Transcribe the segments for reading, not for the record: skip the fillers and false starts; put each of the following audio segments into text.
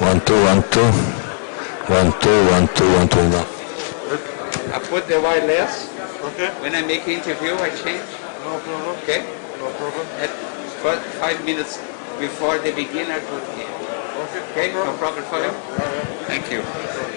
One, two, one, two. One, two, one, two, one, two. No. I put the wireless. Okay. When I make interview, I change. No problem. Okay? No problem. But 5 minutes before they begin, I put here. Okay. Okay? No problem for you? Yeah. Thank you. Okay.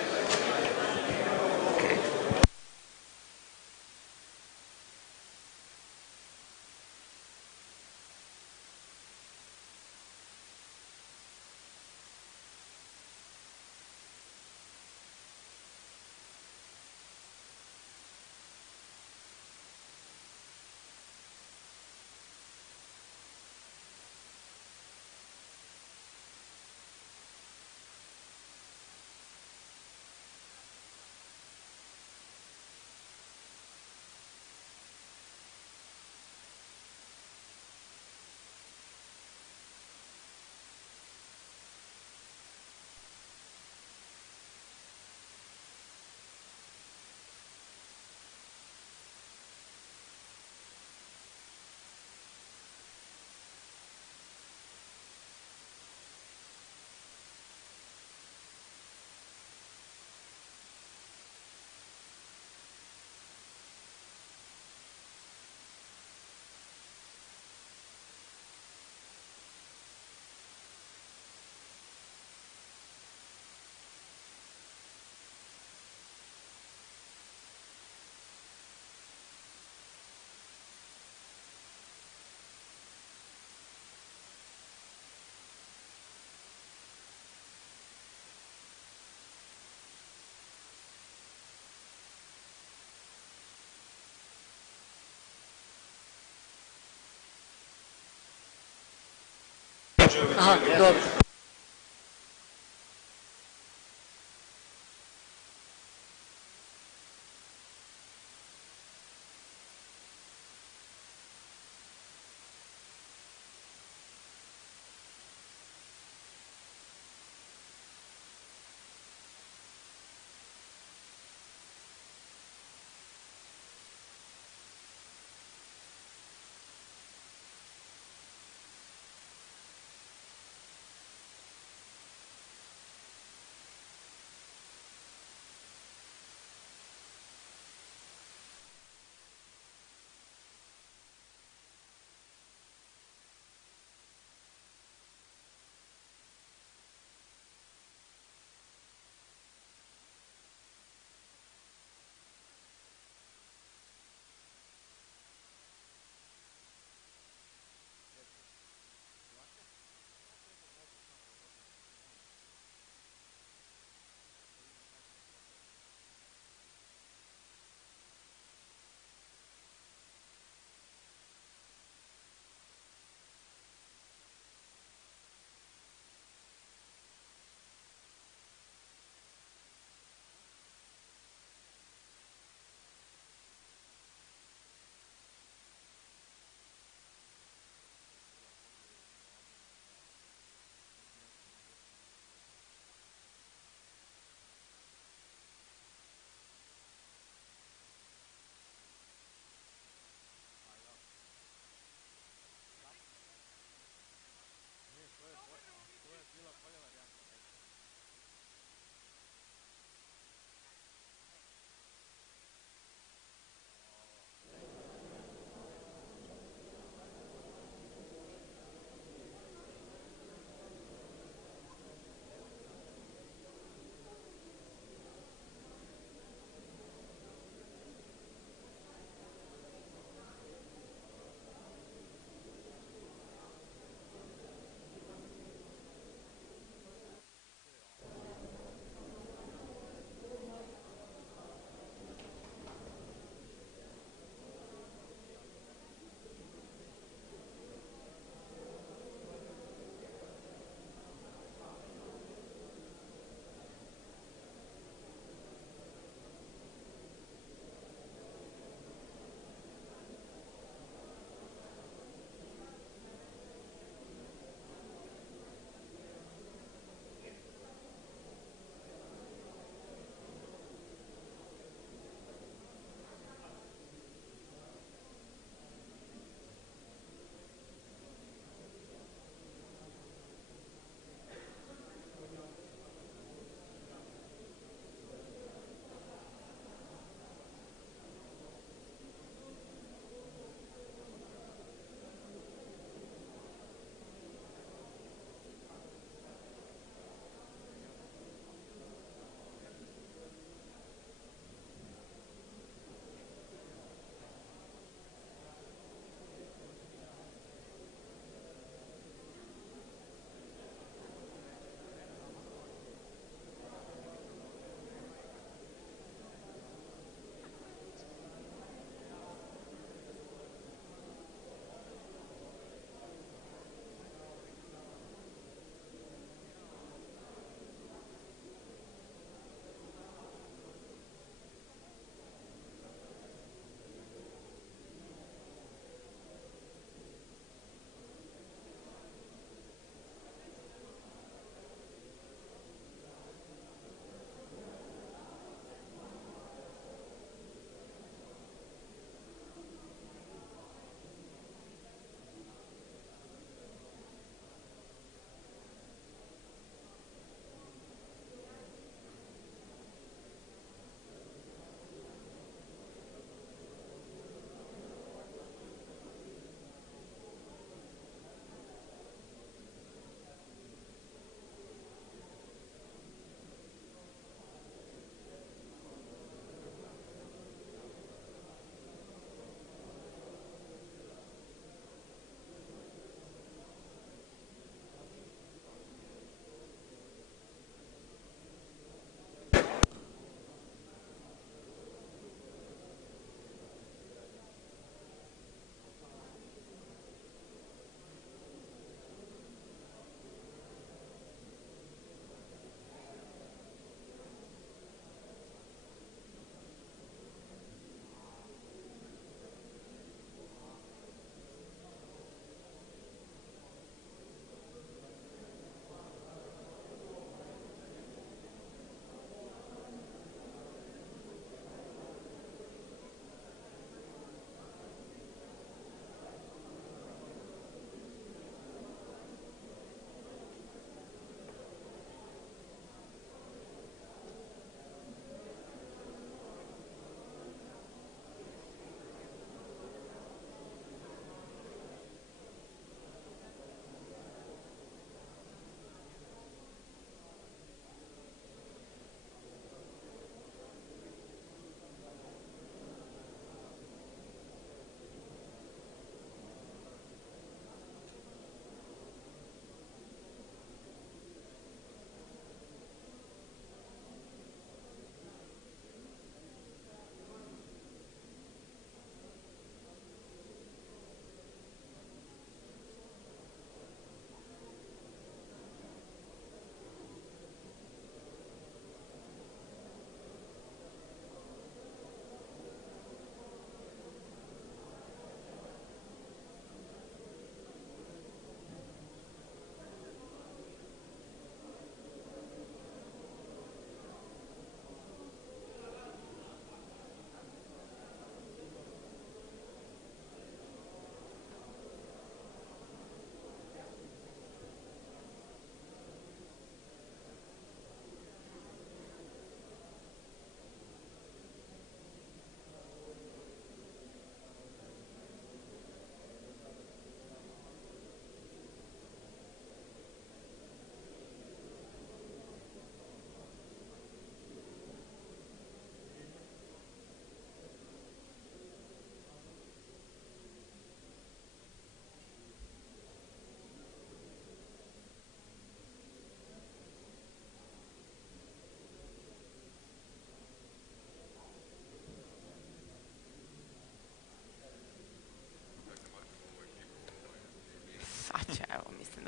Aha, dobro.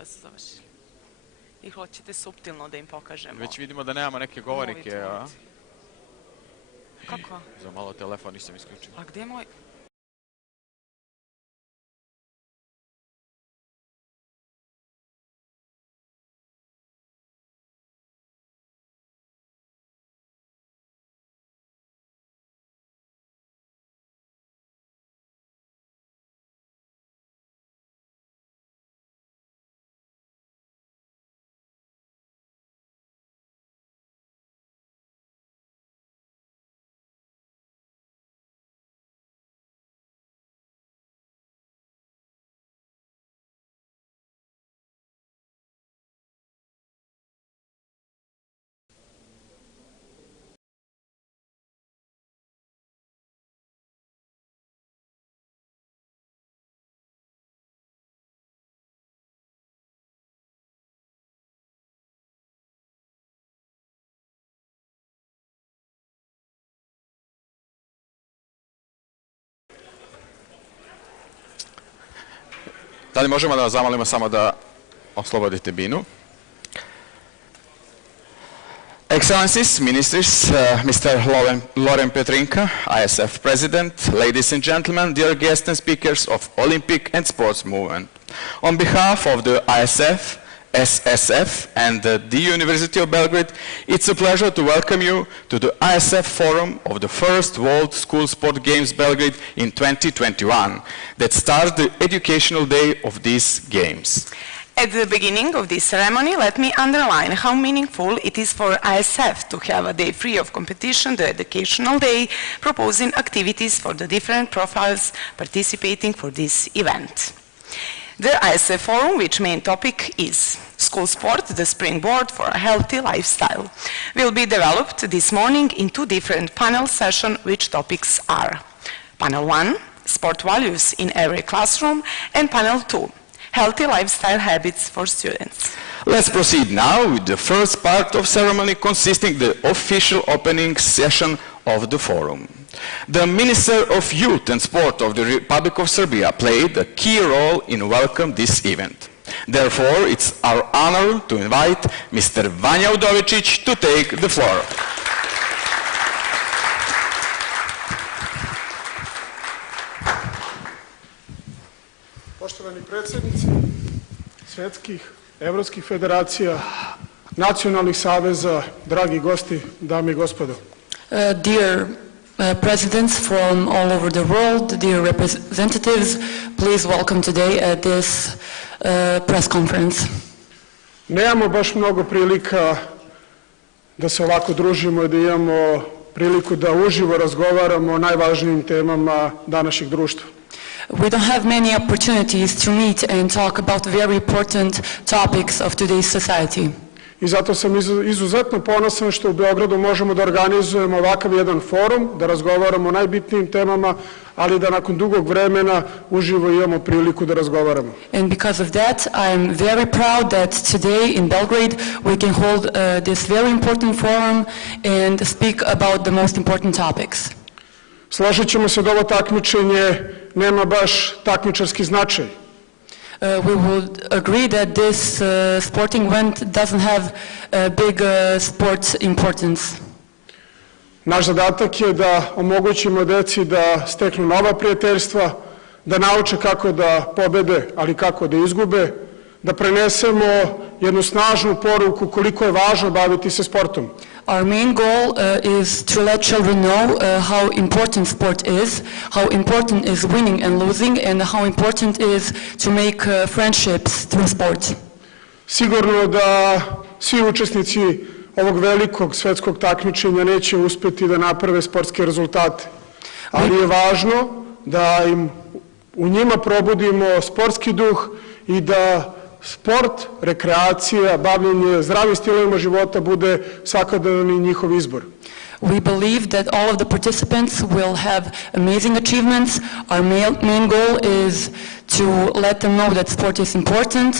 su završili. I hoćete suptilno da im pokažemo. Već vidimo da nemamo neke govornike, a? Kako? Za malo telefon nisam isključio. A gde je moj... Da li možemo da vas zamolimo samo da oslobodite binu? Excellencies, Ministers, Mr. Loren Petrinka, ISF President, ladies and gentlemen, dear guests and speakers of Olympic and sports movement. On behalf of the ISF, SSF, and the University of Belgrade, it's a pleasure to welcome you to the ISF Forum of the first World School Sport Games Belgrade in 2021, that starts the educational day of these games. At the beginning of this ceremony, let me underline how meaningful it is for ISF to have a day free of competition, the educational day, proposing activities for the different profiles participating for this event. The ISF Forum, which main topic is School Sport, the Springboard for a Healthy Lifestyle, will be developed this morning in two different panel sessions, which topics are Panel 1, Sport Values in Every Classroom, and Panel 2, Healthy Lifestyle Habits for Students. Let's proceed now with the first part of ceremony, consisting the official opening session of the forum. The Minister of Youth and Sport of the Republic of Serbia played a key role in welcoming this event. Therefore, it's our honor to invite Mr. Vanja Udovičić to take the floor. Poštovani predsjednici svetskih, evropskih federacija, nacionalnih saveza, dragi gosti, dame i gospodo. Dear presidents from all over the world, dear representatives, please welcome today at this press conference. Nemamo baš mnogo prilika da se ovako družimo i da imamo priliku da uživo razgovaramo o najvažnijim temama današnjeg društva. We don't have many opportunities to meet and talk about very important topics of today's society. I zato sam izuzetno ponosan što u Beogradu možemo da organizujemo ovakav jedan forum, da razgovaramo o najbitnijim temama, ali da nakon dugog vremena uživo imamo priliku da razgovaramo. And because of that, I am very proud that today in Belgrade we can hold this very important forum and speak about the most important topics. Složit ćemo se da ovo takmičenje nema baš takmičarski značaj. We would agree that this sporting event doesn't have a big sports importance. Naš zadatak je da omogućimo deci da steknu nova prijateljstva, da nauče kako da pobede, ali kako da izgube, da prenesemo jednu snažnu poruku koliko je važno baviti se sportom. Our main goal is to let children know how important sport is, how important is winning and losing, and how important is to make friendships through sport. Sigurno da svi učesnici ovog velikog svetskog takmičenja neće uspeti da naprave sportske rezultate, ali je važno da u njima probudimo sportski duh i da sport, rekreacija, bavljenje zdravim stilovima života bude svakodnevni njihov izbor. We believe that all of the participants will have amazing achievements. Our main goal is to let them know that sport is important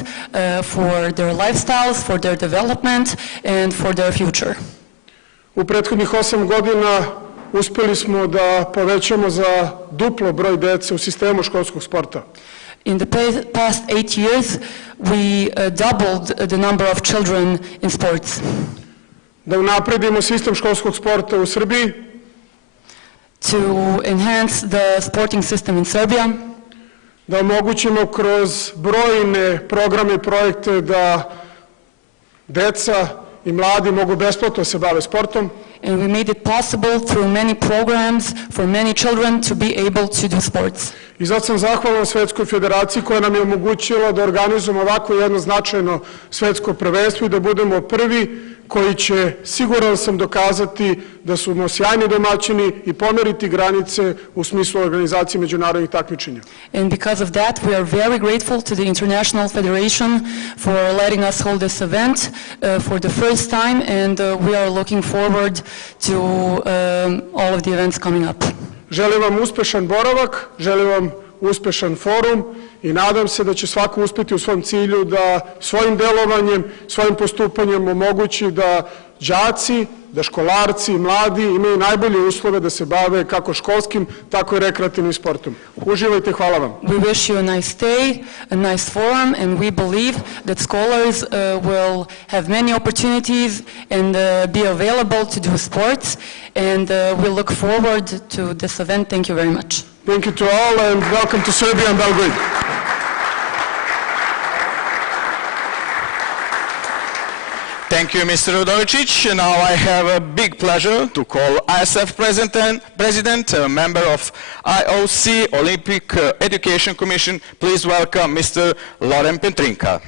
for their lifestyles, for their development, and for their future. U prethodnih 8 godina uspeli smo da povećamo za duplo broj dece u sistemu školskog sporta. In the past 8 years, we doubled the number of children in sports. Da unapredimo sistem školskog sporta u Srbiji, To enhance the sporting system in Serbia, da omogućimo kroz brojne programe i projekte da deca i mladi mogu besplatno se bave sportom. and we made it possible through many programs for many children to be able to do sports. I zato sam zahvalan Svetskoj federaciji koja nam je omogućila da organizujemo ovako jedno značajno svetsko prvenstvo i da budemo prvi koji će, siguran sam, dokazati da smo sjajni domaćini i pomeriti granice u smislu organizacije međunarodnih takmičenja. And because of that, we are very grateful to the International Federation for letting us hold this event for the first time, and we are looking forward to all of the events coming up. Želim vam uspešan boravak, želim vam uspešan forum i nadam se da će svako uspeti u svom cilju da svojim delovanjem, svojim postupanjem omogući da đaci, da školarci, mladi imaju najbolje uslove da se bave kako školskim, tako i rekreativnim sportom. Uživajte, hvala vam. We wish you a nice stay, a nice forum, and we believe that scholars will have many opportunities and be available to do sports, and we look forward to this event. Thank you very much. Thank you to all and welcome to Serbia and Belgrade. Thank you, Mr. Udovicic. Now I have a big pleasure to call ISF President, a member of IOC, Olympic Education Commission. Please welcome Mr. Loren Petrinka.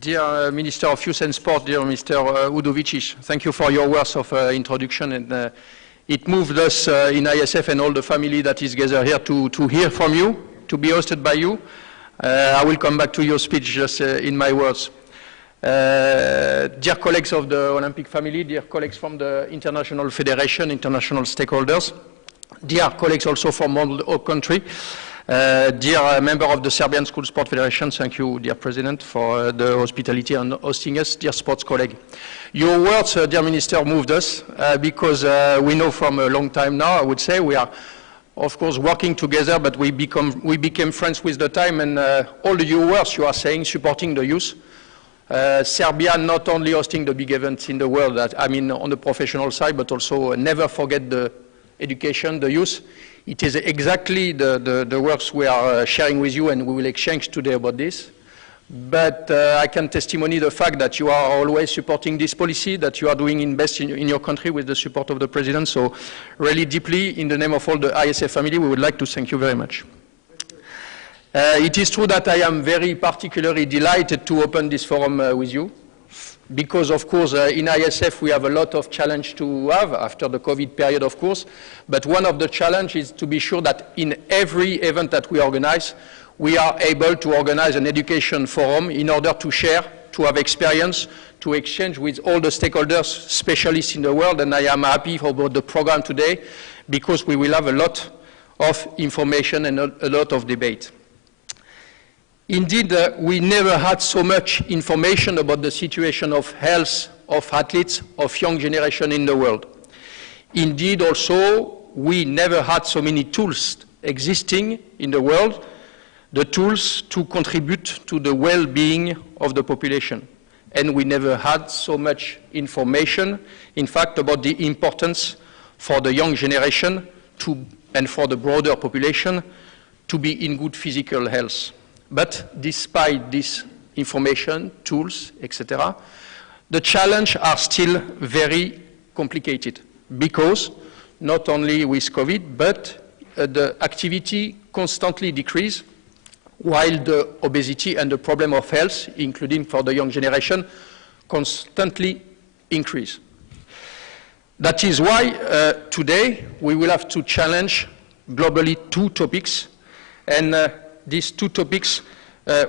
Dear Minister of Youth and Sport, dear Mr. Udovicic, thank you for your words of introduction. And it moved us in ISF and all the family that is gathered here to hear from you, to be hosted by you. I will come back to your speech just in my words. Dear colleagues of the Olympic family, dear colleagues from the International Federation, international stakeholders, dear colleagues also from all the country, dear member of the Serbian School Sport Federation, thank you, dear President, for the hospitality and hosting us, dear sports colleague. Your words, dear Minister, moved us because we know from a long time now, I would say, we are, of course, working together, but we became friends with the time, and all your words you are saying, supporting the youth. Serbia not only hosting the big events in the world, I mean on the professional side, but also never forget the education, the youth. It is exactly the works we are sharing with you, and we will exchange today about this. But I can testimony the fact that you are always supporting this policy, that you are doing in best in your country with the support of the President. So really deeply, in the name of all the ISF family, we would like to thank you very much. It is true that I am very particularly delighted to open this forum with you, because of course in ISF we have a lot of challenge to have after the COVID period, of course, but one of the challenges is to be sure that in every event that we organize, we are able to organize an education forum in order to share, to have experience, to exchange with all the stakeholders, specialists in the world, and I am happy about the program today because we will have a lot of information and a lot of debate. Indeed, we never had so much information about the situation of health of athletes, of young generation in the world. Indeed, also, we never had so many tools existing in the world, the tools to contribute to the well-being of the population. And we never had so much information, in fact, about the importance for the young generation and for the broader population to be in good physical health. But despite this information, tools, etc., the challenges are still very complicated because not only with COVID, but the activity constantly decreases while the obesity and the problem of health, including for the young generation, constantly increase. That is why today we will have to challenge globally two topics, and these two topics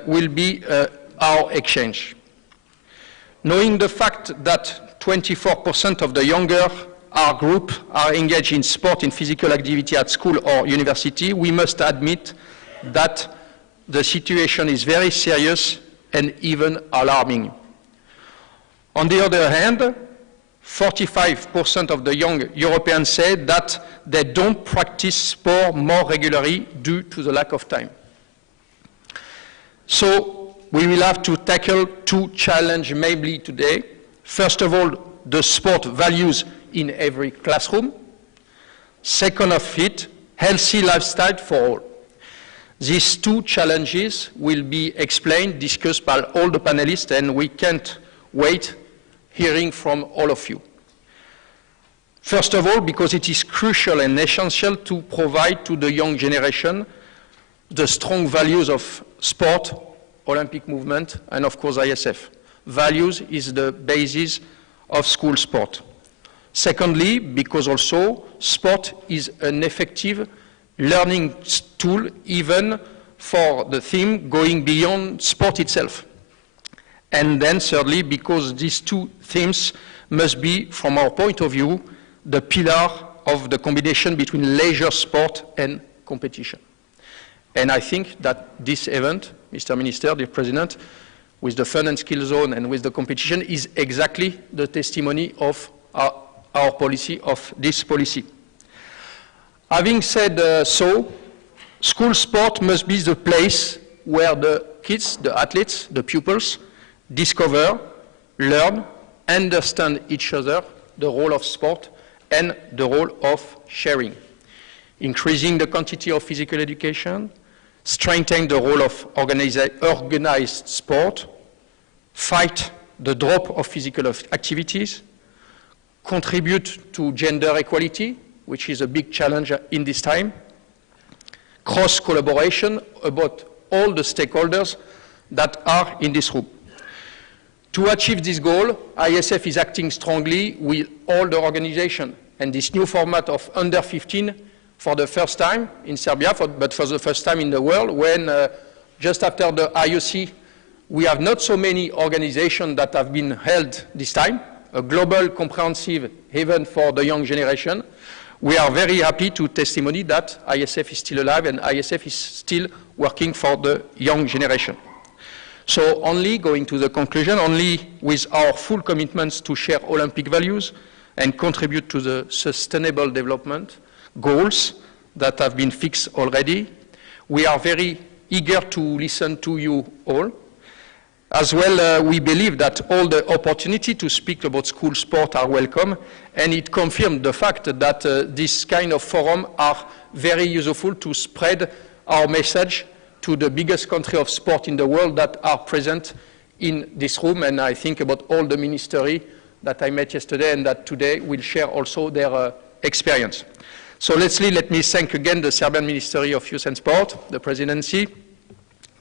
will be our exchange. Knowing the fact that 24% of the younger our group are engaged in sport and physical activity at school or university, we must admit that the situation is very serious and even alarming. On the other hand, 45% of the young Europeans say that they don't practice sport more regularly due to the lack of time. So we will have to tackle two challenges mainly today. First of all, the sport values in every classroom. Second of it, healthy lifestyle for all. These two challenges will be explained, discussed by all the panelists, and we can't wait hearing from all of you. First of all, because it is crucial and essential to provide to the young generation the strong values of sport, Olympic movement, and of course ISF. Values is the basis of school sport. Secondly, because also sport is an effective learning tool even for the theme going beyond sport itself. And then thirdly, because these two themes must be, from our point of view, the pillar of the combination between leisure sport and competition. And I think that this event, Mr. Minister, dear President, with the fun and skill zone and with the competition is exactly the testimony of our policy, of this policy. Having said so, school sport must be the place where the kids, the athletes, the pupils, discover, learn, understand each other, the role of sport, and the role of sharing. Increasing the quantity of physical education, strengthening the role of organized sport, fight the drop of physical activities, contribute to gender equality, which is a big challenge in this time, cross-collaboration about all the stakeholders that are in this room. To achieve this goal, ISF is acting strongly with all the organizations, and this new format of under 15 for the first time in Serbia, but for the first time in the world, when just after the IOC, we have not so many organizations that have been held this time, a global comprehensive event for the young generation. We are very happy to testimony that ISF is still alive and ISF is still working for the young generation. So only going to the conclusion, only with our full commitments to share Olympic values and contribute to the sustainable development goals that have been fixed already. We are very eager to listen to you all. As well, we believe that all the opportunity to speak about school sport are welcome, and it confirmed the fact that this kind of forum are very useful to spread our message to the biggest country of sport in the world that are present in this room, and I think about all the ministry that I met yesterday and that today will share also their experience. So lastly, let me thank again the Serbian Ministry of Youth and Sport, the Presidency,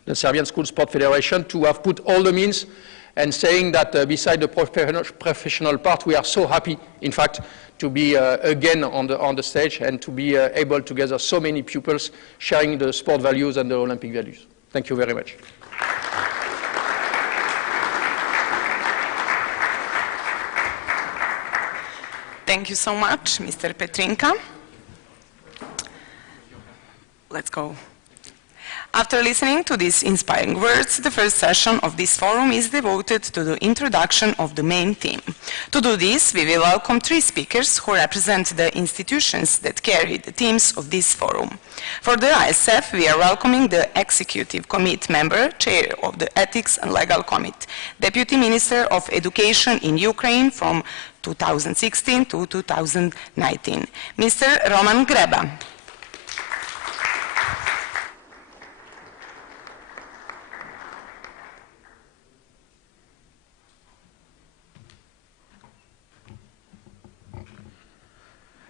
the Serbian School Sport Federation, to have put all the means and saying that beside the professional part, we are so happy, in fact, to be again on the stage and to be able to gather so many pupils sharing the sport values and the Olympic values. Thank you very much. Thank you so much, Mr. Petrinka. Let's go. After listening to these inspiring words, the first session of this forum is devoted to the introduction of the main theme. To do this, we will welcome three speakers who represent the institutions that carry the themes of this forum. For the ISF, we are welcoming the Executive Committee member, Chair of the Ethics and Legal Committee, Deputy Minister of Education in Ukraine from 2016 to 2019, Mr. Roman Greba.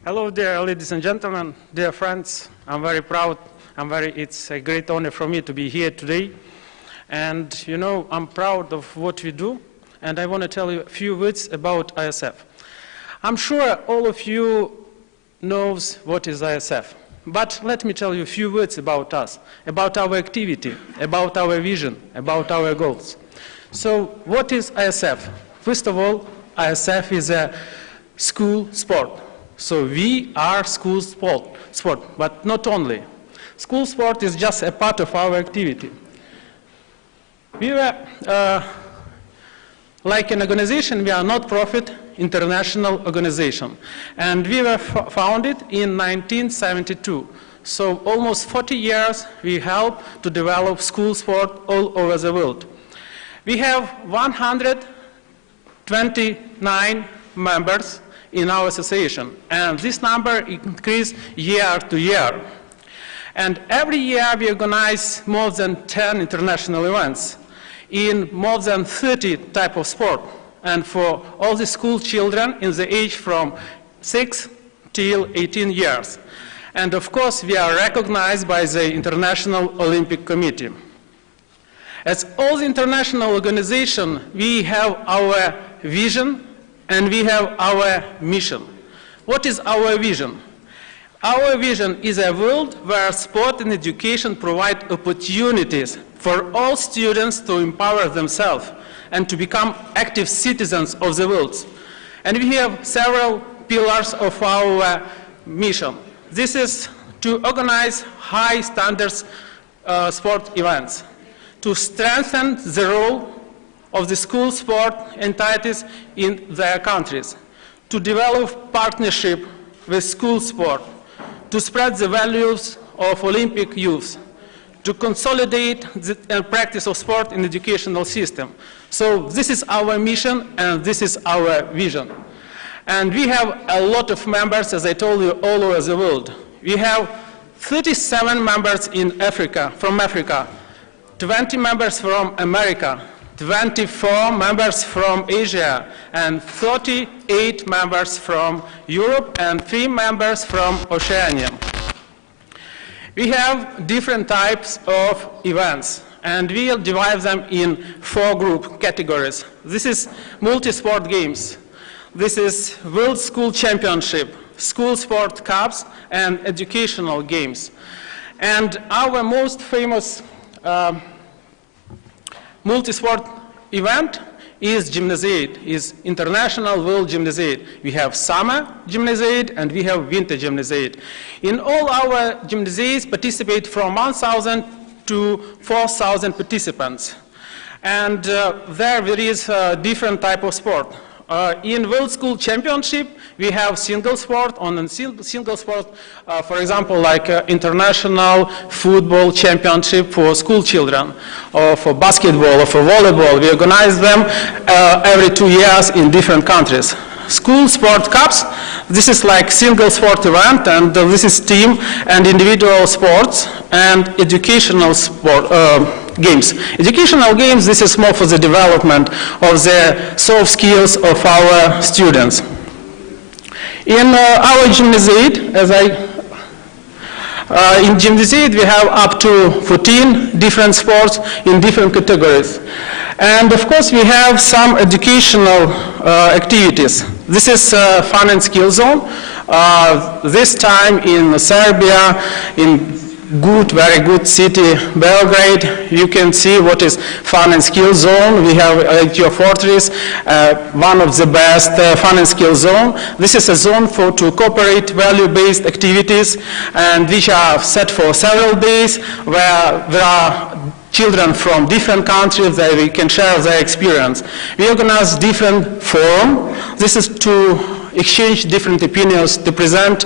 Hello, dear ladies and gentlemen, dear friends. I'm very proud. It's a great honor for me to be here today. And, you know, I'm proud of what we do. And I want to tell you a few words about ISF. I'm sure all of you knows what is ISF. But let me tell you a few words about us, about our activity, about our vision, about our goals. So what is ISF? First of all, ISF is a school sport. So we are school sport, but not only. School sport is just a part of our activity. We were, like an organization, we are not profit international organization. And we were founded in 1972. So almost 40 years we help to develop school sport all over the world. We have 129 members in our association, and this number increases year to year. And every year we organize more than 10 international events in more than 30 types of sport, and for all the school children in the age from 6 till 18 years. And of course, we are recognized by the International Olympic Committee. As all the international organizations, we have our vision and we have our mission. What is our vision? Our vision is a world where sport and education provide opportunities for all students to empower themselves and to become active citizens of the world. And we have several pillars of our mission. This is to organize high standards sport events, to strengthen the role of the school sport entities in their countries, to develop partnership with school sport, to spread the values of Olympic youth, to consolidate the practice of sport in the educational system. So this is our mission and this is our vision. And we have a lot of members, as I told you, all over the world. We have 37 members in Africa, from Africa, 20 members from America, 24 members from Asia, and 38 members from Europe, and 3 members from Oceania. We have different types of events, and we'll divide them in 4 group categories. This is multi-sport games. This is World School Championship, School Sport Cups, and educational games. And our most famous multi-sport event is Gymnasiade, is International World Gymnasiade. We have summer Gymnasiade and we have winter Gymnasiade. In all our Gymnasiades participate from 1,000 to 4,000 participants. And there is a different type of sport. In World School Championship, we have single sport. On single sport, for example, like International Football Championship for school children, or for basketball, or for volleyball. We organize them every 2 years in different countries. School Sport Cups, this is like single sport event, and this is team and individual sports, and educational sport games. Educational games, this is more for the development of the soft skills of our students. In our Gymnasiade, in Gymnasiade we have up to 14 different sports in different categories. And of course we have some educational activities. This is Fun and Skill Zone. This time in Serbia, in very good city, Belgrade, you can see what is Fun and Skill Zone. We have IQ Fortress, one of the best Fun and Skill Zone. This is a zone to cooperate value-based activities, and which are set for several days, where there are children from different countries that we can share their experience. We organize different forums. This is to exchange different opinions, to present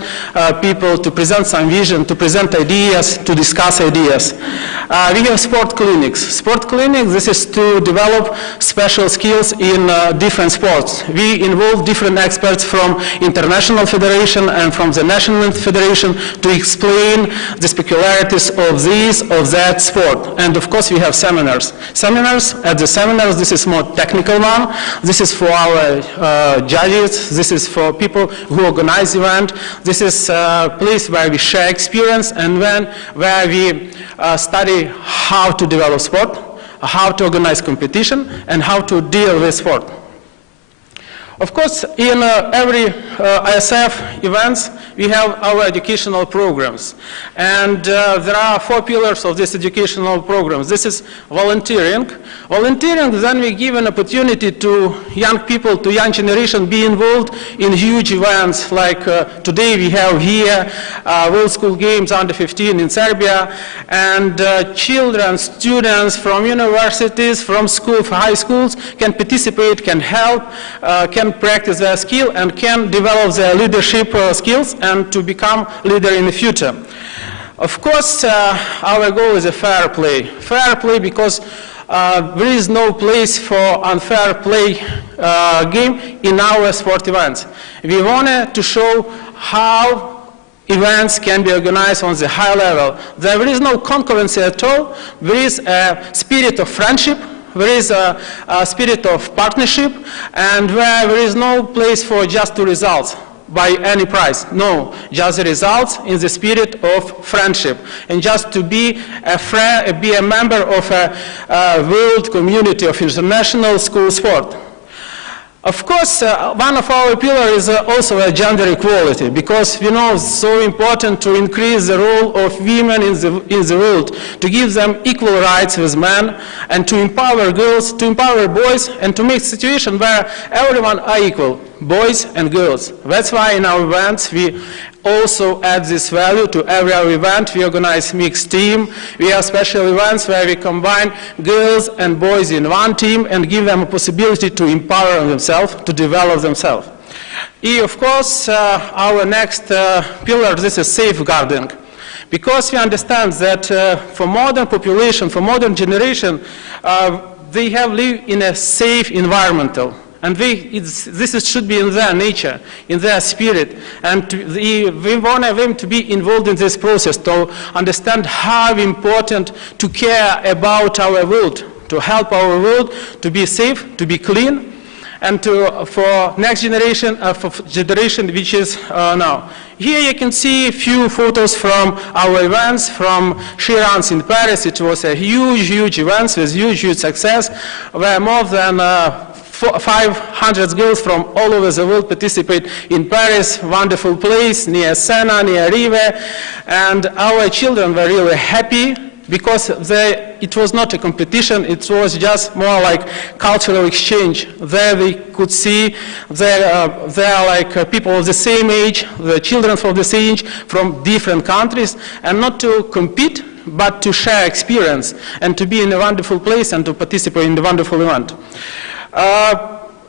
people, to present some vision, to present ideas, to discuss ideas. We have sport clinics. Sport clinics, this is to develop special skills in different sports. We involve different experts from International Federation and from the National Federation to explain the peculiarities of this or that sport. And of course we have seminars. At the seminars, this is more technical one. This is for our judges. This is for people who organize the event. This is a place where we share experience and where we study how to develop sport, how to organize competition, and how to deal with sport. Of course, in every ISF events, we have our educational programs. And there are 4 pillars of this educational programs. This is volunteering. Volunteering, then we give an opportunity to young people, to young generation, be involved in huge events. Like today we have here World School Games under 15 in Serbia. And children, students from universities, from high schools can participate, can help, can can practice their skill and can develop their leadership skills and to become leader in the future. Of course, our goal is a fair play. Fair play because there is no place for unfair play game in our sport events. We wanted to show how events can be organized on the high level. There is no concurrency at all. There is a spirit of friendship. There is a spirit of partnership, and where there is no place for just the results by any price. No, just the results in the spirit of friendship, and just to be a member of a world community of international school sport. Of course, one of our pillars is also gender equality, because we know it's so important to increase the role of women in the world, to give them equal rights with men, and to empower girls, to empower boys, and to make a situation where everyone are equal, boys and girls. That's why in our events we also add this value to every event. We organize mixed team. We have special events where we combine girls and boys in one team and give them a possibility to empower themselves, to develop themselves. Of course, our next pillar, this is safeguarding. Because we understand that for modern population, for modern generation, they have lived in a safe environmental. And this should be in their nature, in their spirit. And we want them to be involved in this process, to understand how important to care about our world, to help our world to be safe, to be clean, and for next generation, which is now. Here you can see a few photos from our events, from She-Runs in Paris. It was a huge event with huge success, where more than 500 girls from all over the world participate in Paris, wonderful place, near Seine, near Rive, and our children were really happy because it was not a competition, it was just more like cultural exchange. There we could see they are like people of the same age, the children from the same age, from different countries, and not to compete, but to share experience, and to be in a wonderful place and to participate in the wonderful event.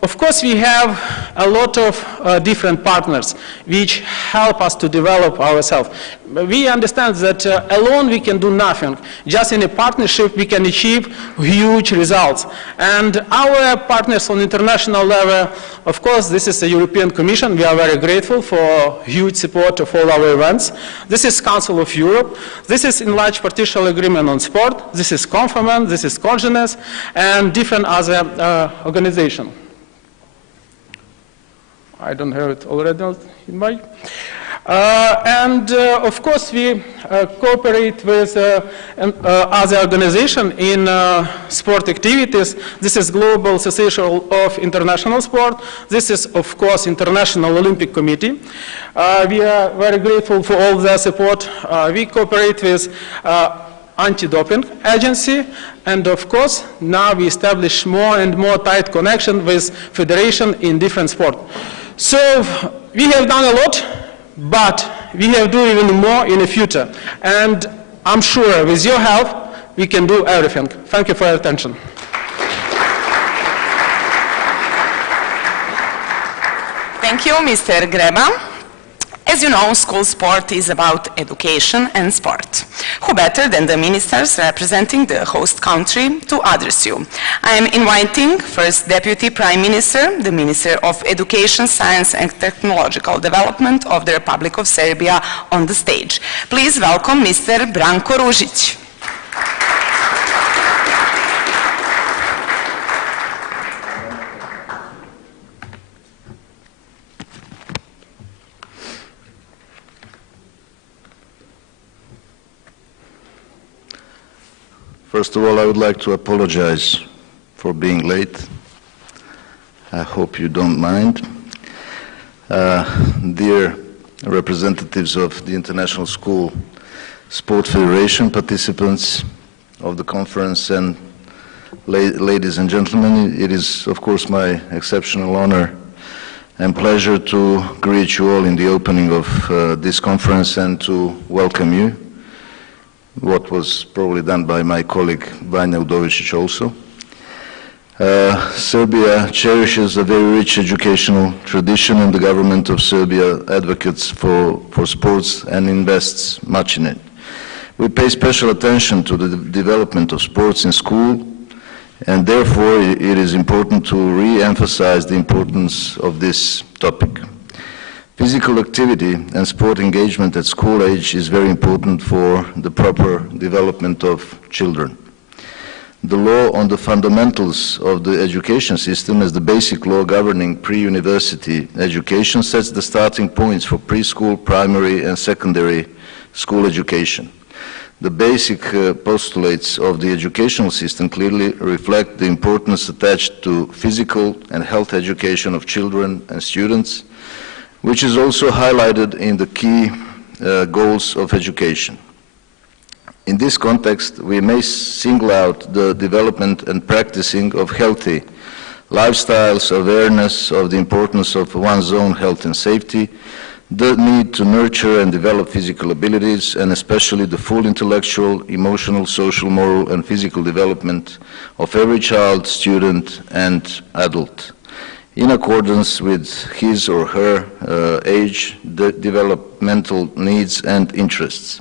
Of course, we have a lot of different partners which help us to develop ourselves. We understand that alone we can do nothing. Just in a partnership we can achieve huge results. And our partners on international level, of course, this is the European Commission. We are very grateful for huge support of all our events. This is Council of Europe. This is Enlarged Partial Agreement on Sport. This is Conferment. This is Congenes, and different other organizations. I don't have it already in my. Of course, we cooperate with other organizations in sport activities. This is Global Association of International Sport. This is, of course, International Olympic Committee. We are very grateful for all their support. We cooperate with Anti-Doping Agency, and of course, now we establish more and more tight connection with federation in different sports. So we have done a lot, but we have to do even more in the future. And I'm sure with your help, we can do everything. Thank you for your attention. Thank you, Mr. Greba. As you know, school sport is about education and sport. Who better than the ministers representing the host country to address you? I am inviting First Deputy Prime Minister, the Minister of Education, Science and Technological Development of the Republic of Serbia on the stage. Please welcome Mr. Branko Ružić. First of all, I would like to apologize for being late. I hope you don't mind. Dear representatives of the International School Sport Federation, participants of the conference, and ladies and gentlemen, it is, of course, my exceptional honor and pleasure to greet you all in the opening of this conference and to welcome you. What was probably done by my colleague Vanja Udovicic also. Serbia cherishes a very rich educational tradition, and the government of Serbia advocates for sports and invests much in it. We pay special attention to the development of sports in school, and therefore it is important to re-emphasize the importance of this topic. Physical activity and sport engagement at school age is very important for the proper development of children. The law on the fundamentals of the education system as the basic law governing pre-university education sets the starting points for preschool, primary and secondary school education. The basic postulates of the educational system clearly reflect the importance attached to physical and health education of children and students, which is also highlighted in the key goals of education. In this context, we may single out the development and practicing of healthy lifestyles, awareness of the importance of one's own health and safety, the need to nurture and develop physical abilities, and especially the full intellectual, emotional, social, moral, and physical development of every child, student, and adult, in accordance with his or her age, developmental needs, and interests.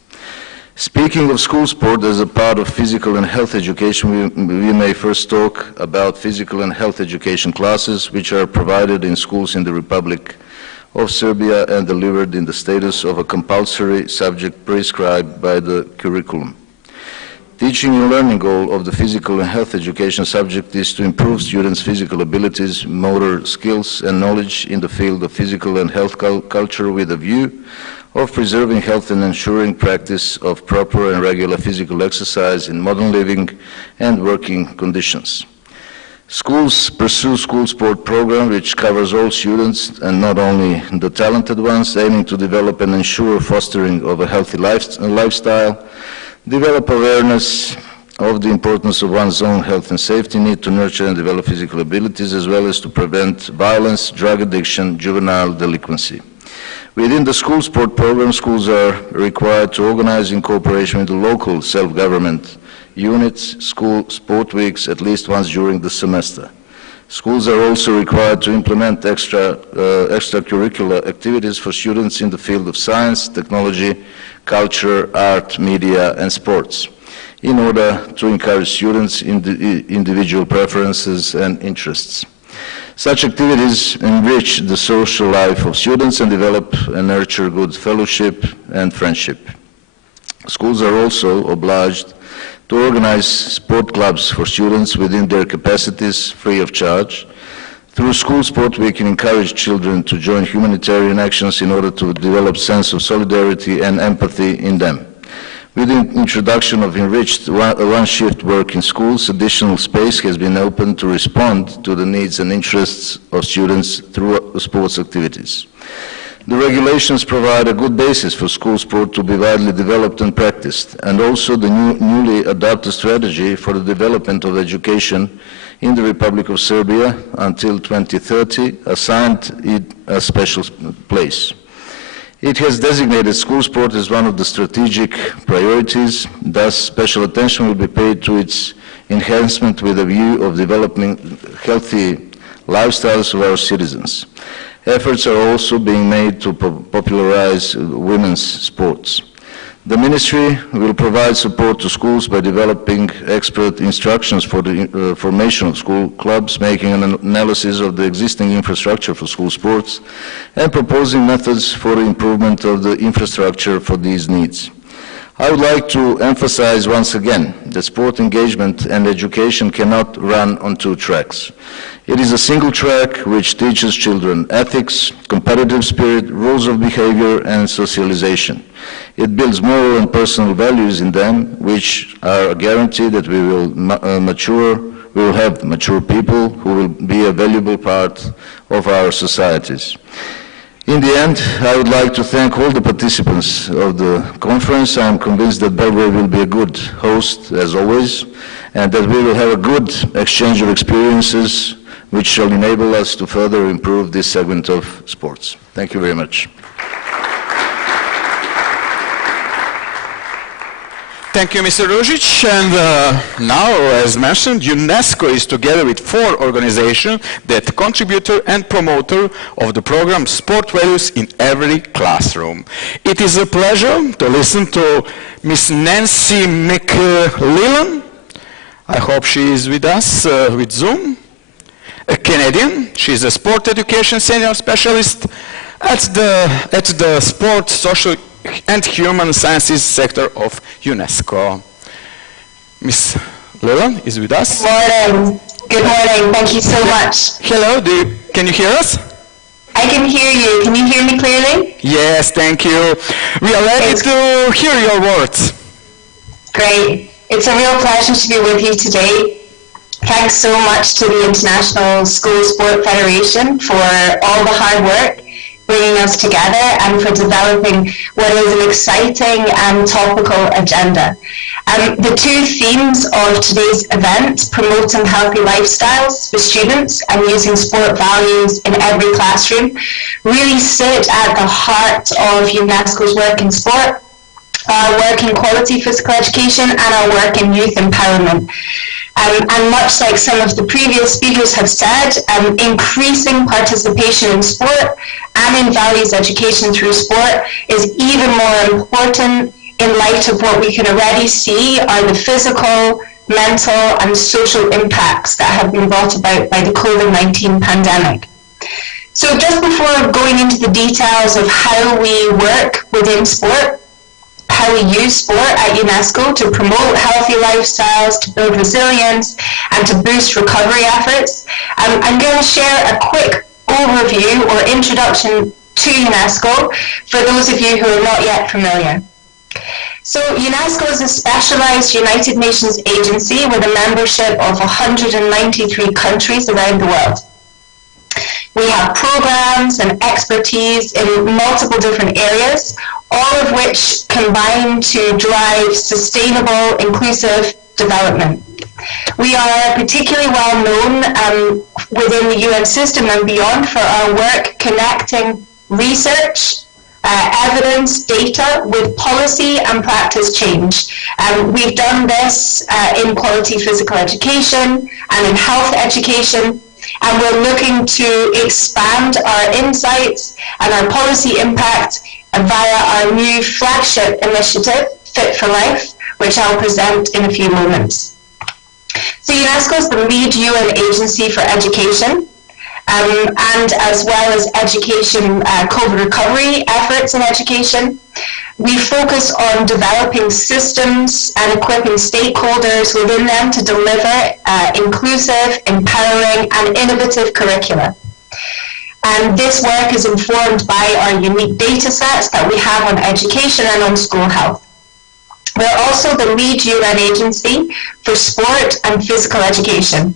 Speaking of school sport as a part of physical and health education, we may first talk about physical and health education classes, which are provided in schools in the Republic of Serbia and delivered in the status of a compulsory subject prescribed by the curriculum. Teaching and learning goal of the physical and health education subject is to improve students' physical abilities, motor skills, and knowledge in the field of physical and health culture with a view of preserving health and ensuring practice of proper and regular physical exercise in modern living and working conditions. Schools pursue school sport program which covers all students and not only the talented ones, aiming to develop and ensure fostering of a healthy lifestyle, develop awareness of the importance of one's own health and safety, need to nurture and develop physical abilities, as well as to prevent violence, drug addiction, juvenile delinquency. Within the school sport program, schools are required to organize in cooperation with the local self-government units, school sport weeks at least once during the semester. Schools are also required to implement extracurricular activities for students in the field of science, technology, culture, art, media, and sports, in order to encourage students' individual preferences and interests. Such activities enrich the social life of students and develop and nurture good fellowship and friendship. Schools are also obliged to organize sport clubs for students within their capacities free of charge. Through School Sport, we can encourage children to join humanitarian actions in order to develop a sense of solidarity and empathy in them. With the introduction of enriched one-shift work in schools, additional space has been opened to respond to the needs and interests of students through sports activities. The regulations provide a good basis for school sport to be widely developed and practiced, and also the newly adopted strategy for the development of education in the Republic of Serbia until 2030 assigned it a special place. It has designated school sport as one of the strategic priorities, thus special attention will be paid to its enhancement with a view of developing healthy lifestyles of our citizens. Efforts are also being made to popularize women's sports. The Ministry will provide support to schools by developing expert instructions for the formation of school clubs, making an analysis of the existing infrastructure for school sports, and proposing methods for the improvement of the infrastructure for these needs. I would like to emphasize once again that sport engagement and education cannot run on two tracks. It is a single track which teaches children ethics, competitive spirit, rules of behavior, and socialization. It builds moral and personal values in them, which are a guarantee that we will have mature people who will be a valuable part of our societies. In the end, I would like to thank all the participants of the conference. I am convinced that Belgrade will be a good host, as always, and that we will have a good exchange of experiences which shall enable us to further improve this segment of sports. Thank you very much. Thank you, Mr. Ružić. And now, as mentioned, UNESCO is together with 4 organizations that contributor and promoter of the program Sport Values in Every Classroom. It is a pleasure to listen to Miss Nancy McLellan. I hope she is with us with Zoom. A Canadian. She is a sport education senior specialist at the Sport, Social and Human Sciences sector of UNESCO. Miss Leland is with us. Good morning. Good morning. Thank you so much. Hello. Can you hear us? I can hear you. Can you hear me clearly? Yes, thank you. We are ready to hear your words. Great. It's a real pleasure to be with you today. Thanks so much to the International School Sport Federation for all the hard work bringing us together and for developing what is an exciting and topical agenda. The 2 themes of today's event, promoting healthy lifestyles for students and using sport values in every classroom, really sit at the heart of UNESCO's work in sport, our work in quality physical education, and our work in youth empowerment. And much like some of the previous speakers have said, increasing participation in sport and in values education through sport is even more important in light of what we can already see are the physical, mental, and social impacts that have been brought about by the COVID-19 pandemic. So just before going into the details of how we work within sport, how we use sport at UNESCO to promote healthy lifestyles, to build resilience, and to boost recovery efforts, I'm going to share a quick overview or introduction to UNESCO for those of you who are not yet familiar. So UNESCO is a specialized United Nations agency with a membership of 193 countries around the world. We have programs and expertise in multiple different areas, all of which combine to drive sustainable, inclusive development. We are particularly well known within the UN system and beyond for our work connecting research, evidence, data with policy and practice change. We've done this in quality physical education and in health education, and we're looking to expand our insights and our policy impact via our new flagship initiative, Fit for Life, which I'll present in a few moments. So UNESCO is the lead UN agency for education, and as well as education, COVID recovery efforts in education. We focus on developing systems and equipping stakeholders within them to deliver inclusive, empowering, and innovative curricula. And this work is informed by our unique data sets that we have on education and on school health. We're also the lead UN agency for sport and physical education.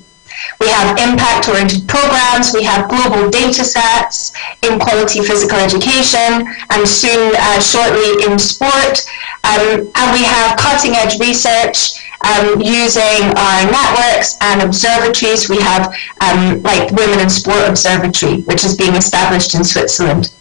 We have impact-oriented programs, we have global data sets in quality physical education, and soon, shortly, in sport. And we have cutting-edge research using our networks and observatories. We have, like Women in Sport Observatory, which is being established in Switzerland.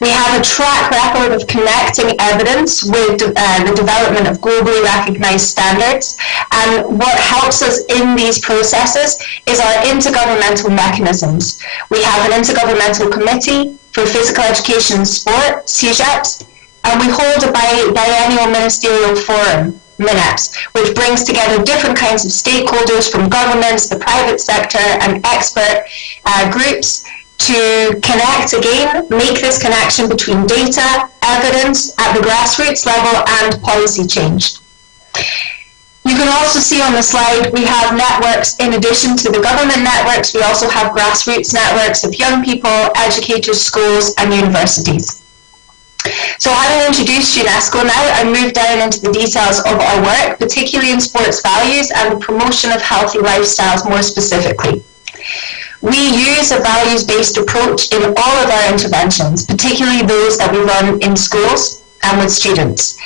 We have a track record of connecting evidence with the development of globally recognized standards, and what helps us in these processes is our intergovernmental mechanisms. We have an intergovernmental committee for physical education and sport, CEGEPS, and we hold a biennial ministerial forum, MINEPS, which brings together different kinds of stakeholders from governments, the private sector, and expert groups to connect again, make this connection between data, evidence at the grassroots level, and policy change. You can also see on the slide we have networks in addition to the government networks. We also have grassroots networks of young people, educators, schools, and universities. So having introduced UNESCO now, I move down into the details of our work, particularly in sports values and the promotion of healthy lifestyles more specifically. We use a values-based approach in all of our interventions, particularly those that we run in schools and with students.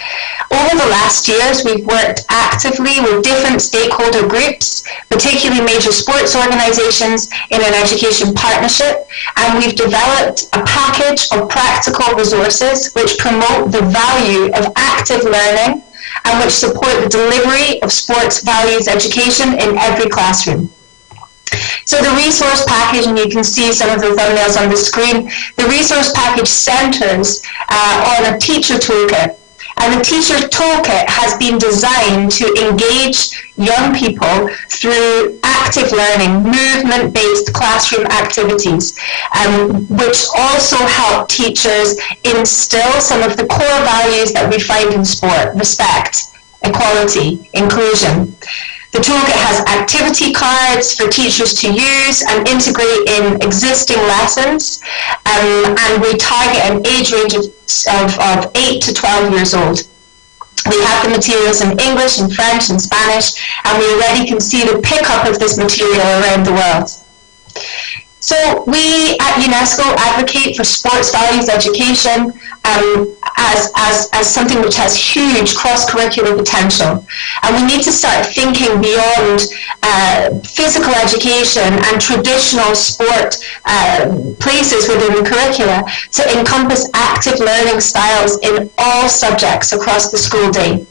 Over the last years, we've worked actively with different stakeholder groups, particularly major sports organizations, in an education partnership, and we've developed a package of practical resources which promote the value of active learning and which support the delivery of sports values education in every classroom. So the resource package, and you can see some of the thumbnails on the screen, the resource package centers on a teacher toolkit. And the teacher toolkit has been designed to engage young people through active learning, movement-based classroom activities, which also help teachers instill some of the core values that we find in sport: respect, equality, inclusion. The toolkit has activity cards for teachers to use and integrate in existing lessons, and we target an age range of 8 to 12 years old. We have the materials in English and French and Spanish, and we already can see the pickup of this material around the world. So we at UNESCO advocate for sports values education as something which has huge cross-curricular potential. And we need to start thinking beyond physical education and traditional sport places within the curricula to encompass active learning styles in all subjects across the school day.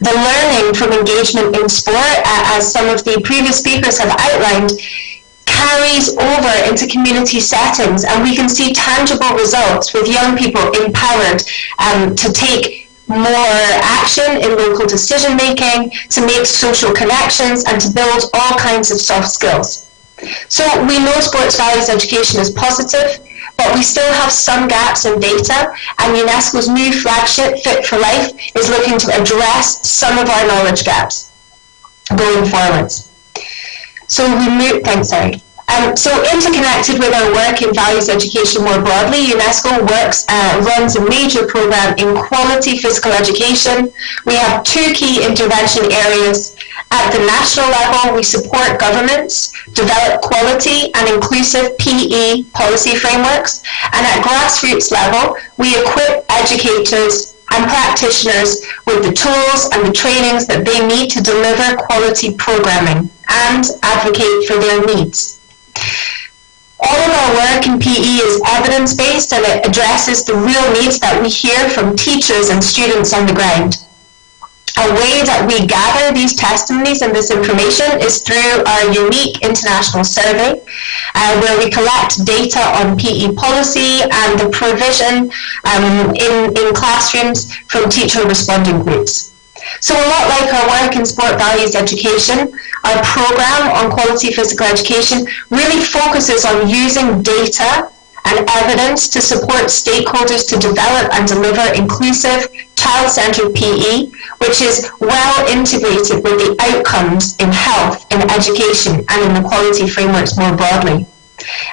The learning from engagement in sport, as some of the previous speakers have outlined, carries over into community settings, and we can see tangible results with young people empowered to take more action in local decision making, to make social connections, and to build all kinds of soft skills. So we know sports values education is positive, but we still have some gaps in data, and UNESCO's new flagship, Fit for Life, is looking to address some of our knowledge gaps going forwards. So we move, So interconnected with our work in values education more broadly, UNESCO runs a major program in quality physical education. We have 2 key intervention areas. At the national level, we support governments, develop quality and inclusive PE policy frameworks. And at grassroots level, we equip educators and practitioners with the tools and the trainings that they need to deliver quality programming and advocate for their needs. All of our work in PE is evidence-based, and it addresses the real needs that we hear from teachers and students on the ground. A way that we gather these testimonies and this information is through our unique international survey, where we collect data on PE policy and the provision in classrooms from teacher responding groups. So a lot like our work in sport values education, our program on quality physical education really focuses on using data and evidence to support stakeholders to develop and deliver inclusive, child-centered PE, which is well integrated with the outcomes in health, in education, and in the quality frameworks more broadly.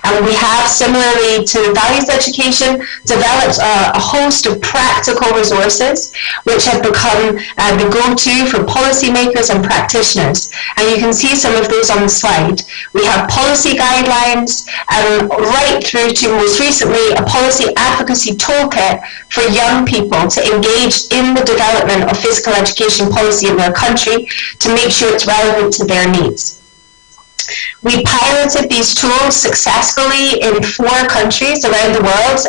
And we have, similarly to values education, developed a host of practical resources which have become the go-to for policymakers and practitioners. And you can see some of those on the slide. We have policy guidelines, right through to most recently a policy advocacy toolkit for young people to engage in the development of physical education policy in their country to make sure it's relevant to their needs. We piloted these tools successfully in 4 countries around the world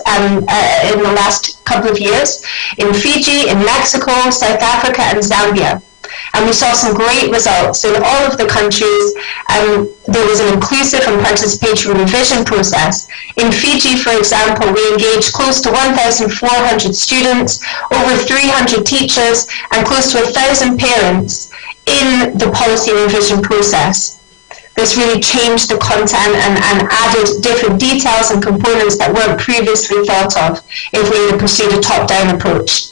in the last couple of years, in Fiji, in Mexico, South Africa, and Zambia. And we saw some great results in all of the countries. There was an inclusive and participatory revision process. In Fiji, for example, we engaged close to 1,400 students, over 300 teachers, and close to 1,000 parents in the policy revision process. This really changed the content and added different details and components that weren't previously thought of if we had pursued a top-down approach.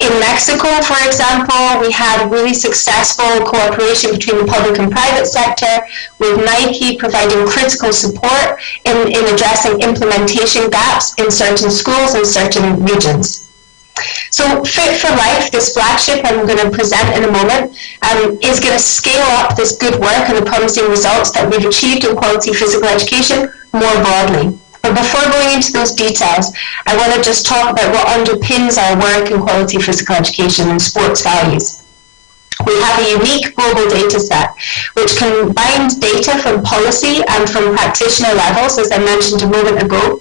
In Mexico, for example, we had really successful cooperation between the public and private sector, with Nike providing critical support in addressing implementation gaps in certain schools and certain regions. So Fit for Life, this flagship I'm going to present in a moment, is going to scale up this good work and the promising results that we've achieved in quality physical education more broadly. But before going into those details, I want to just talk about what underpins our work in quality physical education and sports values. We have a unique global data set which combines data from policy and from practitioner levels, as I mentioned a moment ago,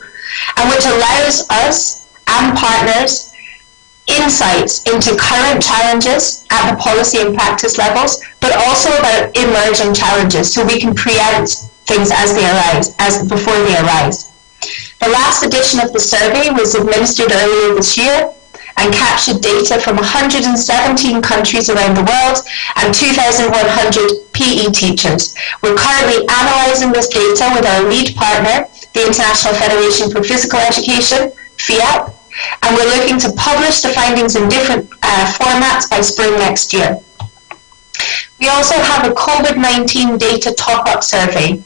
and which allows us and partners insights into current challenges at the policy and practice levels, but also about emerging challenges so we can preempt things as they arise, before they arise. The last edition of the survey was administered earlier this year and captured data from 117 countries around the world and 2,100 PE teachers. We're currently analysing this data with our lead partner, the International Federation for Physical Education, FIAP, and we're looking to publish the findings in different formats by spring next year. We also have a COVID-19 data top-up survey,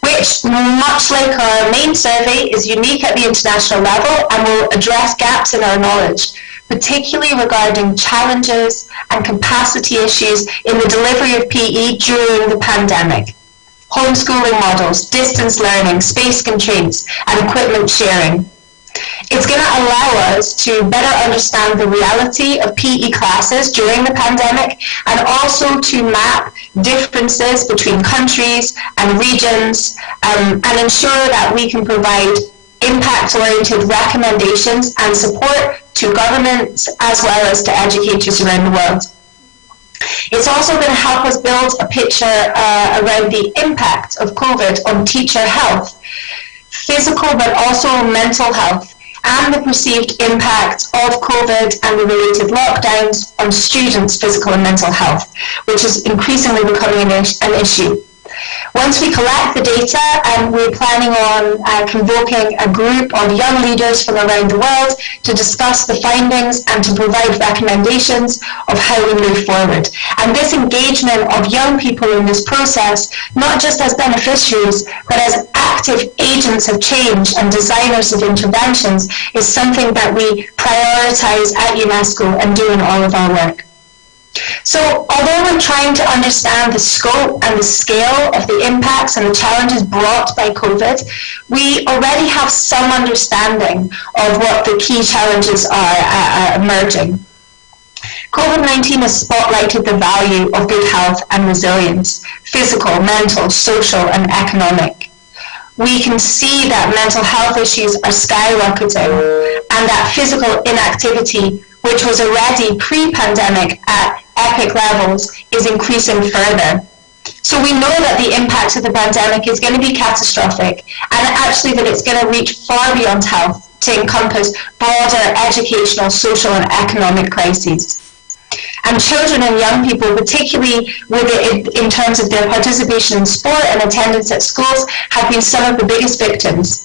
which, much like our main survey, is unique at the international level and will address gaps in our knowledge, particularly regarding challenges and capacity issues in the delivery of PE during the pandemic. Homeschooling models, distance learning, space constraints, and equipment sharing. It's going to allow us to better understand the reality of PE classes during the pandemic and also to map differences between countries and regions and ensure that we can provide impact-oriented recommendations and support to governments as well as to educators around the world. It's also going to help us build a picture around the impact of COVID on teacher health, physical but also mental health, and the perceived impact of COVID and the related lockdowns on students' physical and mental health, which is increasingly becoming an issue. Once we collect the data, we're planning on convoking a group of young leaders from around the world to discuss the findings and to provide recommendations of how we move forward. And this engagement of young people in this process, not just as beneficiaries, but as active agents of change and designers of interventions, is something that we prioritize at UNESCO and do in all of our work. So although we're trying to understand the scope and the scale of the impacts and the challenges brought by COVID, we already have some understanding of what the key challenges are emerging. COVID-19 has spotlighted the value of good health and resilience, physical, mental, social, and economic. We can see that mental health issues are skyrocketing and that physical inactivity, which was already pre-pandemic at epic levels, is increasing further. So we know that the impact of the pandemic is going to be catastrophic, and actually that it's going to reach far beyond health to encompass broader educational, social, and economic crises. And children and young people, particularly in terms of their participation in sport and attendance at schools, have been some of the biggest victims.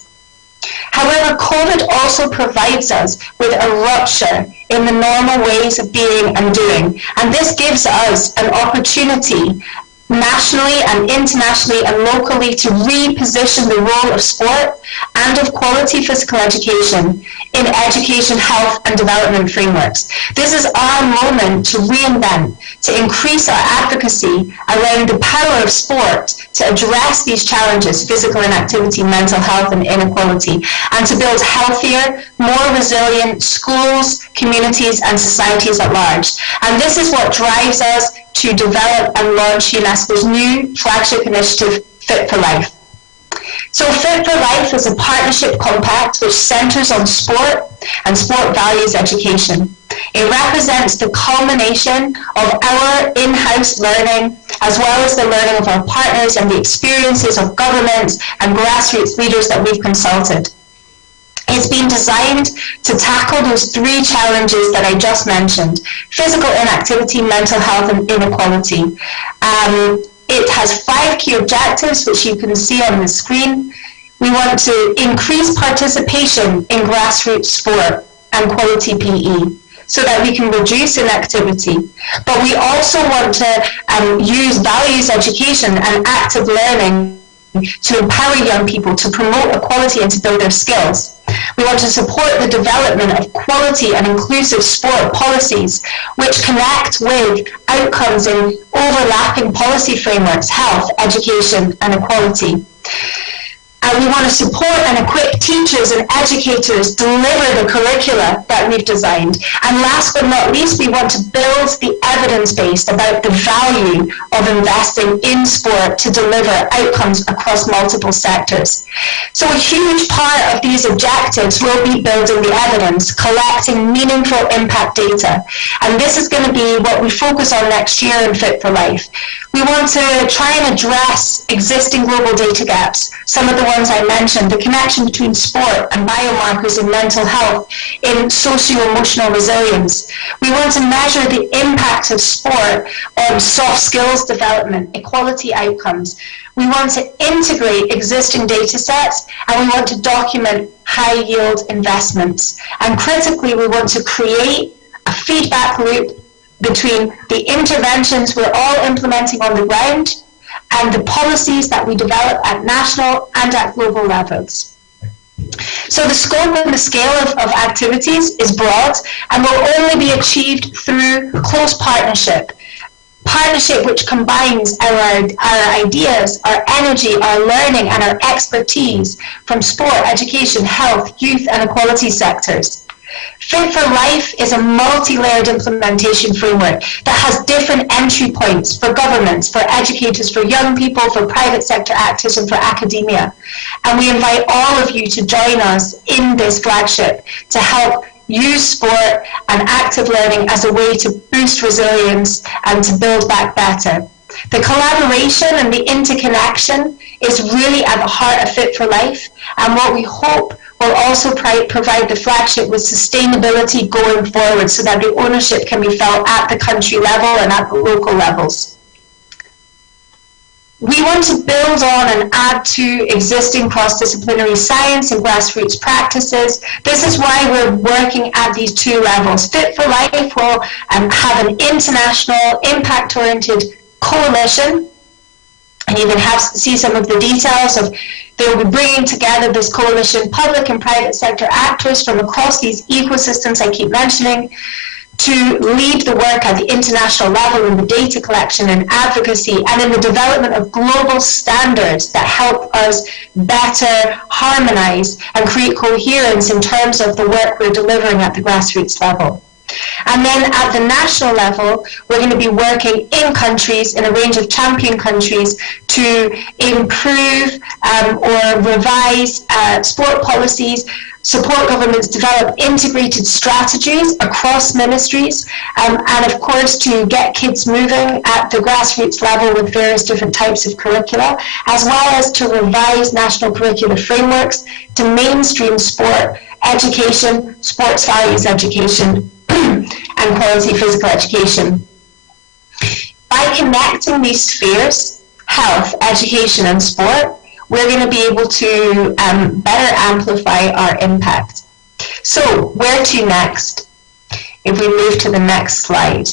However, COVID also provides us with a rupture in the normal ways of being and doing, and this gives us an opportunity nationally and internationally and locally to reposition the role of sport and of quality physical education in education, health and development frameworks. This is our moment to reinvent, to increase our advocacy around the power of sport to address these challenges, physical inactivity, mental health and inequality, and to build healthier, more resilient schools, communities and societies at large. And this is what drives us to develop and launch UNESCO's new flagship initiative, Fit for Life. So Fit for Life is a partnership compact which centres on sport and sport values education. It represents the culmination of our in-house learning, as well as the learning of our partners and the experiences of governments and grassroots leaders that we've consulted. It's been designed to tackle those three challenges that I just mentioned: physical inactivity, mental health, and inequality. It has 5 key objectives, which you can see on the screen. We want to increase participation in grassroots sport and quality PE so that we can reduce inactivity. But we also want to use values education and active learning to empower young people to promote equality and to build their skills. We want to support the development of quality and inclusive sport policies which connect with outcomes in overlapping policy frameworks, health, education and equality. And We want to support and equip teachers and educators deliver the curricula that we've designed. And last but not least, we want to build the evidence base about the value of investing in sport to deliver outcomes across multiple sectors. So a huge part of these objectives will be building the evidence, collecting meaningful impact data. And this is going to be what we focus on next year in Fit for Life. We want to try and address existing global data gaps, some of the ones I mentioned, the connection between sport and biomarkers in mental health, in socio-emotional resilience. We want to measure the impact of sport on soft skills development, equality outcomes. We want to integrate existing data sets, and we want to document high-yield investments. And critically, we want to create a feedback loop between the interventions we're all implementing on the ground and the policies that we develop at national and at global levels. So the scope and the scale of activities is broad and will only be achieved through close partnership which combines our ideas, our energy, our learning, and our expertise from sport, education, health, youth, and equality sectors. Fit for Life is a multi-layered implementation framework that has different entry points for governments, for educators, for young people, for private sector actors, and for academia. And we invite all of you to join us in this flagship to help use sport and active learning as a way to boost resilience and to build back better. The collaboration and the interconnection is really at the heart of Fit for Life, and what we hope will also provide the flagship with sustainability going forward so that the ownership can be felt at the country level and at the local levels. We want to build on and add to existing cross-disciplinary science and grassroots practices. This is why we're working at these two levels. Fit for Life will have an international, impact-oriented coalition, and you can see some of the details of. They'll be bringing together this coalition, public and private sector actors from across these ecosystems I keep mentioning, to lead the work at the international level in the data collection and advocacy and in the development of global standards that help us better harmonize and create coherence in terms of the work we're delivering at the grassroots level. And then at the national level, we're going to be working in countries, in a range of champion countries, to improve or revise sport policies, support governments develop integrated strategies across ministries, and of course to get kids moving at the grassroots level with various different types of curricula, as well as to revise national curricular frameworks to mainstream sport education, sports values education, and quality physical education. By connecting these spheres, health, education, and sport, we're going to be able to better amplify our impact. So, where to next? If we move to the next slide.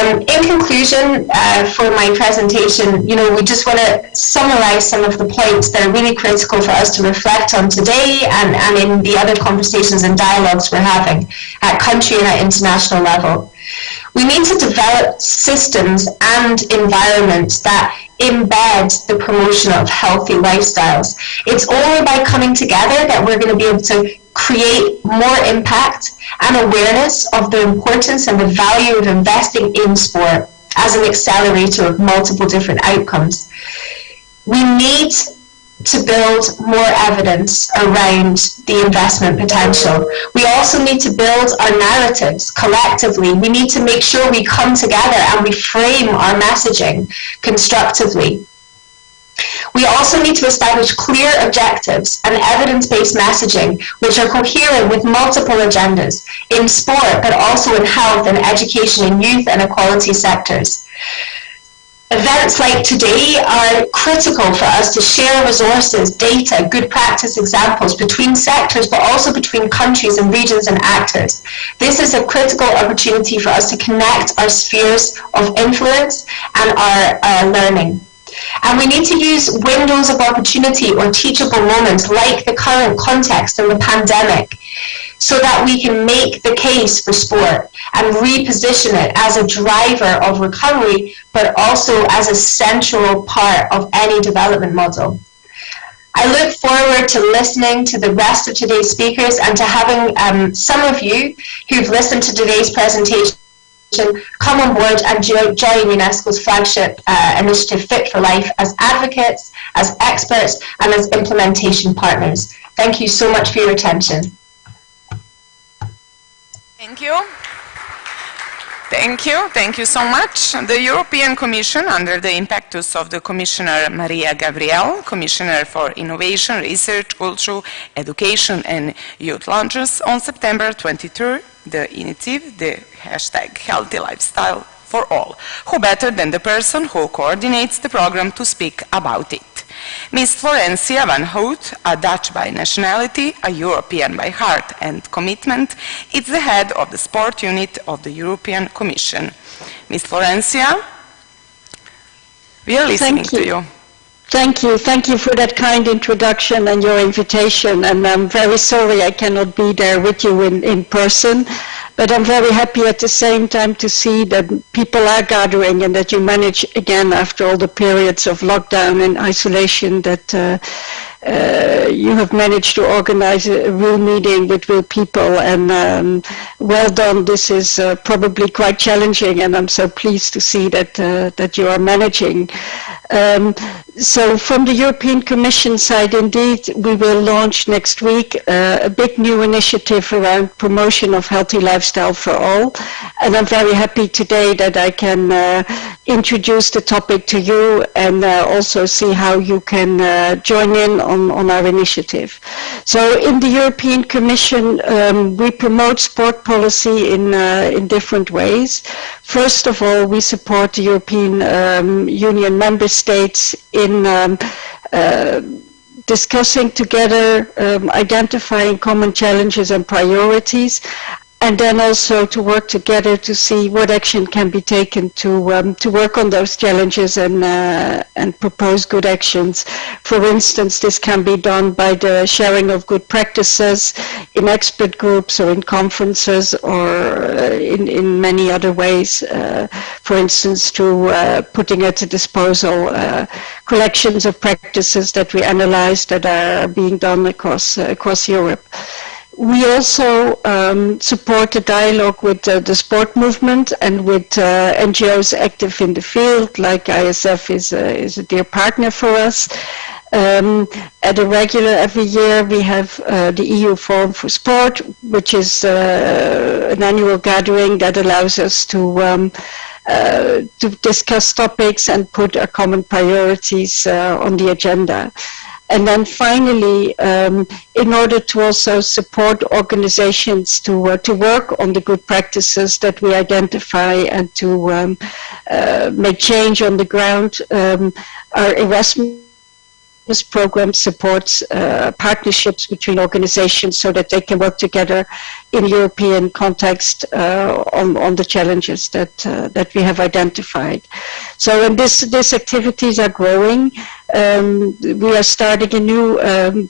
In conclusion, for my presentation, we just want to summarize some of the points that are really critical for us to reflect on today and in the other conversations and dialogues we're having at country and at international level. We need to develop systems and environments that embed the promotion of healthy lifestyles. It's only by coming together that we're going to be able to create more impact and awareness of the importance and the value of investing in sport as an accelerator of multiple different outcomes. We need to build more evidence around the investment potential. We also need to build our narratives collectively. We need to make sure we come together and we frame our messaging constructively. We also need to establish clear objectives and evidence-based messaging which are coherent with multiple agendas in sport, but also in health and education and youth and equality sectors. Events like today are critical for us to share resources, data, good practice examples between sectors, but also between countries and regions and actors. This is a critical opportunity for us to connect our spheres of influence and our learning. And we need to use windows of opportunity or teachable moments like the current context and the pandemic so that we can make the case for sport and reposition it as a driver of recovery, but also as a central part of any development model. I look forward to listening to the rest of today's speakers and to having some of you who've listened to today's presentation come on board and join UNESCO's flagship initiative Fit for Life as advocates, as experts, and as implementation partners. Thank you so much for your attention. Thank you. Thank you. Thank you so much. The European Commission, under the impetus of the Commissioner Maria Gabriel, Commissioner for Innovation, Research, Culture, Education and Youth, launches on September 23rd the initiative, the hashtag Healthy Lifestyle for All. Who better than the person who coordinates the program to speak about it? Ms. Florencia van Hout, a Dutch by nationality, a European by heart and commitment, is the head of the sport unit of the European Commission. Ms. Florencia, we are listening to you. Thank you. Thank you for that kind introduction and your invitation. And I'm very sorry I cannot be there with you in person. But I'm very happy at the same time to see that people are gathering and that you manage again after all the periods of lockdown and isolation that you have managed to organize a real meeting with real people, and well done. This is probably quite challenging, and I'm so pleased to see that that you are managing. So from the European Commission side, indeed, we will launch next week a big new initiative around promotion of healthy lifestyle for all. And I'm very happy today that I can introduce the topic to you and also see how you can join in on our initiative. So in the European Commission, we promote sport policy in different ways. First of all, we support the European Union member states in discussing together, identifying common challenges and priorities, and then also to work together to see what action can be taken to work on those challenges and propose good actions. For instance, this can be done by the sharing of good practices in expert groups or in conferences or in many other ways. For instance, through putting at the disposal collections of practices that we analyze that are being done across Europe. We also support the dialogue with the sport movement and with NGOs active in the field, like ISF is a dear partner for us. At a regular, every year, we have the EU Forum for Sport, which is an annual gathering that allows us to discuss topics and put our common priorities on the agenda. And then finally, in order to also support organizations to work on the good practices that we identify and to make change on the ground, our Erasmus program supports partnerships between organizations so that they can work together in European context on the challenges that we have identified. So, and these activities are growing. We are starting a new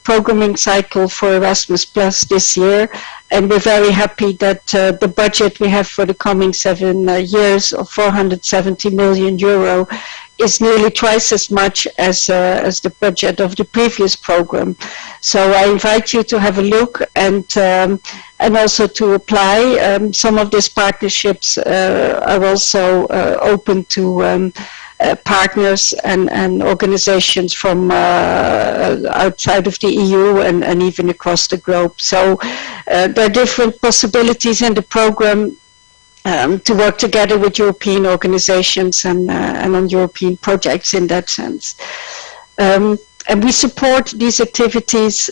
programming cycle for Erasmus Plus this year, and we're very happy that the budget we have for the coming 7 years of 470 million euro is nearly twice as much as the budget of the previous program. So I invite you to have a look and also to apply. Some of these partnerships are also open to partners and organizations from outside of the EU and even across the globe. So there are different possibilities in the program to work together with European organizations and on European projects in that sense. And we support these activities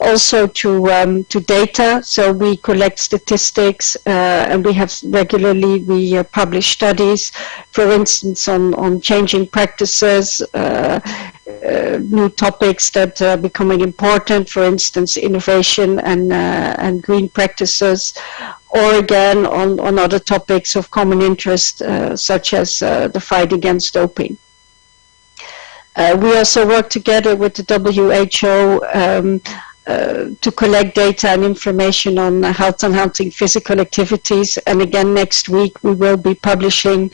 also to data. So we collect statistics and we have regularly, we publish studies, for instance, on changing practices, new topics that are becoming important, for instance, innovation and green practices, or again on other topics of common interest, such as the fight against doping. We also work together with the WHO to collect data and information on health-enhancing physical activities. And again, next week we will be publishing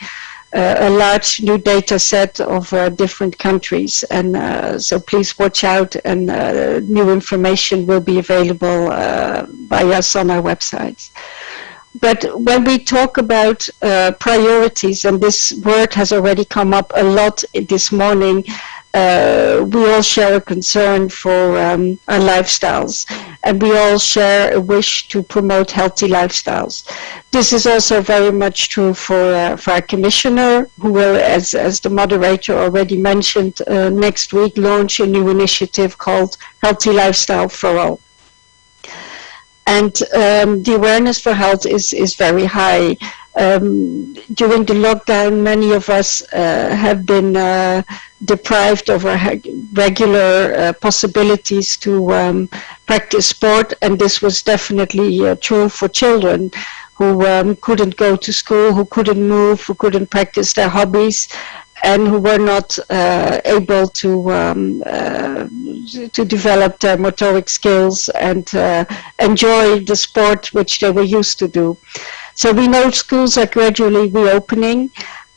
a large new data set of different countries. And so please watch out, and new information will be available by us on our websites. But when we talk about priorities, and this word has already come up a lot this morning, we all share a concern for our lifestyles, and we all share a wish to promote healthy lifestyles. This is also very much true for our commissioner, who will, as the moderator already mentioned, next week launch a new initiative called Healthy Lifestyle for All. And the awareness for health is very high. During the lockdown, many of us have been deprived of our regular possibilities to practice sport, and this was definitely true for children who couldn't go to school, who couldn't move, who couldn't practice their hobbies, and who were not able to develop their motoric skills and enjoy the sport which they were used to do. So we know schools are gradually reopening,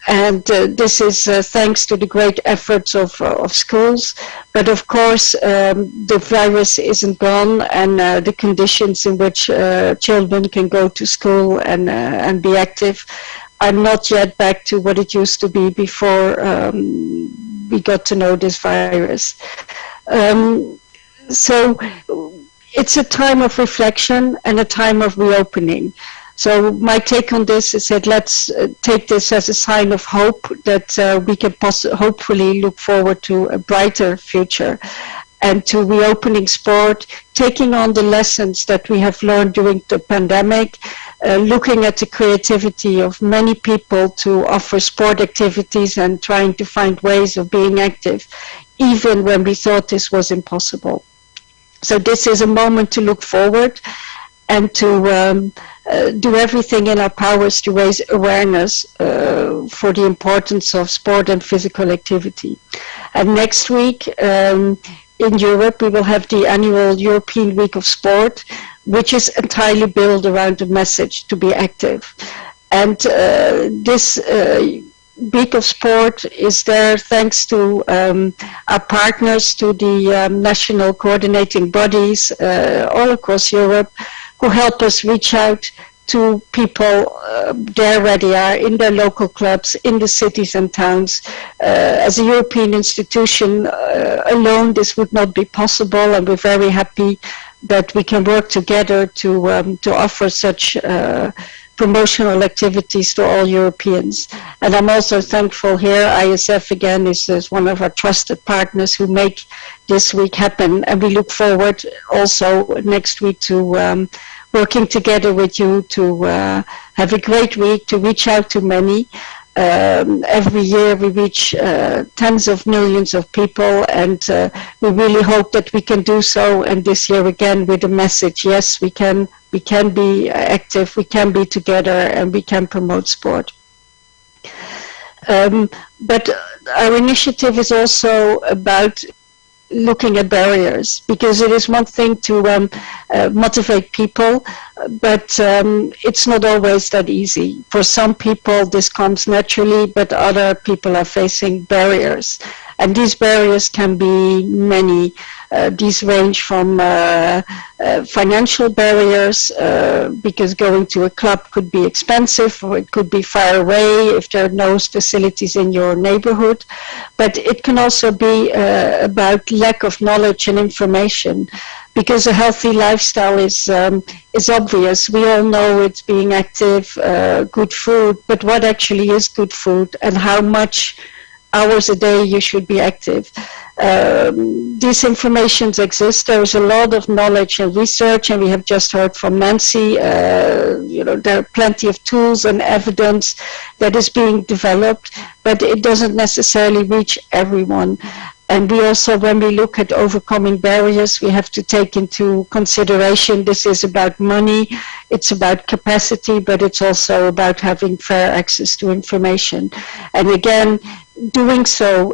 and this is thanks to the great efforts of schools. But of course, the virus isn't gone, and the conditions in which children can go to school and be active are not yet back to what it used to be before we got to know this virus. So it's a time of reflection and a time of reopening. So my take on this is that let's take this as a sign of hope, that we can hopefully look forward to a brighter future, and to reopening sport, taking on the lessons that we have learned during the pandemic, looking at the creativity of many people to offer sport activities and trying to find ways of being active, even when we thought this was impossible. So this is a moment to look forward and to do everything in our powers to raise awareness for the importance of sport and physical activity. And next week in Europe, we will have the annual European Week of Sport, which is entirely built around the message to be active. And this Week of Sport is there thanks to our partners, to the national coordinating bodies all across Europe, who help us reach out to people there where they are, in their local clubs, in the cities and towns. As a European institution alone, this would not be possible, and we're very happy that we can work together to offer such promotional activities to all Europeans. And I'm also thankful here, ISF again is one of our trusted partners who make this week happen, and we look forward also next week to working together with you to have a great week, to reach out to many. Every year we reach tens of millions of people, and we really hope that we can do so. And this year again with the message, yes, we can be active, we can be together, and we can promote sport. But our initiative is also about looking at barriers, because it is one thing to motivate people, but it's not always that easy. For some people this comes naturally, but other people are facing barriers, and these barriers can be many. These range from financial barriers, because going to a club could be expensive, or it could be far away if there are no facilities in your neighborhood. But it can also be about lack of knowledge and information, because a healthy lifestyle is obvious. We all know it's being active, good food, but what actually is good food, and how much hours a day you should be active. These informations exist. There is a lot of knowledge and research, and we have just heard from Nancy, there are plenty of tools and evidence that is being developed, but it doesn't necessarily reach everyone. And we also, when we look at overcoming barriers, we have to take into consideration this is about money, it's about capacity, but it's also about having fair access to information. And again, doing so,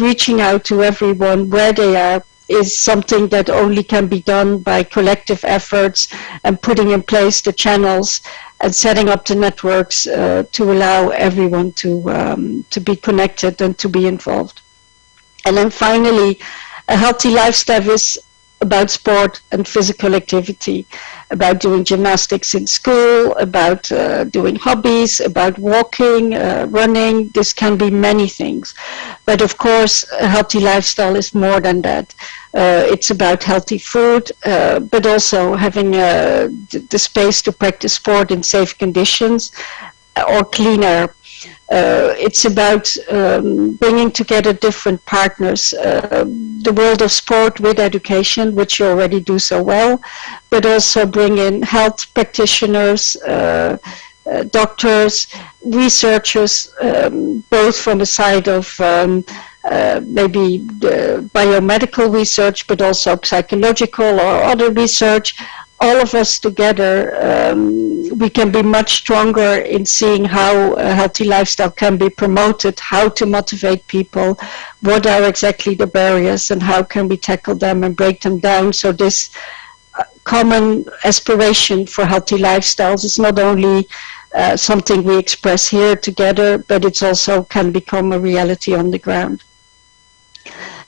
reaching out to everyone where they are, is something that only can be done by collective efforts and putting in place the channels and setting up the networks to allow everyone to be connected and to be involved. And then finally, a healthy lifestyle is about sport and physical activity, about doing gymnastics in school, about doing hobbies, about walking, running. This can be many things. But of course, a healthy lifestyle is more than that. It's about healthy food, but also having the space to practice sport in safe conditions or clean air. It's about bringing together different partners, the world of sport with education, which you already do so well, but also bring in health practitioners, doctors, researchers, both from a side of maybe biomedical research, but also psychological or other research. All of us together, we can be much stronger in seeing how a healthy lifestyle can be promoted, how to motivate people, what are exactly the barriers, and how can we tackle them and break them down. So this common aspiration for healthy lifestyles is not only something we express here together, but it's also can become a reality on the ground.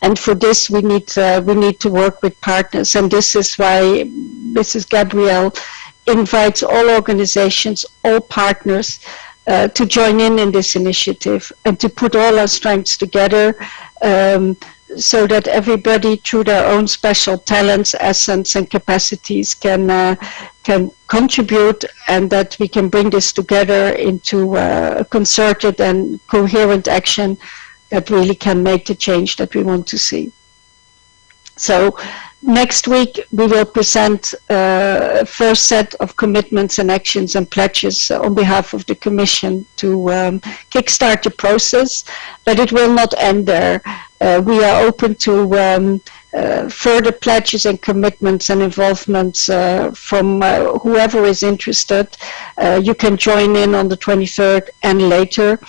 And for this, we need to work with partners, and this is why Mrs. Gabriel invites all organizations, all partners, to join in this initiative and to put all our strengths together, so that everybody, through their own special talents, essence, and capacities, can contribute, and that we can bring this together into a concerted and coherent action that really can make the change that we want to see. So next week we will present a first set of commitments and actions and pledges on behalf of the Commission to kickstart the process, but it will not end there. We are open to further pledges and commitments and involvements from whoever is interested. You can join in on the 23rd and later.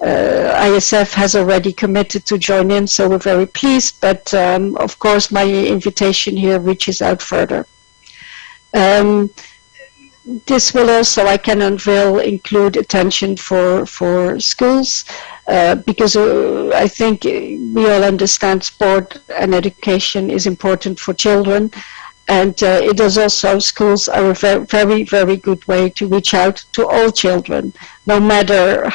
ISF has already committed to join in, so we're very pleased, but of course my invitation here reaches out further. This will also, I can unveil, include attention for schools, because I think we all understand sport and education is important for children, and it is also, schools are a very, very good way to reach out to all children, no matter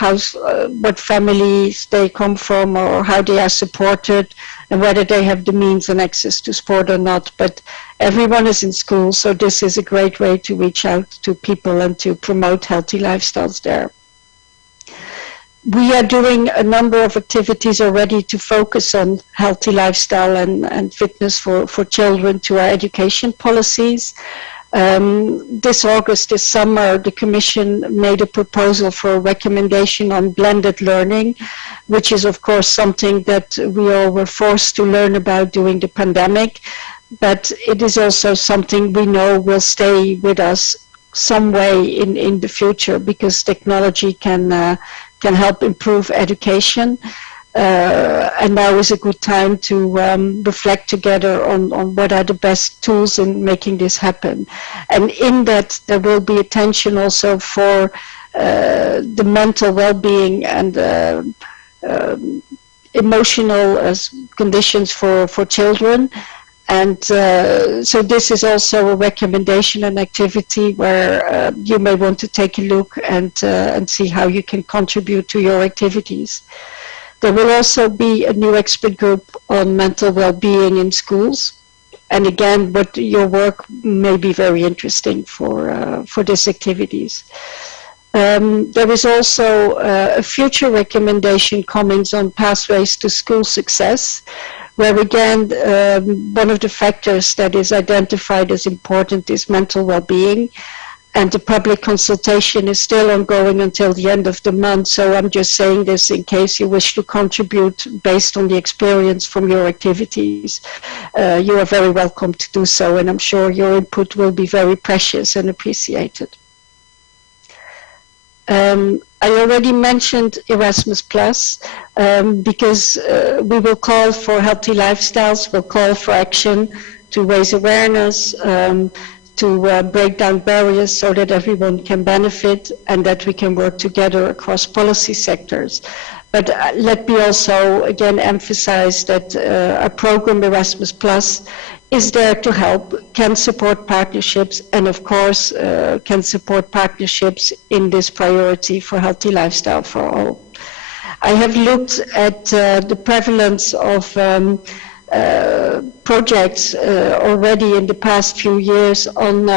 what families they come from or how they are supported and whether they have the means and access to sport or not. But everyone is in school, so this is a great way to reach out to people and to promote healthy lifestyles there. We are doing a number of activities already to focus on healthy lifestyle and fitness for children to our education policies. This August, this summer, the Commission made a proposal for a recommendation on blended learning, which is of course something that we all were forced to learn about during the pandemic, but it is also something we know will stay with us some way in the future, because technology can help improve education. And now is a good time to reflect together on what are the best tools in making this happen. And in that, there will be attention also for the mental well-being and emotional conditions for children. And so this is also a recommendation and activity where you may want to take a look and see how you can contribute to your activities. There will also be a new expert group on mental well-being in schools. And again, but your work may be very interesting for these activities. There is also a future recommendation coming on pathways to school success, where again, one of the factors that is identified as important is mental well-being. And the public consultation is still ongoing until the end of the month. So I'm just saying this in case you wish to contribute based on the experience from your activities. You are very welcome to do so, and I'm sure your input will be very precious and appreciated. I already mentioned Erasmus+, because we will call for healthy lifestyles, we'll call for action to raise awareness, to break down barriers so that everyone can benefit and that we can work together across policy sectors. But let me also again emphasize that our program Erasmus Plus is there to help, can support partnerships, and of course can support partnerships in this priority for healthy lifestyle for all. I have looked at the prevalence of projects already in the past few years on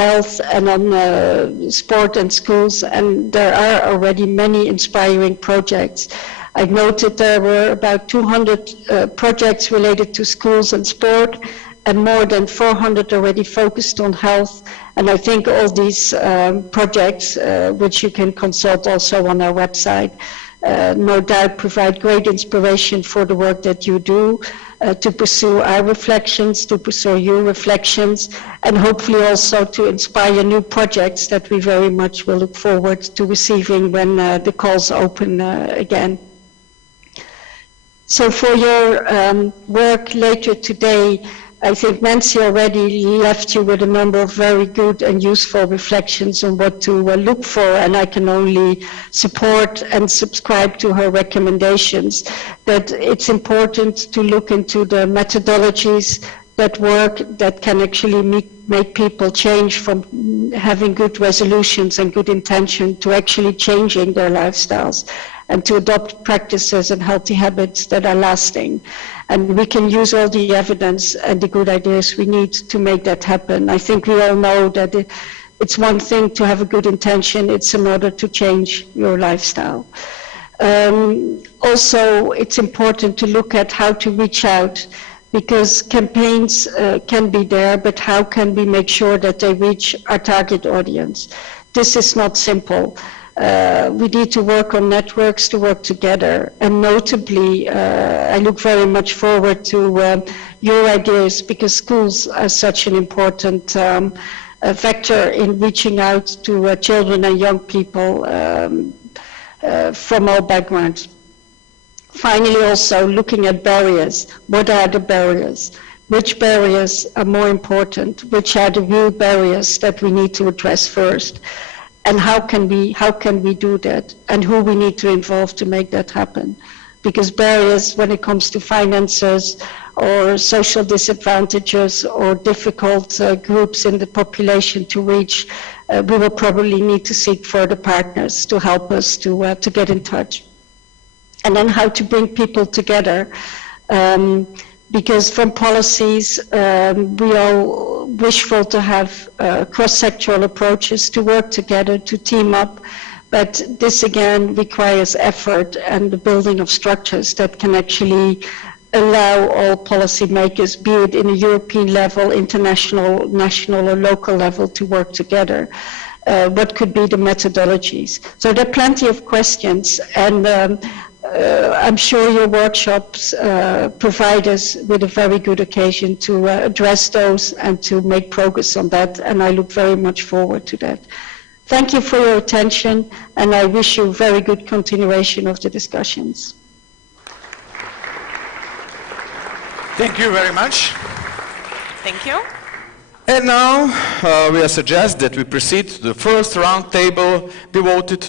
health and on sport and schools, and there are already many inspiring projects. I noted there were about 200 projects related to schools and sport, and more than 400 already focused on health. And I think all these projects, which you can consult also on our website, no doubt provide great inspiration for the work that you do, to pursue our reflections, to pursue your reflections, and hopefully also to inspire new projects that we very much will look forward to receiving when the calls open again. So for your work later today, I think Nancy already left you with a number of very good and useful reflections on what to look for, and I can only support and subscribe to her recommendations, that it's important to look into the methodologies that work, that can actually make people change from having good resolutions and good intention to actually changing their lifestyles, and to adopt practices and healthy habits that are lasting. And we can use all the evidence and the good ideas we need to make that happen. I think we all know that it's one thing to have a good intention, it's another to change your lifestyle. Also, it's important to look at how to reach out, because campaigns can be there, but how can we make sure that they reach our target audience? This is not simple. We need to work on networks to work together, and notably I look very much forward to your ideas, because schools are such an important factor in reaching out to children and young people from all backgrounds. Finally, also looking at barriers. What are the barriers? Which barriers are more important? Which are the real barriers that we need to address first? And how can we do that? And who we need to involve to make that happen? Because barriers when it comes to finances or social disadvantages or difficult groups in the population to reach, we will probably need to seek further partners to help us to get in touch. And then how to bring people together. Because from policies, we are wishful to have cross-sectoral approaches to work together, to team up, but this again requires effort and the building of structures that can actually allow all policymakers, be it in a European level, international, national or local level, to work together. What could be the methodologies? So there are plenty of questions, and I'm sure your workshops provide us with a very good occasion to address those and to make progress on that, and I look very much forward to that. Thank you for your attention, and I wish you very good continuation of the discussions. Thank you very much. Thank you. And now we suggest that we proceed to the first roundtable devoted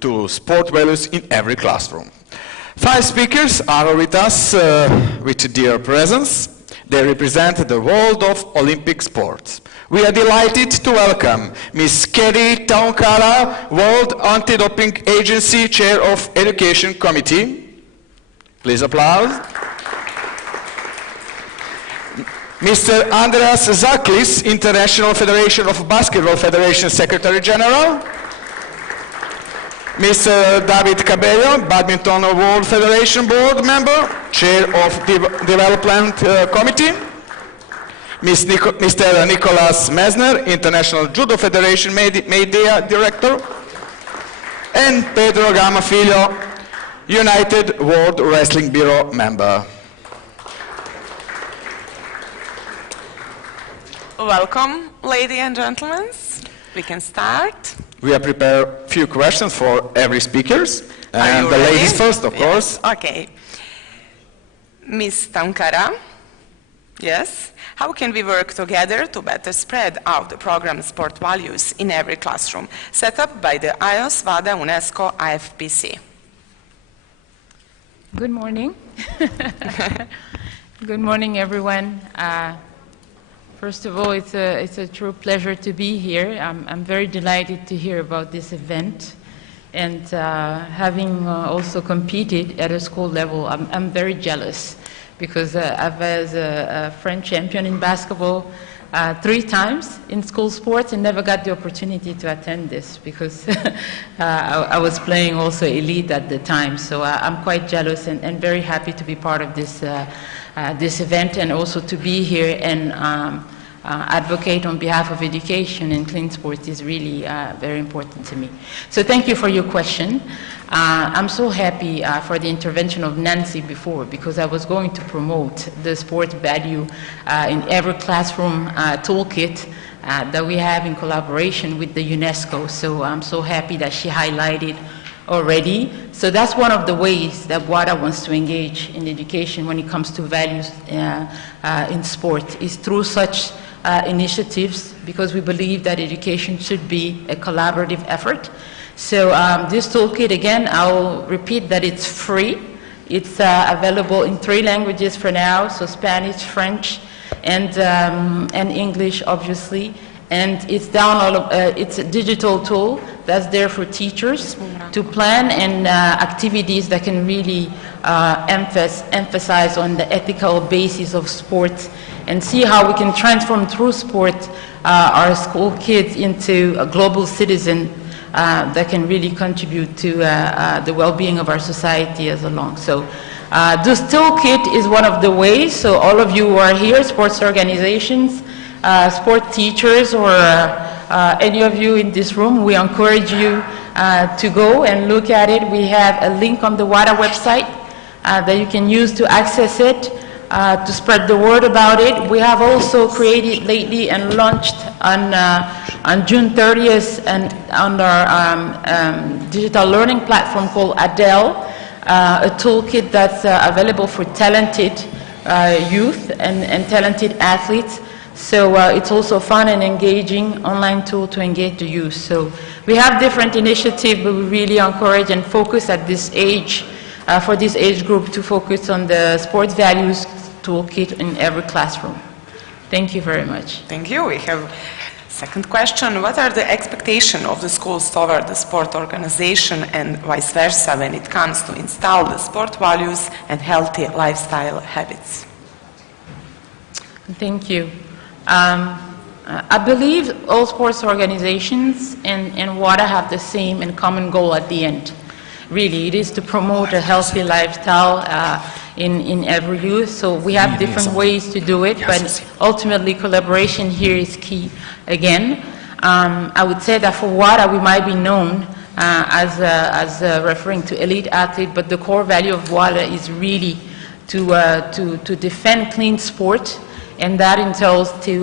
to sport values in every classroom. 5 speakers are with us with their presence. They represent the world of Olympic sports. We are delighted to welcome Ms. Kerry Taunkara, World Anti-Doping Agency Chair of Education Committee. Please applause. Mr. Andreas Zaklis, International Federation of Basketball Federation Secretary General. Mr. David Cabello, Badminton World Federation Board Member, Chair of Development Committee. Mr. Nicolas Mesner, International Judo Federation Media Director. And Pedro Gama Filho, United World Wrestling Bureau Member. Welcome, ladies and gentlemen. We can start. We have prepared a few questions for every speaker. And the ladies first, of course. Okay. Ms. Taunkara, Yes. How can we work together to better spread out the program sport values in every classroom, set up by the IOS, WADA, UNESCO, IFPC? Good morning. Good morning, everyone. First of all, it's a true pleasure to be here. I'm very delighted to hear about this event. And having also competed at a school level, I'm very jealous because I was a French champion in basketball 3 times in school sports and never got the opportunity to attend this because I was playing also elite at the time. So I'm quite jealous and very happy to be part of this, this event and also to be here and advocate on behalf of education and clean sports is really very important to me. So thank you for your question. I'm so happy for the intervention of Nancy before because I was going to promote the sport value in every classroom toolkit that we have in collaboration with the UNESCO. So I'm so happy that she highlighted already. So that's one of the ways that WADA wants to engage in education when it comes to values in sport is through such initiatives because we believe that education should be a collaborative effort. So this toolkit, again, I'll repeat that it's free. It's available in 3 languages for now, so Spanish, French, and English, obviously. And it's it's a digital tool that's there for teachers to plan and activities that can really emphasize on the ethical basis of sports and see how we can transform through sport our school kids into a global citizen that can really contribute to the well-being of our society as a long. So this toolkit is one of the ways, so all of you who are here, sports organizations, sport teachers, or any of you in this room, we encourage you to go and look at it. We have a link on the WADA website that you can use to access it, to spread the word about it. We have also created lately and launched on June 30th and on our digital learning platform called Adele, a toolkit that's available for talented youth and talented athletes. So it's also fun and engaging online tool to engage the youth. So we have different initiatives, but we really encourage and focus at this age, for this age group to focus on the sports values toolkit in every classroom. Thank you very much. Thank you. We have second question. What are the expectations of the schools toward the sport organization and vice versa when it comes to install the sport values and healthy lifestyle habits? Thank you. I believe all sports organizations and WADA have the same and common goal at the end. Really, it is to promote a healthy lifestyle in every youth. So we have different ways to do it, but ultimately collaboration here is key again. I would say that for WADA we might be known as referring to elite athlete, but the core value of WADA is really to defend clean sport, and that entails to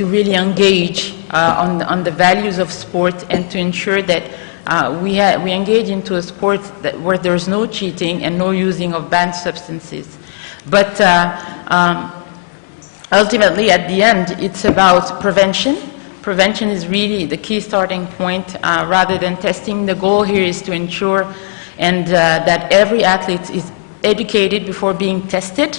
really engage on the values of sport and to ensure that we engage into a sport where there's no cheating and no using of banned substances. But ultimately, at the end, it's about prevention. Prevention is really the key starting point rather than testing. The goal here is to ensure that every athlete is educated before being tested.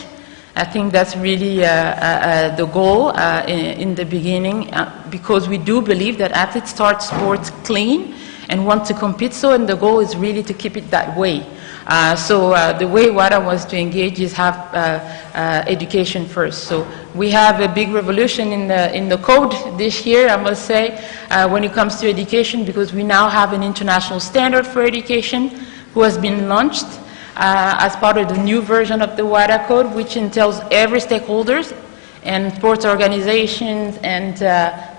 I think that's really the goal in the beginning because we do believe that athletes start sports clean and want to compete so, and the goal is really to keep it that way. So the way WADA wants to engage is have education first. So we have a big revolution in the code this year, I must say, when it comes to education, because we now have an international standard for education who has been launched as part of the new version of the WADA code, which entails every stakeholders and sports organizations and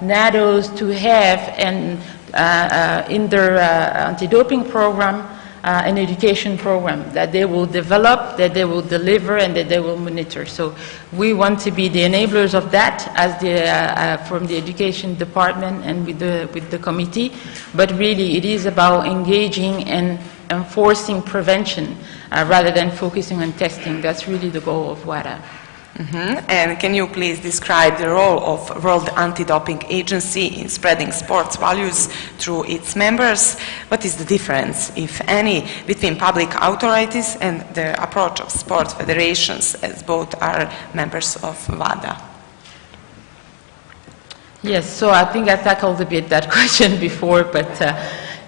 NADOs to have in their anti-doping program an education program that they will develop, that they will deliver, and that they will monitor. So we want to be the enablers of that as from the education department and with the committee. But really, it is about engaging and enforcing prevention rather than focusing on testing. That's really the goal of WADA. And can you please describe the role of World Anti-Doping Agency in spreading sports values through its members? What is the difference, if any, between public authorities and the approach of sports federations, as both are members of WADA? Yes, so I think I tackled a bit that question before, but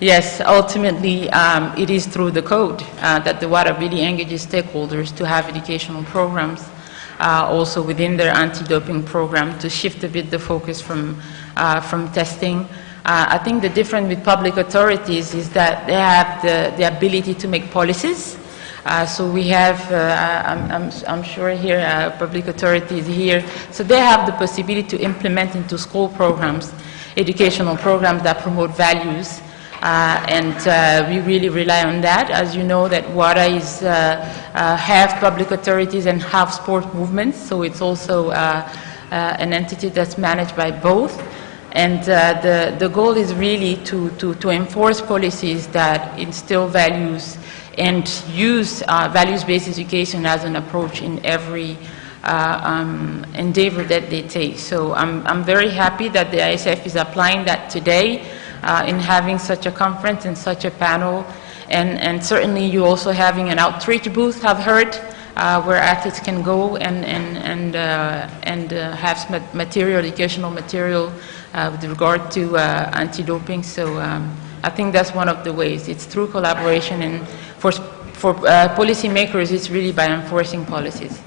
yes, ultimately it is through the code that the WADA really engages stakeholders to have educational programs also within their anti-doping program to shift a bit the focus from testing. I think the difference with public authorities is that they have the ability to make policies. So we have, I'm sure here, public authorities here, so they have the possibility to implement into school programs, educational programs that promote values. And we really rely on that. As you know, that WADA is half public authorities and half sport movements, so it's also an entity that's managed by both. And the goal is really to enforce policies that instill values and use values-based education as an approach in every endeavor that they take. So I'm very happy that the ISF is applying that today. In having such a conference and such a panel, and certainly you also having an outreach booth, I've heard, where athletes can go and have material, educational material with regard to anti-doping. So I think that's one of the ways. It's through collaboration, and for policymakers, it's really by enforcing policies.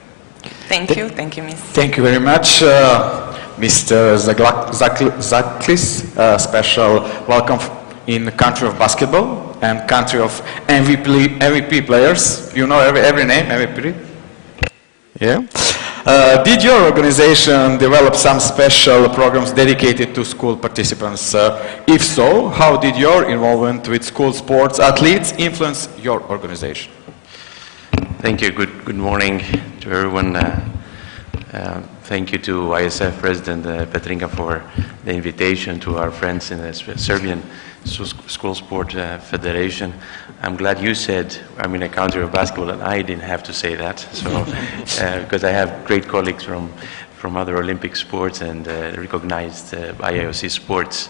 Thank you, Ms. Thank you very much. Mr. Zaklis, special welcome in the country of basketball and country of MVP players. You know every name, MVP? Yeah. Did your organization develop some special programs dedicated to school participants? If so, how did your involvement with school sports athletes influence your organization? Thank you. Good morning to everyone. Thank you to ISF President Petrinka for the invitation, to our friends in the Serbian School Sport Federation. I'm glad you said I'm in a country of basketball, and I didn't have to say that. So, because I have great colleagues from other Olympic sports and recognized IOC sports.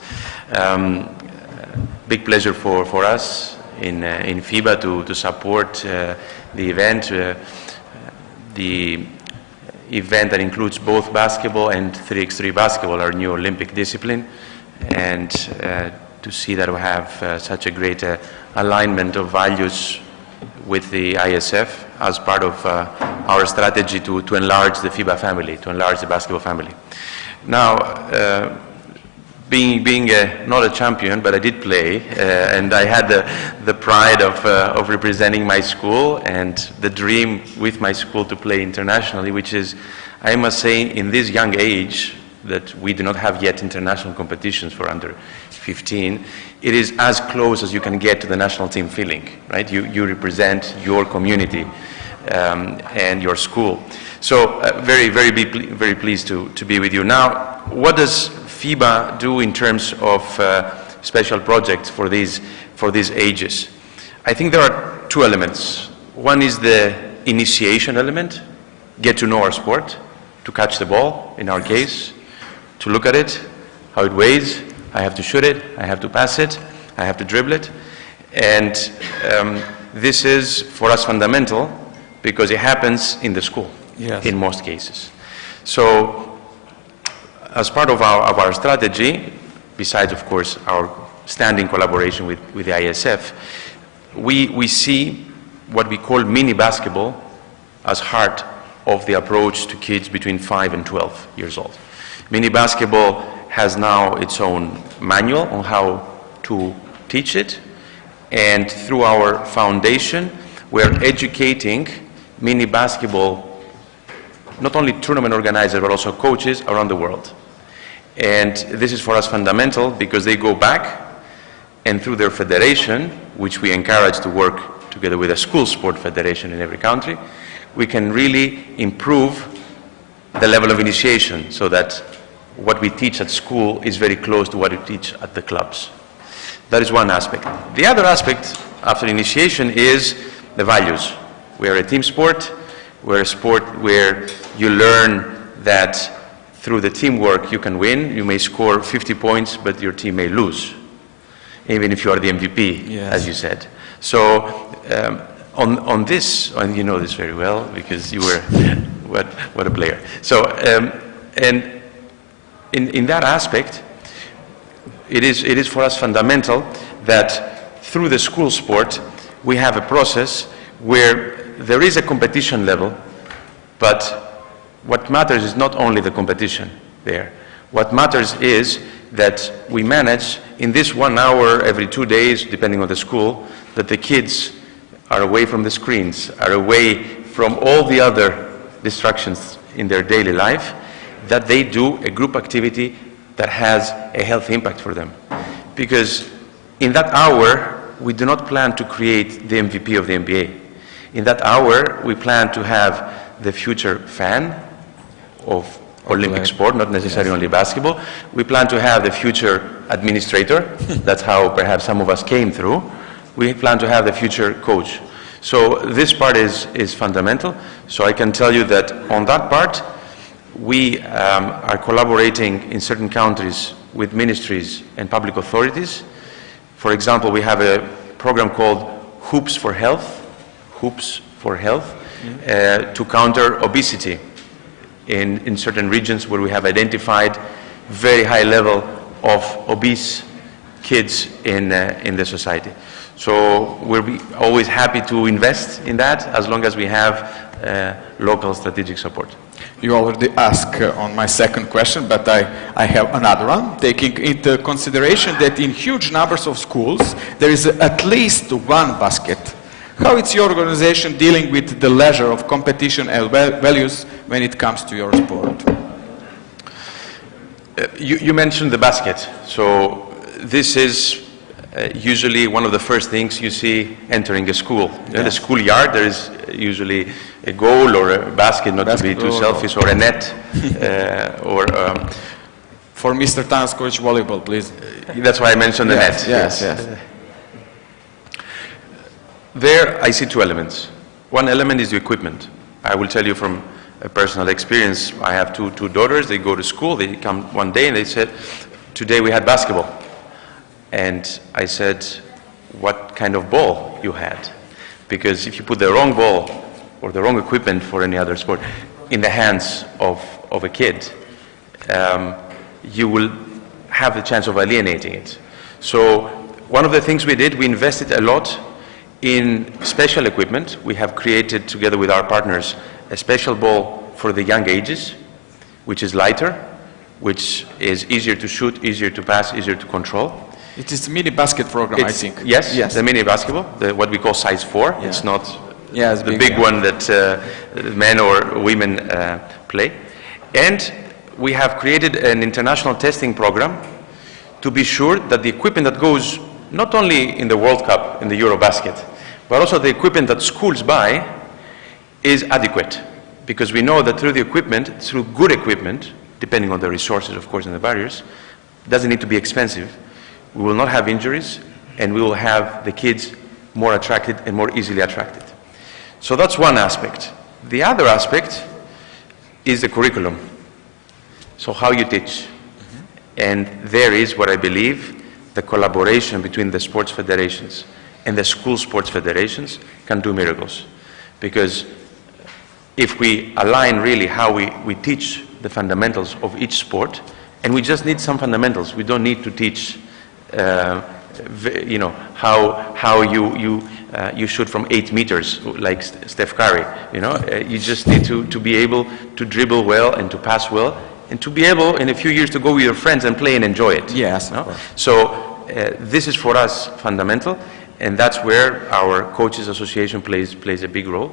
Big pleasure for us in FIBA to support the event. The event that includes both basketball and 3x3 basketball, our new Olympic discipline, and to see that we have such a great alignment of values with the ISF as part of our strategy to enlarge the FIBA family, to enlarge the basketball family. Now, being not a champion, but I did play, and I had the pride of representing my school and the dream with my school to play internationally, which is, I must say, in this young age that we do not have yet international competitions for under 15, it is as close as you can get to the national team feeling, right? You represent your community and your school. So very pleased to be with you. Now, what does FIBA do in terms of special projects for these ages? I think there are two elements. One is the initiation element, get to know our sport, to catch the ball, in our case, to look at it, how it weighs, I have to shoot it, I have to pass it, I have to dribble it. And this is, for us, fundamental, because it happens in the school, yes, in most cases. So, as part of our strategy, besides, of course, our standing collaboration with the ISF, we see what we call mini basketball as heart of the approach to kids between 5 and 12 years old. Mini basketball has now its own manual on how to teach it, and through our foundation, we're educating mini basketball, not only tournament organizers, but also coaches around the world. And this is for us fundamental, because they go back and through their federation, which we encourage to work together with a school sport federation in every country, we can really improve the level of initiation so that what we teach at school is very close to what we teach at the clubs. That is one aspect. The other aspect after initiation is the values. We are a team sport. where a sport where you learn that through the teamwork you can win. You may score 50 points, but your team may lose, even if you are the MVP, Yes. as you said. So on this, and you know this very well because you were, what a player. So, and in that aspect, it is for us fundamental that through the school sport, we have a process where there is a competition level, but what matters is not only the competition there. What matters is that we manage in this 1 hour every 2 days, depending on the school, that the kids are away from the screens, are away from all the other distractions in their daily life, that they do a group activity that has a health impact for them. Because in that hour, we do not plan to create the MVP of the NBA. In that hour, we plan to have the future fan of Olympic sport, not necessarily only basketball. We plan to have the future administrator. That's how perhaps some of us came through. We plan to have the future coach. So this part is fundamental. So I can tell you that on that part, we are collaborating in certain countries with ministries and public authorities. For example, we have a program called Hoops for Health, to counter obesity in certain regions where we have identified very high level of obese kids in the society. So we're always happy to invest in that as long as we have local strategic support. You already asked on my second question, but I have another one. Taking into consideration that in huge numbers of schools, there is at least one basket. How is your organization dealing with the leisure of competition and values when it comes to your sport? You mentioned the basket. So this is usually one of the first things you see entering a school. In the schoolyard, there is usually a goal or a basket, not to be too selfish, or a net, or... For Mr. Tanaskovic, volleyball, please. That's why I mentioned the net. Yes. There, I see two elements. One element is the equipment. I will tell you from a personal experience. I have two daughters. They go to school. They come one day and they said, today we had basketball. And I said, what kind of ball you had? Because if you put the wrong ball or the wrong equipment for any other sport in the hands of a kid, you will have the chance of alienating it. So one of the things we did, we invested a lot in special equipment. We have created, together with our partners, a special ball for the young ages, which is lighter, which is easier to shoot, easier to pass, easier to control. It is a mini basket program, I think. Yes, the mini basketball, what we call size 4. Yeah. It's not the big one that men or women play. And we have created an international testing program to be sure that the equipment that goes not only in the World Cup, in the Eurobasket, but also the equipment that schools buy is adequate. Because we know that through the equipment, through good equipment, depending on the resources, of course, and the barriers, it doesn't need to be expensive. We will not have injuries, and we will have the kids more attracted and more easily attracted. So that's one aspect. The other aspect is the curriculum. So how you teach. And there is what I believe the collaboration between the sports federations and the school sports federations can do miracles. Because if we align really how we teach the fundamentals of each sport, and we just need some fundamentals. We don't need to teach how you shoot from 8 meters like Steph Curry. You just need to be able to dribble well and to pass well, and to be able in a few years to go with your friends and play and enjoy it. Yes. No? So this is for us fundamental, and that's where our Coaches Association plays a big role.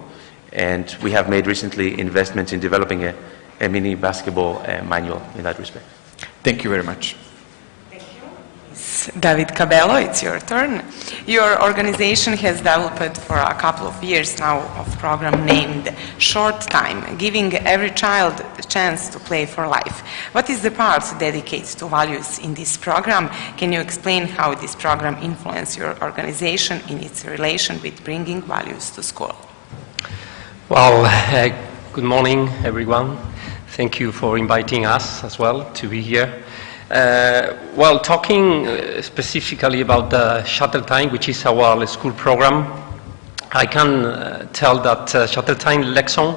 And we have made recently investments in developing a mini basketball manual in that respect. Thank you very much. David Cabello, it's your turn. Your organization has developed for a couple of years now a program named Short Time, giving every child the chance to play for life. What is the part dedicated to values in this program? Can you explain how this program influences your organization in its relation with bringing values to school? Well, good morning, everyone. Thank you for inviting us as well to be here. Well, talking specifically about the Shuttle Time, which is our school program, I can tell that Shuttle Time lessons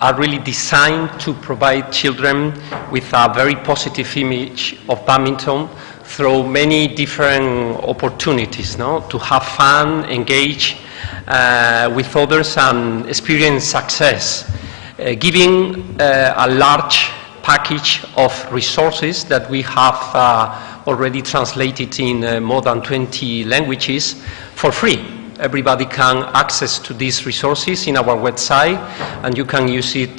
are really designed to provide children with a very positive image of badminton through many different opportunities, no? To have fun, engage with others and experience success, giving a large package of resources that we have already translated in more than 20 languages for free. Everybody can access to these resources in our website, and you can use it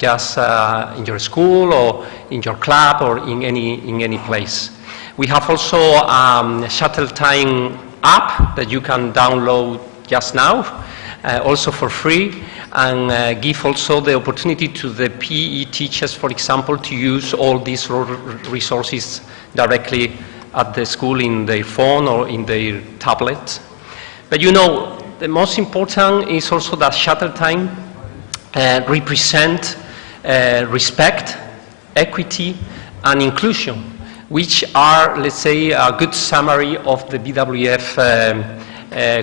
just in your school or in your club or in any place. We have also a Shuttle Time app that you can download just now, also for free, and give also the opportunity to the PE teachers, for example, to use all these resources directly at the school in their phone or in their tablet. But you know, the most important is also that Shuttle Time represent respect, equity, and inclusion, which are, let's say, a good summary of the BWF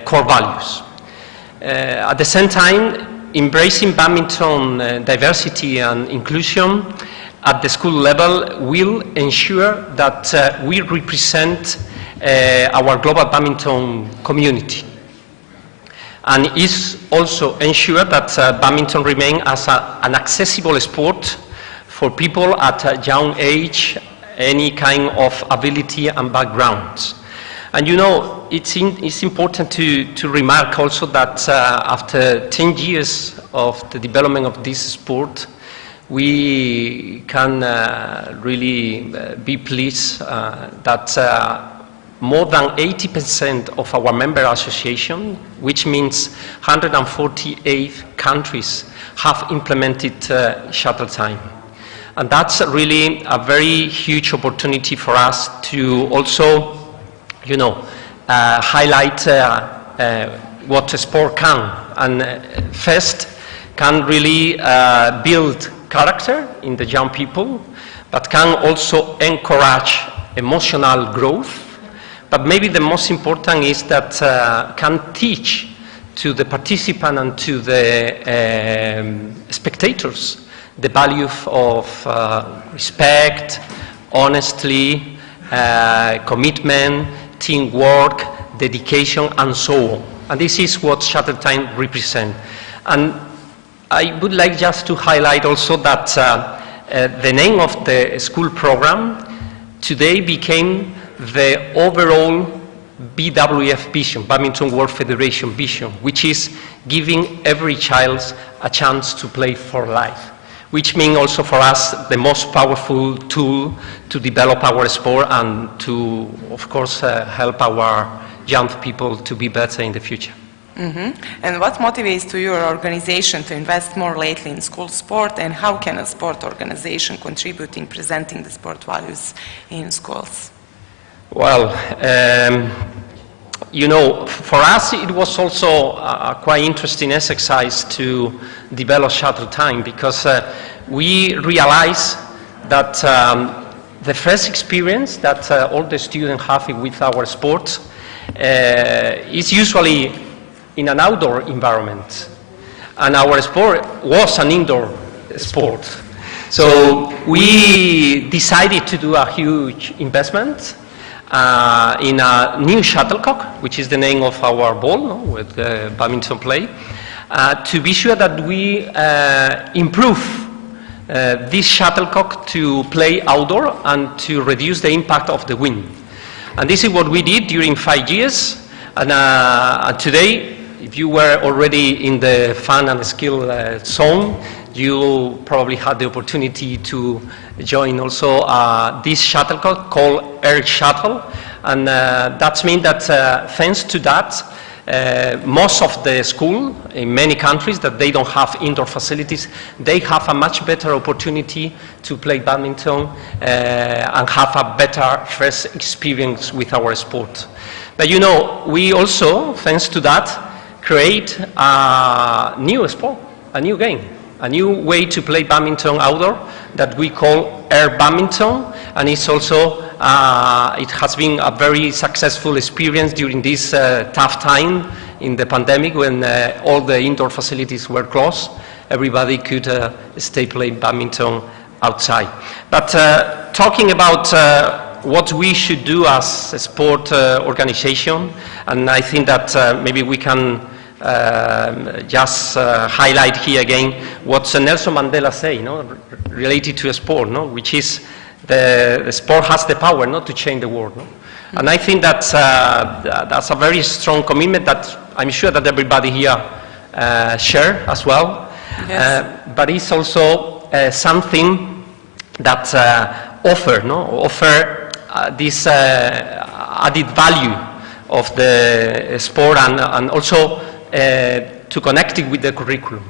core values. At the same time, embracing badminton diversity and inclusion at the school level will ensure that we represent our global badminton community. And is also ensure that badminton remains as an accessible sport for people at a young age, any kind of ability and background. And you know, it's important to remark also that after 10 years of the development of this sport, we can really be pleased that more than 80% of our member association, which means 148 countries, have implemented Shuttle Time. And that's really a very huge opportunity for us to also, you know, highlight what sport can. And first, can really build character in the young people, but can also encourage emotional growth. But maybe the most important is that can teach to the participant and to the spectators the value of respect, honesty, commitment, teamwork, dedication, and so on. And this is what Shuttle Time represents. And I would like just to highlight also that the name of the school program today became the overall BWF vision, Badminton World Federation vision, which is giving every child a chance to play for life, which means also for us the most powerful tool to develop our sport and to, of course, help our young people to be better in the future. Mm-hmm. And what motivates to your organization to invest more lately in school sport, and how can a sport organization contribute in presenting the sport values in schools? Well, you know, for us it was also a quite interesting exercise to develop Shuttle Time, because we realized that the first experience that all the students have with our sport is usually in an outdoor environment, and our sport was an indoor sport. So we decided to do a huge investment in a new shuttlecock, which is the name of our ball, no, with badminton play, to be sure that we improve this shuttlecock to play outdoor and to reduce the impact of the wind. And this is what we did during 5 years. And today, if you were already in the fun and skill zone, you probably had the opportunity to join also this shuttlecock called Air Shuttle. And that means that thanks to that, most of the school in many countries that they don't have indoor facilities, they have a much better opportunity to play badminton and have a better first experience with our sport. But you know, we also, thanks to that, create a new sport, a new game, a new way to play badminton outdoor that we call air badminton, and it's also, it has been a very successful experience during this tough time in the pandemic when all the indoor facilities were closed. Everybody could stay playing badminton outside. But talking about what we should do as a sport organization, and I think that maybe we can just highlight here again what Nelson Mandela said, related to a sport, which is the sport has the power to change the world. And I think that that's a very strong commitment that I'm sure that everybody here share as well. Yes. But it's also something that offer this added value of the sport and also to connect it with the curriculum.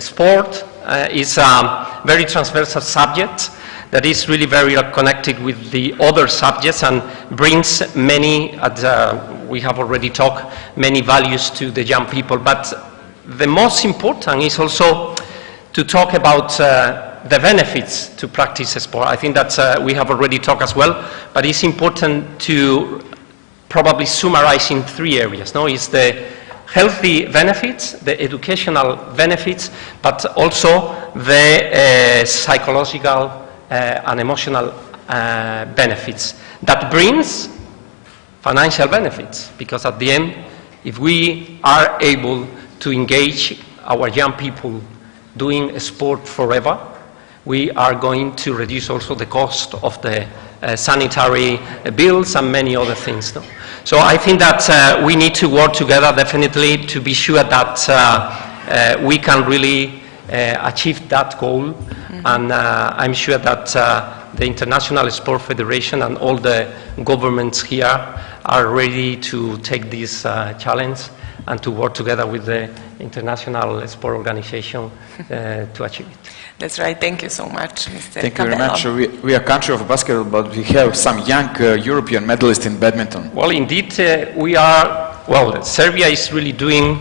Sport is a very transversal subject that is really very connected with the other subjects and brings many, we have already talked, many values to the young people. But the most important is also to talk about the benefits to practice sport. I think that we have already talked as well, but it's important to probably summarize in three areas. It's the healthy benefits, the educational benefits, but also the psychological and emotional benefits that brings financial benefits, because at the end, if we are able to engage our young people doing sport forever, we are going to reduce also the cost of the sanitary bills and many other things. So I think that we need to work together definitely to be sure that we can really achieve that goal. And I'm sure that the International Sport Federation and all the governments here are ready to take this challenge and to work together with the International Sport Organization to achieve it. That's right. Thank you so much, Mr. Thank you very much. We are a country of basketball, but we have some young European medalists in badminton. Well, indeed, we are, well, Serbia is really doing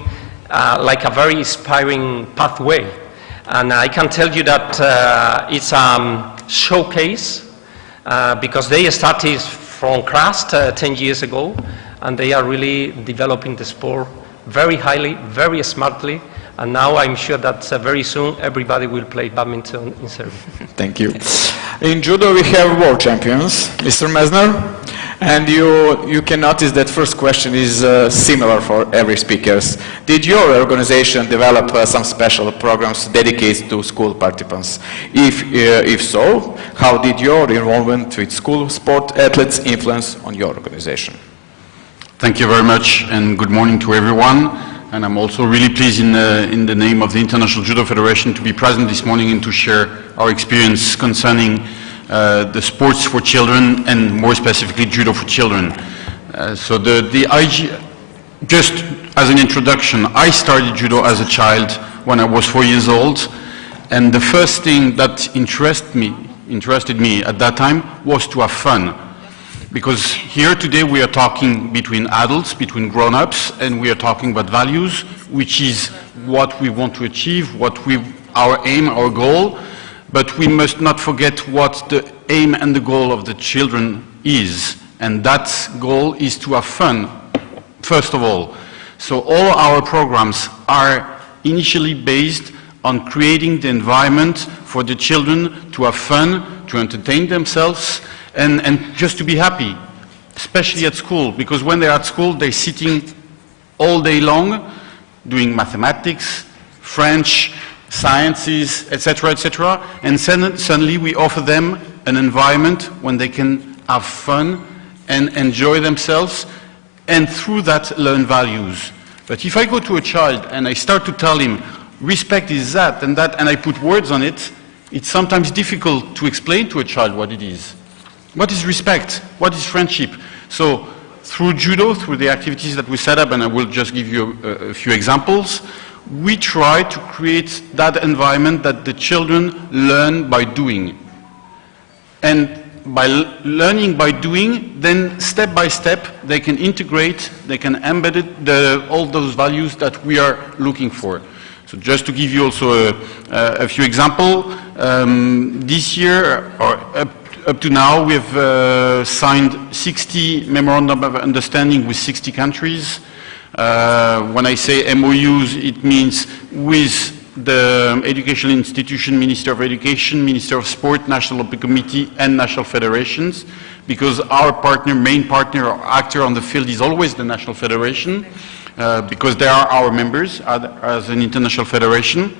like a very inspiring pathway. And I can tell you that it's a showcase because they started from crust 10 years ago, and they are really developing the sport very highly, very smartly, and now I'm sure that very soon everybody will play badminton in Serbia. Thank you. In judo we have world champions, Mr. Mesner, and you can notice that first question is similar for every speaker. Did your organization develop some special programs dedicated to school participants? If so, how did your involvement with school sport athletes influence on your organization? Thank you very much, and good morning to everyone. And I'm also really pleased in the name of the International Judo Federation to be present this morning and to share our experience concerning the sports for children and more specifically judo for children. Just as an introduction, I started judo as a child when I was 4 years old, and the first thing that interested me at that time was to have fun. Because here today we are talking between adults, between grown-ups, and we are talking about values, which is what we want to achieve, our aim, our goal, but we must not forget what the aim and the goal of the children is. And that goal is to have fun, first of all. So all our programs are initially based on creating the environment for the children to have fun, to entertain themselves, and just to be happy, especially at school, because when they're at school, they're sitting all day long doing mathematics, French, sciences, etc., and suddenly we offer them an environment when they can have fun and enjoy themselves, and through that learn values. But if I go to a child and I start to tell him, respect is that, and I put words on it, it's sometimes difficult to explain to a child what it is. What is respect? What is friendship? So through judo, through the activities that we set up, and I will just give you a few examples, we try to create that environment that the children learn by doing. And by learning by doing, then step by step they can integrate, they can embed all those values that we are looking for. So just to give you also a few examples, this year, or up to now, we have signed 60 memorandum of understanding with 60 countries. When I say MOUs, it means with the educational institution, Minister of Education, Minister of Sport, National Olympic Committee, and national federations, because our partner, main partner or actor on the field is always the national federation, because they are our members as an international federation.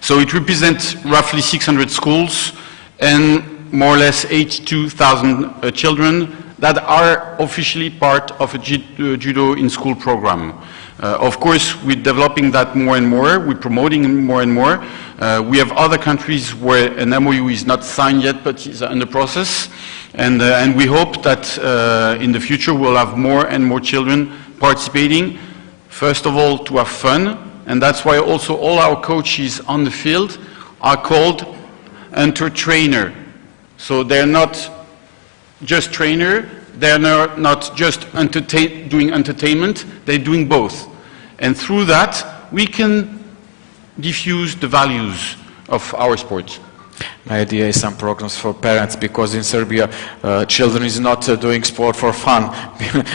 So it represents roughly 600 schools and more or less 82,000 children that are officially part of a judo in school program. Of course, we're developing that more and more, we're promoting it more and more. We have other countries where an MOU is not signed yet, but is under process. And we hope that in the future we'll have more and more children participating, first of all, to have fun. And that's why also all our coaches on the field are called trainer. So they're not just trainer, they're not just doing entertainment, they're doing both. And through that, we can diffuse the values of our sport. My idea is some programs for parents, because in Serbia, children is not doing sport for fun.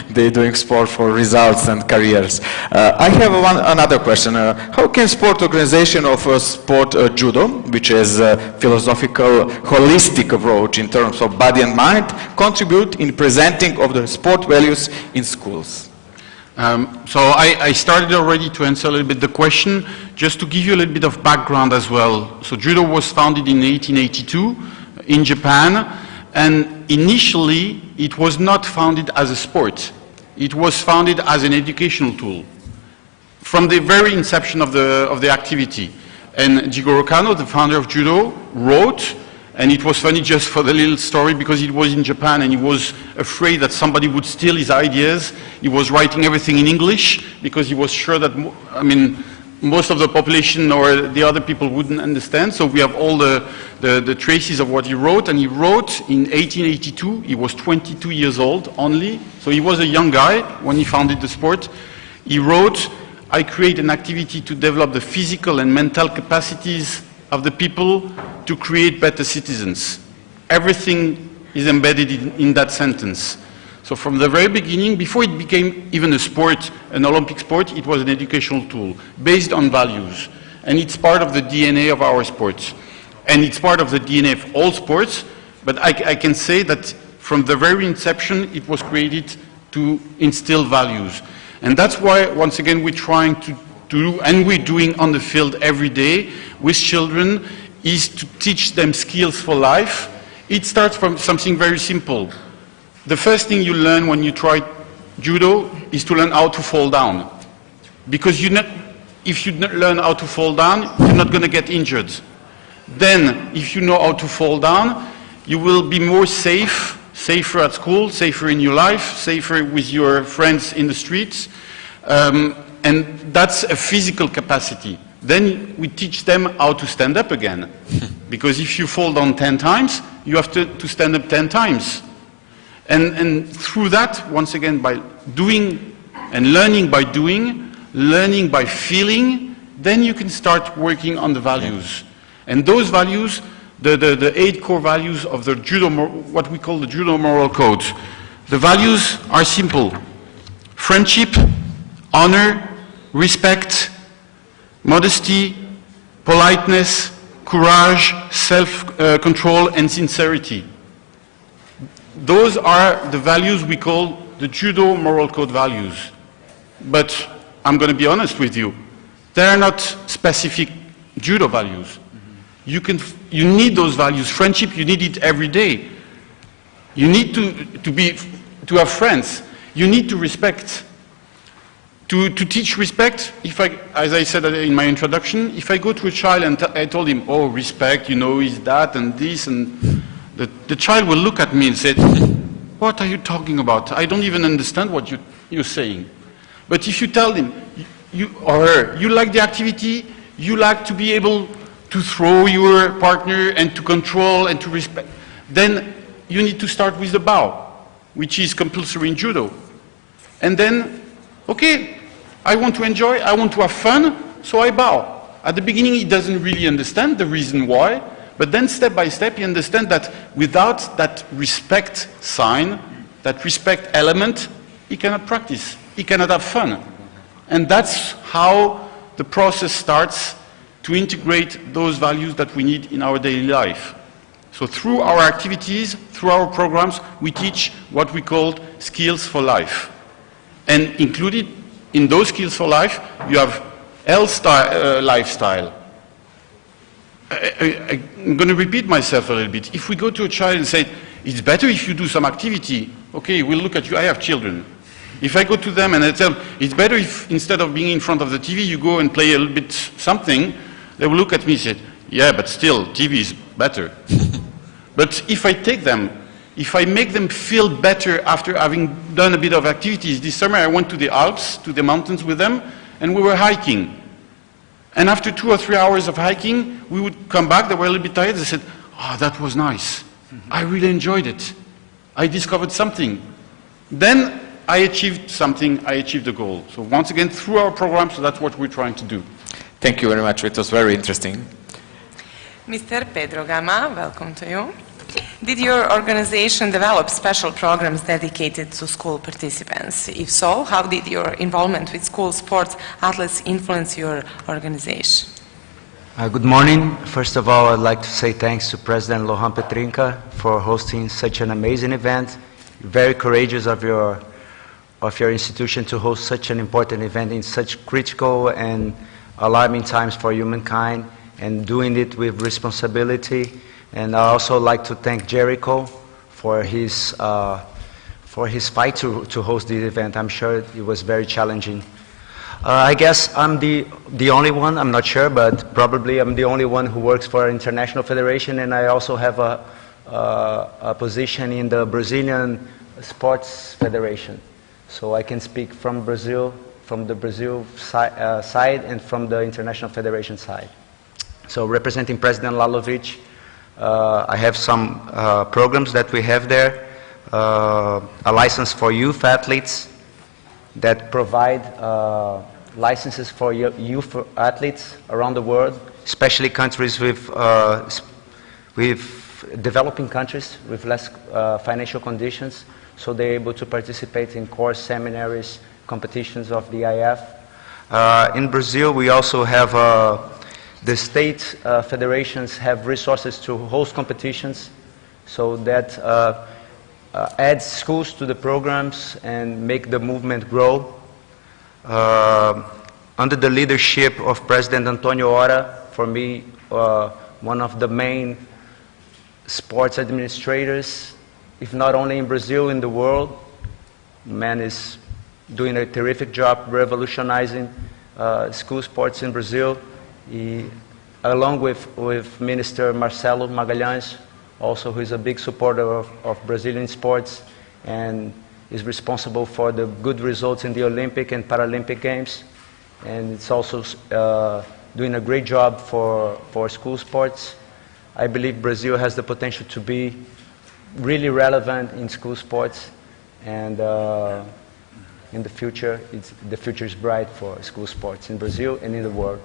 They're doing sport for results and careers. I have another question. How can sport organization of sport judo, which is a philosophical, holistic approach in terms of body and mind, contribute in presenting of the sport values in schools? So I started already to answer a little bit the question, just to give you a little bit of background as well. So judo was founded in 1882 in Japan, and initially it was not founded as a sport. It was founded as an educational tool from the very inception of the activity. And Jigoro Kano, the founder of judo, wrote, and it was funny just for the little story, because it was in Japan and he was afraid that somebody would steal his ideas. He was writing everything in English because he was sure that, most of the population or the other people wouldn't understand. So we have all the traces of what he wrote. And he wrote in 1882, he was 22 years old only. So he was a young guy when he founded the sport. He wrote, "I create an activity to develop the physical and mental capacities of the people to create better citizens." Everything is embedded in that sentence. So from the very beginning, before it became even a sport, an Olympic sport, it was an educational tool based on values. And it's part of the DNA of our sports. And it's part of the DNA of all sports, but I can say that from the very inception, it was created to instill values. And that's why, once again, we're trying to do, and we're doing on the field every day with children, is to teach them skills for life. It starts from something very simple. The first thing you learn when you try judo is to learn how to fall down. Because if you learn how to fall down, you're not going to get injured. Then, if you know how to fall down, you will be more safer at school, safer in your life, safer with your friends in the streets. And that's a physical capacity. Then we teach them how to stand up again. Because if you fall down 10 times, you have to stand up 10 times. And through that, once again, by doing and learning by doing, learning by feeling, then you can start working on the values. And those values, the 8 core values of the judo, what we call the judo moral code. The values are simple: friendship, honor, respect, modesty, politeness, courage, self-control, and sincerity. Those are the values we call the judo moral code values. But I'm going to be honest with you, they are not specific judo values. You need those values. Friendship, you need it every day. You need to have friends. You need to respect. To teach respect, as I said in my introduction, if I go to a child and I told him, "Oh, respect, is that and this," and the child will look at me and say, "What are you talking about? I don't even understand what you're saying." But if you tell him, you or her, you like the activity, you like to be able to throw your partner and to control and to respect, then you need to start with the bow, which is compulsory in judo. And then, okay, I want to enjoy, I want to have fun, so I bow. At the beginning, he doesn't really understand the reason why, but then step by step, he understands that without that respect sign, that respect element, he cannot practice, he cannot have fun. And that's how the process starts to integrate those values that we need in our daily life. So through our activities, through our programs, we teach what we call skills for life. And included in those skills for life, you have health lifestyle. I'm going to repeat myself a little bit. If we go to a child and say, it's better if you do some activity, okay, we'll look at you, I have children. If I go to them and I tell them, it's better if instead of being in front of the TV, you go and play a little bit something, they will look at me and say, yeah, but still, TV is better. But if I take them, if I make them feel better after having done a bit of activities, this summer I went to the Alps, to the mountains with them, and we were hiking. And after 2 or 3 hours of hiking, we would come back, they were a little bit tired, they said, oh, that was nice. I really enjoyed it. I discovered something. Then I achieved something, I achieved a goal. So once again, through our program, so that's what we're trying to do. Thank you very much, it was very interesting. Mr. Pedro Gama, welcome to you. Did your organization develop special programs dedicated to school participants? If so, how did your involvement with school sports athletes influence your organization? Good morning. First of all, I'd like to say thanks to President Lohan Petrinka for hosting such an amazing event. Very courageous of your institution to host such an important event in such critical and alarming times for humankind, and doing it with responsibility. And I also like to thank Jericho for his fight to host this event. I'm sure it was very challenging. I guess I'm the only one, I'm not sure, but probably I'm the only one who works for an international federation, and I also have a position in the Brazilian Sports Federation. So I can speak from Brazil, from the Brazil side and from the International Federation side. So representing President Lalovic, I have some programs that we have there, a license for youth athletes that provide licenses for youth athletes around the world, especially countries with developing countries with less financial conditions, so they're able to participate in course, seminaries, competitions of the IF. In Brazil, we also have the state federations have resources to host competitions, so that adds schools to the programs and make the movement grow. Under the leadership of President Antonio Ora, for me, one of the main sports administrators, if not only in Brazil, in the world. The man is doing a terrific job revolutionizing school sports in Brazil. He, along with Minister Marcelo Magalhães, also who is a big supporter of Brazilian sports and is responsible for the good results in the Olympic and Paralympic Games. And it's also doing a great job for school sports. I believe Brazil has the potential to be really relevant in school sports, and in the future is bright for school sports in Brazil and in the world.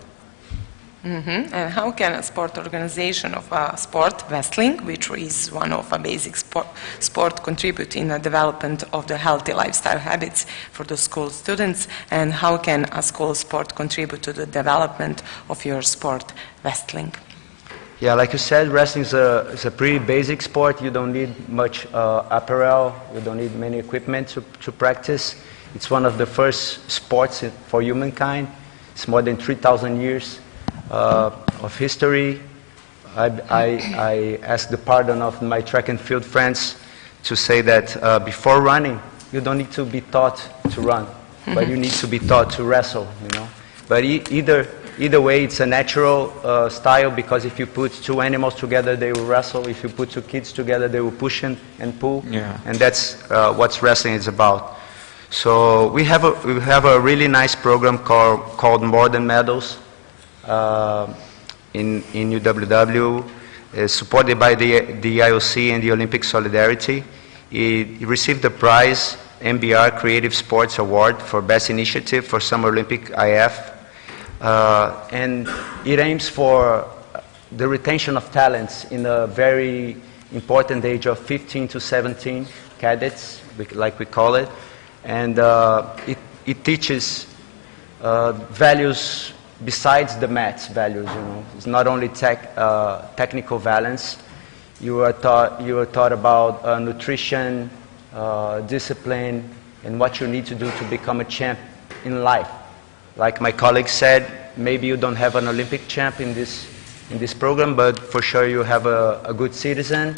Mm-hmm. And how can a sport organization of a sport, wrestling, which is one of a basic sport, contribute in the development of the healthy lifestyle habits for the school students? And how can a school sport contribute to the development of your sport, wrestling? Yeah, like you said, wrestling is a pretty basic sport. You don't need much apparel. You don't need many equipment to practice. It's one of the first sports for humankind. It's more than 3,000 years of history. I ask the pardon of my track and field friends to say that before running, you don't need to be taught to run, but you need to be taught to wrestle, you know. But either way, it's a natural style, because if you put two animals together, they will wrestle. If you put two kids together, they will push and pull. Yeah. And that's what wrestling is about. So we have a really nice program called More Than Medals in UWW. supported by the IOC and the Olympic Solidarity. It received the prize MBR Creative Sports Award for Best Initiative for Summer Olympic IF. And it aims for the retention of talents in a very important age of 15 to 17 cadets, like we call it. And it teaches values besides the maths values, you know. It's not only technical balance. You are taught about nutrition, discipline, and what you need to do to become a champ in life. Like my colleague said, maybe you don't have an Olympic champ in this program, but for sure you have a good citizen,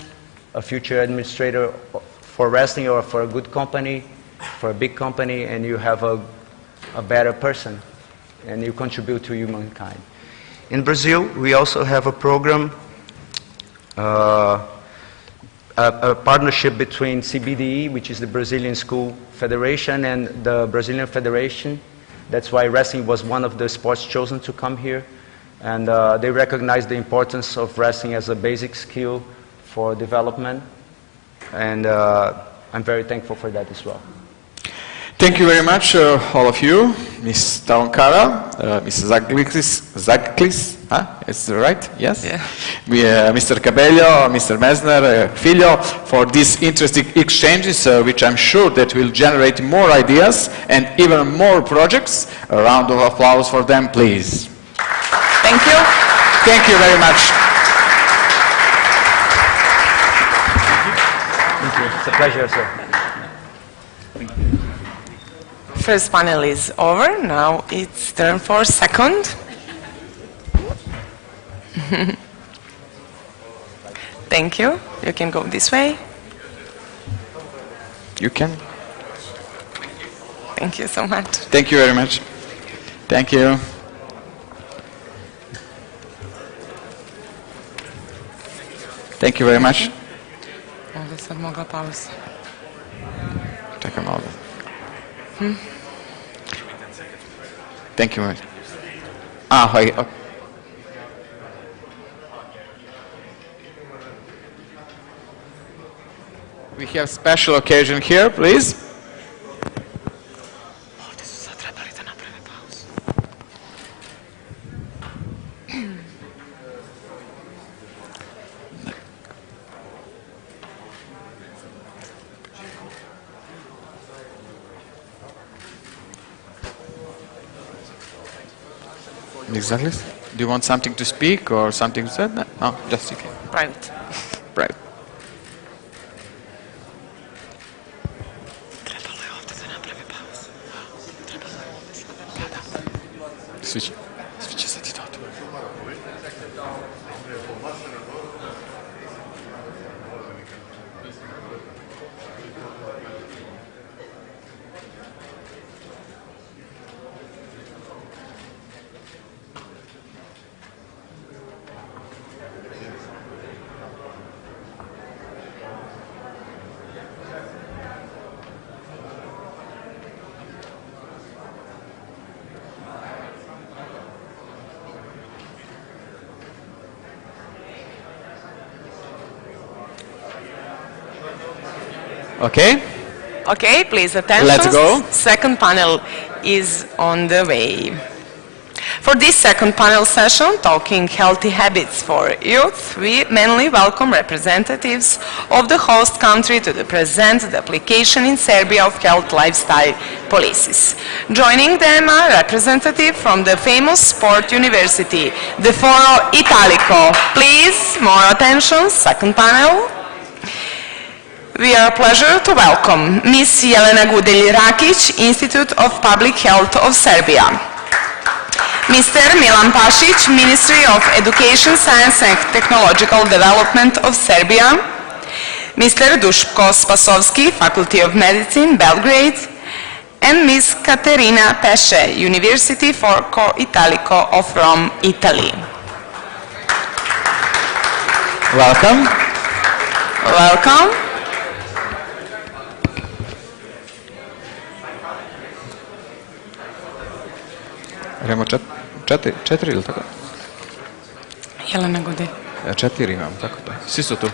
a future administrator for wrestling or for a good company, for a big company, and you have a better person, and you contribute to humankind. In Brazil, we also have a program, a partnership between CBDE, which is the Brazilian School Federation, and the Brazilian Federation. That's why wrestling was one of the sports chosen to come here. And they recognize the importance of wrestling as a basic skill for development. And I'm very thankful for that as well. Thank you very much, all of you. Ms. Talonkara, Mrs. Zaglis, huh? Is that right? Yes? Yeah. Mr. Cabello, Mr. Mesner, Filho, for these interesting exchanges, which I'm sure that will generate more ideas and even more projects. A round of applause for them, please. Thank you. Thank you very much. Thank you. It's a pleasure, sir. First panel is over. Now it's turn for second. Thank you. You can go this way. You can. Thank you so much. Thank you very much. Thank you. Thank you very much. Ovdje sad mogla pauza. Čekam ovdje. Thank you very much. Okay. We have special occasion here, please. Exactly. Do you want something to speak or something to say? No, just okay. Private. Private. Switch. Switch se ti to. Okay. Okay, please attention. Let's go. Second panel is on the way. For this second panel session, talking healthy habits for youth, we mainly welcome representatives of the host country to present the application in Serbia of health lifestyle policies. Joining them are representatives from the famous sport university, the Foro Italico. Please, more attention, second panel. We are a pleasure to welcome Ms. Jelena Gudelj-Rakic, Institute of Public Health of Serbia. Mr. Milan Pasic, Ministry of Education, Science and Technological Development of Serbia. Mr. Duško Spasovski, Faculty of Medicine, Belgrade. And Ms. Katerina Pesce, University Foro Italico of Rome, Italy. Welcome. Welcome. Idemo četiri ili tako? Jelena Gudelj. 4 imam, tako da. Svi su tu.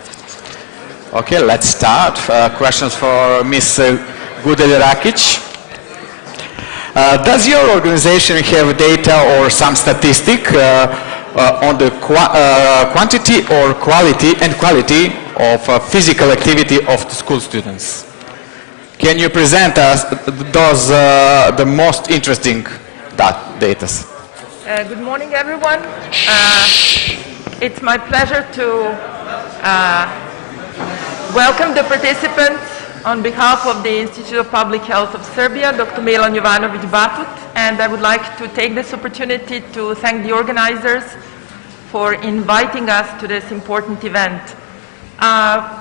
Okay, let's start. Questions for Ms. Gudelj Rakic. Does your organization have data or some statistic on the quantity or quality of physical activity of the school students? Can you present us those the most interesting data? Good morning, everyone. It's my pleasure to welcome the participants on behalf of the Institute of Public Health of Serbia, Dr. Milan Jovanovic Batut, and I would like to take this opportunity to thank the organizers for inviting us to this important event.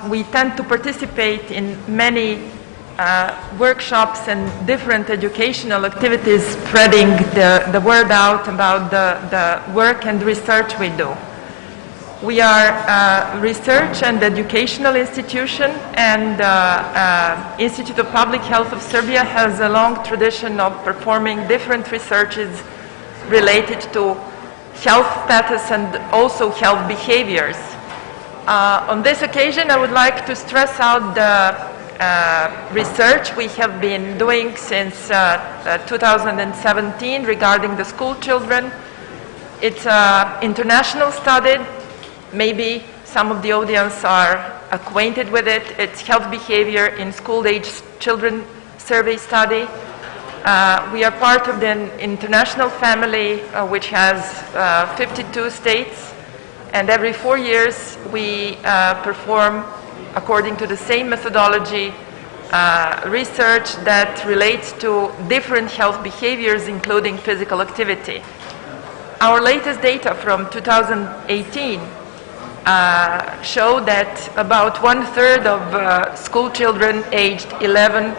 We tend to participate in many workshops and different educational activities, spreading the word out about the work and research we do. We are a research and educational institution, and Institute of Public Health of Serbia has a long tradition of performing different researches related to health status and also health behaviors. On this occasion, I would like to stress out the research we have been doing since 2017 regarding the school children. It's an international study. Maybe some of the audience are acquainted with it. It's health behavior in school-age children survey study. We are part of the international family, which has 52 states, and every 4 years we perform, according to the same methodology, research that relates to different health behaviors, including physical activity. Our latest data from 2018 show that about 1/3 of school children aged 11,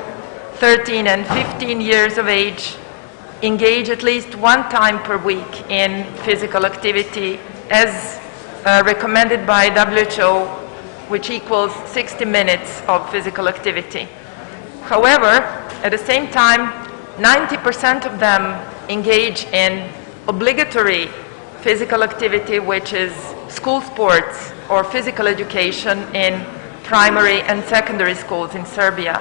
13, and 15 years of age engage at least one time per week in physical activity, as recommended by WHO, which equals 60 minutes of physical activity. However, at the same time, 90% of them engage in obligatory physical activity, which is school sports or physical education in primary and secondary schools in Serbia.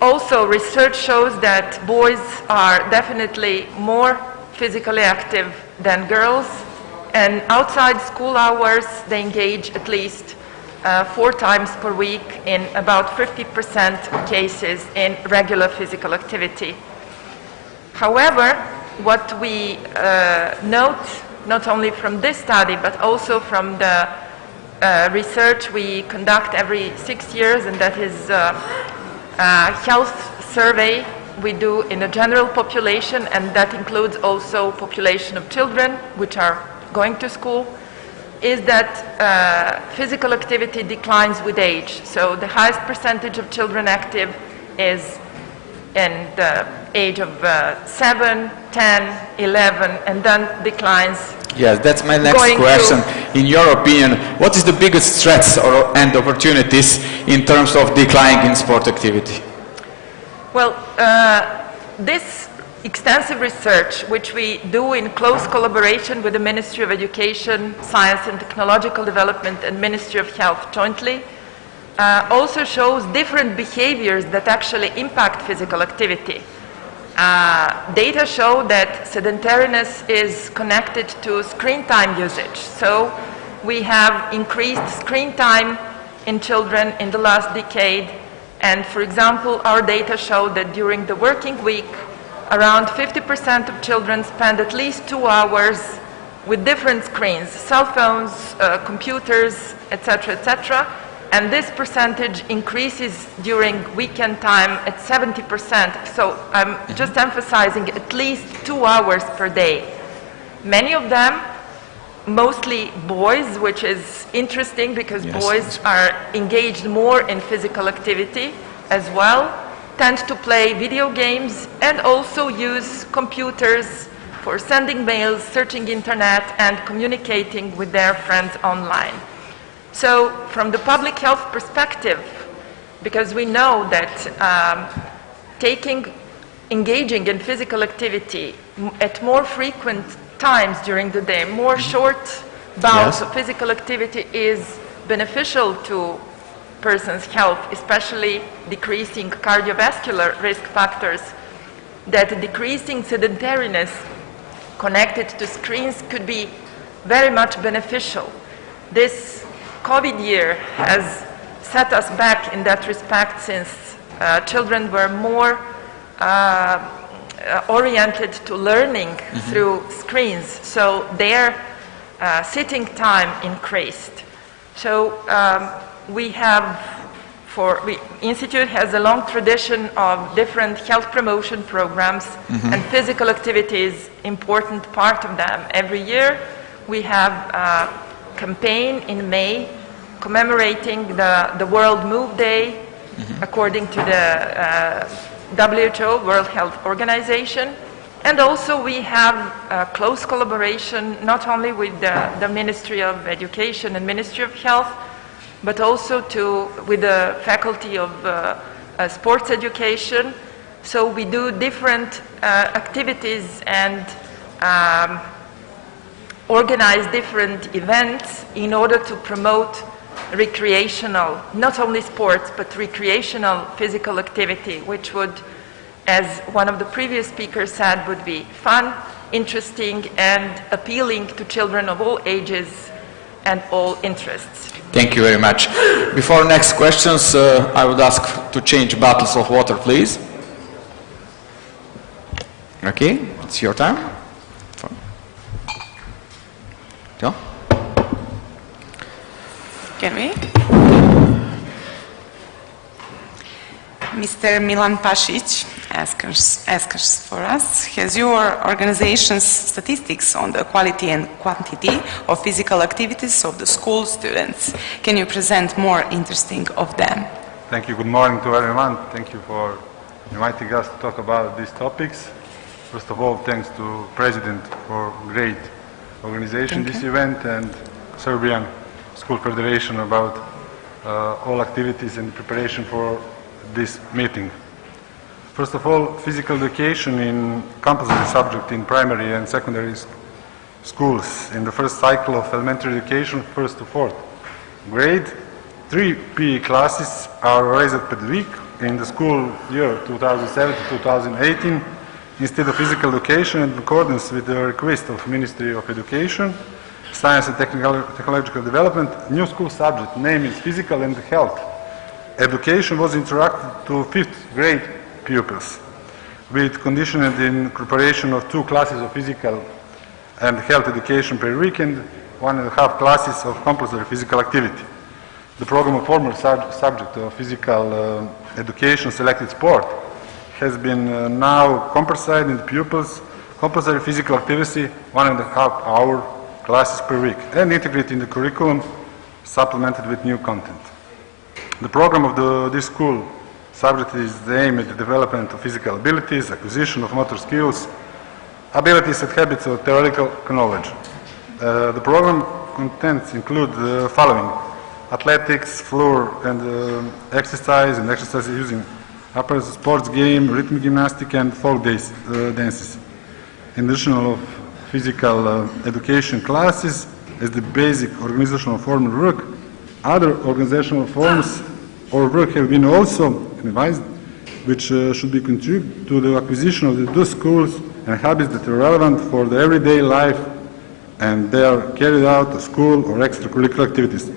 Also, research shows that boys are definitely more physically active than girls, and outside school hours they engage at least 4 times per week in about 50% of cases in regular physical activity. However, what we note, not only from this study, but also from the research we conduct every 6 years, and that is a health survey we do in the general population, and that includes also population of children which are going to school, is that physical activity declines with age. So the highest percentage of children active is in the age of 7, 10, 11, and then declines. Yes, that's my next question. In your opinion, what is the biggest threats and opportunities in terms of decline in sport activity? Well, this extensive research, which we do in close collaboration with the Ministry of Education, Science and Technological Development and Ministry of Health jointly, also shows different behaviors that actually impact physical activity. Data show that sedentariness is connected to screen time usage. So we have increased screen time in children in the last decade. And for example, our data show that during the working week, around 50% of children spend at least 2 hours with different screens, cell phones, computers, etc., etc. And this percentage increases during weekend time at 70%. So I'm just emphasizing at least 2 hours per day. Many of them, mostly boys, which is interesting because boys are engaged more in physical activity as well, tend to play video games and also use computers for sending mails, searching internet, and communicating with their friends online. So from the public health perspective, because we know that engaging in physical activity at more frequent times during the day, more short bouts of physical activity is beneficial to person's health, especially decreasing cardiovascular risk factors, that decreasing sedentariness connected to screens could be very much beneficial. This COVID year has set us back in that respect, since children were more oriented to learning through screens, so their sitting time increased. So the Institute has a long tradition of different health promotion programs, and physical activity is an important part of them. Every year we have a campaign in May commemorating the World Move Day according to the WHO, World Health Organization. And also we have a close collaboration not only with the Ministry of Education and Ministry of Health, but also with the Faculty of Sports Education. So we do different activities and organize different events in order to promote recreational, not only sports, but recreational physical activity, which would, as one of the previous speakers said, would be fun, interesting, and appealing to children of all ages and all interests. Thank you very much. Before next questions, I would ask to change bottles of water, please. Okay, it's your time. Joe? Can we? Mr. Milan Pasic asks for us, has your organization's statistics on the quality and quantity of physical activities of the school students? Can you present more interesting of them? Thank you. Good morning to everyone. Thank you for inviting us to talk about these topics. First of all, thanks to President for great organization this event, and Serbian School Federation about all activities and preparation for this meeting. First of all, physical education in compulsory subject in primary and secondary schools. In the first cycle of elementary education, first to fourth grade, 3 PE classes are raised per week in the school year 2007 to 2018 instead of physical education, in accordance with the request of Ministry of Education, Science and Technological Development. New school subject name is physical and health education was introduced to 5th grade pupils, with conditioned in preparation of 2 classes of physical and health education per week and 1.5 classes of compulsory physical activity. The program of former subject of physical education selected sport has been now compulsory in the pupils compulsory physical activity 1.5 hour classes per week and integrated in the curriculum, supplemented with new content. The program of this school subject is aimed at the development of physical abilities, acquisition of motor skills, abilities and habits of theoretical knowledge. The program contents include the following: athletics, floor and exercise using upper sports game, rhythm gymnastics and folk dances. In addition of physical education classes as the basic organizational form of work, other organizational forms or work have been also revised, which should be contributed to the acquisition of those skills and habits that are relevant for the everyday life, and they are carried out at school or extracurricular activities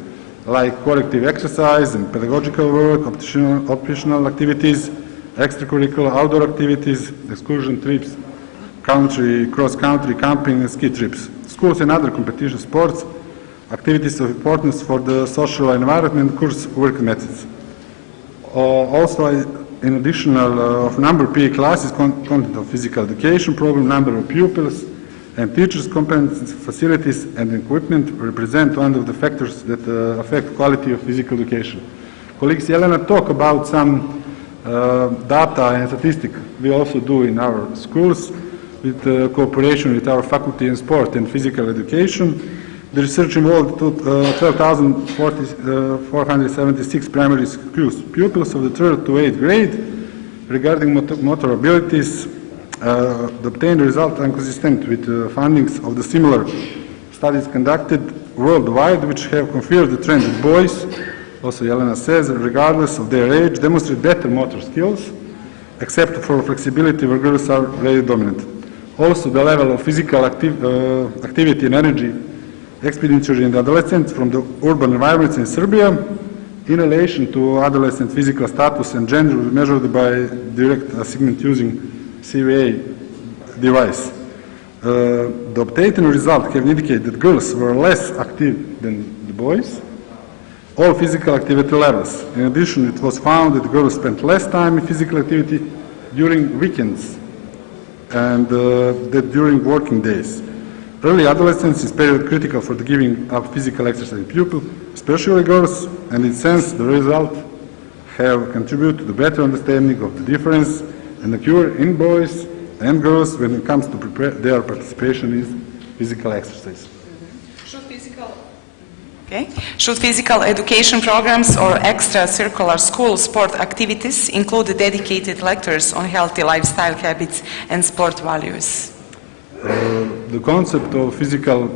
like collective exercise and pedagogical work, optional activities, extracurricular outdoor activities, excursion trips, cross-country camping and ski trips, schools and other competition sports, activities of importance for the social environment, course work methods. Also, in addition of number of PE classes, content of physical education program, number of pupils, and teachers' competence, facilities, and equipment represent one of the factors that affect quality of physical education. Colleagues Jelena talk about some data and statistics we also do in our schools with cooperation with our faculty in sport and physical education. The research involved 12,476 primary school pupils of the 3rd to 8th grade regarding motor abilities. The obtained result are consistent with findings of the similar studies conducted worldwide which have confirmed the trend that boys, also Jelena says, regardless of their age, demonstrate better motor skills, except for flexibility where girls are very dominant. Also, the level of physical activity and energy expenditure in the adolescents from the urban environments in Serbia in relation to adolescent physical status and gender measured by direct assignment using CVA device. The obtained result can indicate that girls were less active than the boys, all physical activity levels. In addition, it was found that girls spent less time in physical activity during weekends and that during working days. Early adolescence is period critical for the giving up physical exercise in pupil, especially girls, and in sense the result have contributed to the better understanding of the difference and occur in boys and girls when it comes to prepare their participation in physical exercise. Should physical education programs or extracurricular school sport activities include dedicated lectures on healthy lifestyle habits and sport values? The concept of physical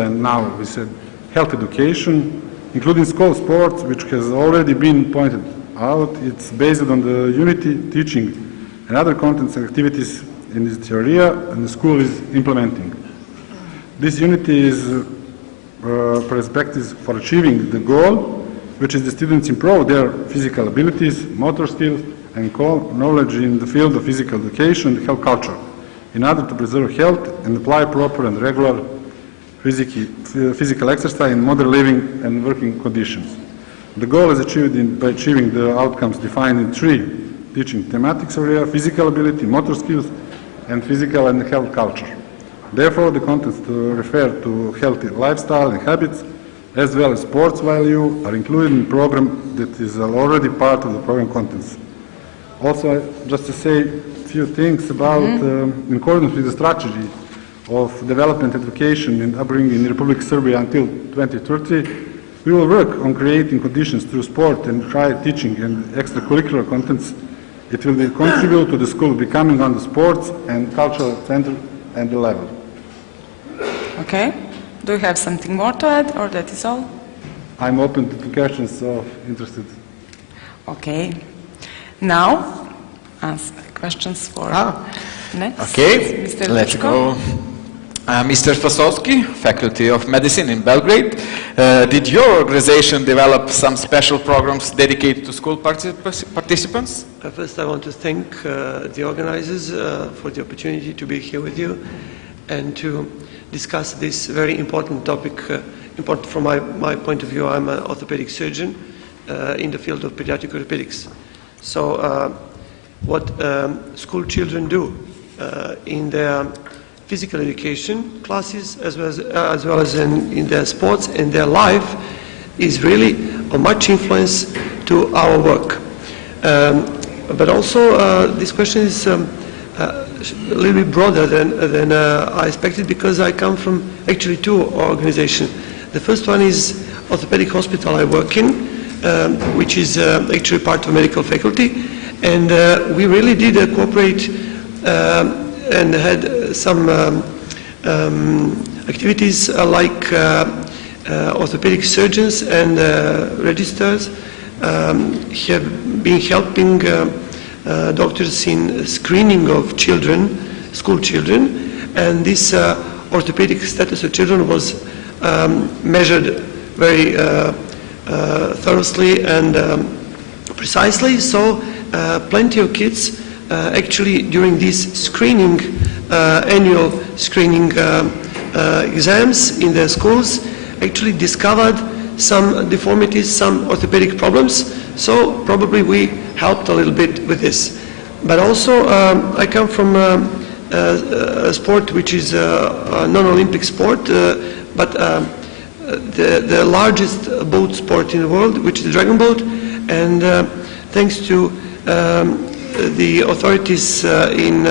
and now we said health education, including school sports, which has already been pointed out, it's based on the unity teaching and other contents and activities in this area, and the school is implementing. This unity is perspectives for achieving the goal, which is the students improve their physical abilities, motor skills, and knowledge in the field of physical education and health culture, in order to preserve health and apply proper and regular physical exercise in modern living and working conditions. The goal is achieved by achieving the outcomes defined in 3 teaching thematics area: physical ability, motor skills, and physical and health culture. Therefore, the contents refer to healthy lifestyle and habits, as well as sports value, are included in the program that is already part of the program contents. Also, just to say a few things about, in accordance with the strategy of development, education, and upbringing in the Republic of Serbia until 2030, we will work on creating conditions through sport and higher teaching and extracurricular contents. It will contribute to the school becoming on the sports and cultural center and the level. Okay. Do you have something more to add, or that is all? I'm open to questions of interested. Okay. Now, ask questions for next. Okay, Mr. let's Lučko. go. Mr. Fasovsky, Faculty of Medicine in Belgrade. Did your organization develop some special programs dedicated to school participants? First, I want to thank the organizers for the opportunity to be here with you and to discuss this very important topic, important from my point of view. I'm an orthopedic surgeon in the field of pediatric orthopedics. So what school children do in their physical education classes as well as in their sports and their life is really of much influence to our work. But also this question is a little bit broader than I expected, because I come from actually 2 organizations. The first one is orthopedic hospital I work in, which is actually part of medical faculty, and we really did cooperate and had some activities like orthopedic surgeons and registrars have been helping doctors in screening of children, school children, and this orthopedic status of children was measured very thoroughly and precisely. So plenty of kids actually during these screening, annual screening exams in their schools actually discovered some deformities, some orthopedic problems. So probably we helped a little bit with this. But also I come from a sport which is a non-Olympic sport, but the largest boat sport in the world, which is the dragon boat. And thanks to the authorities in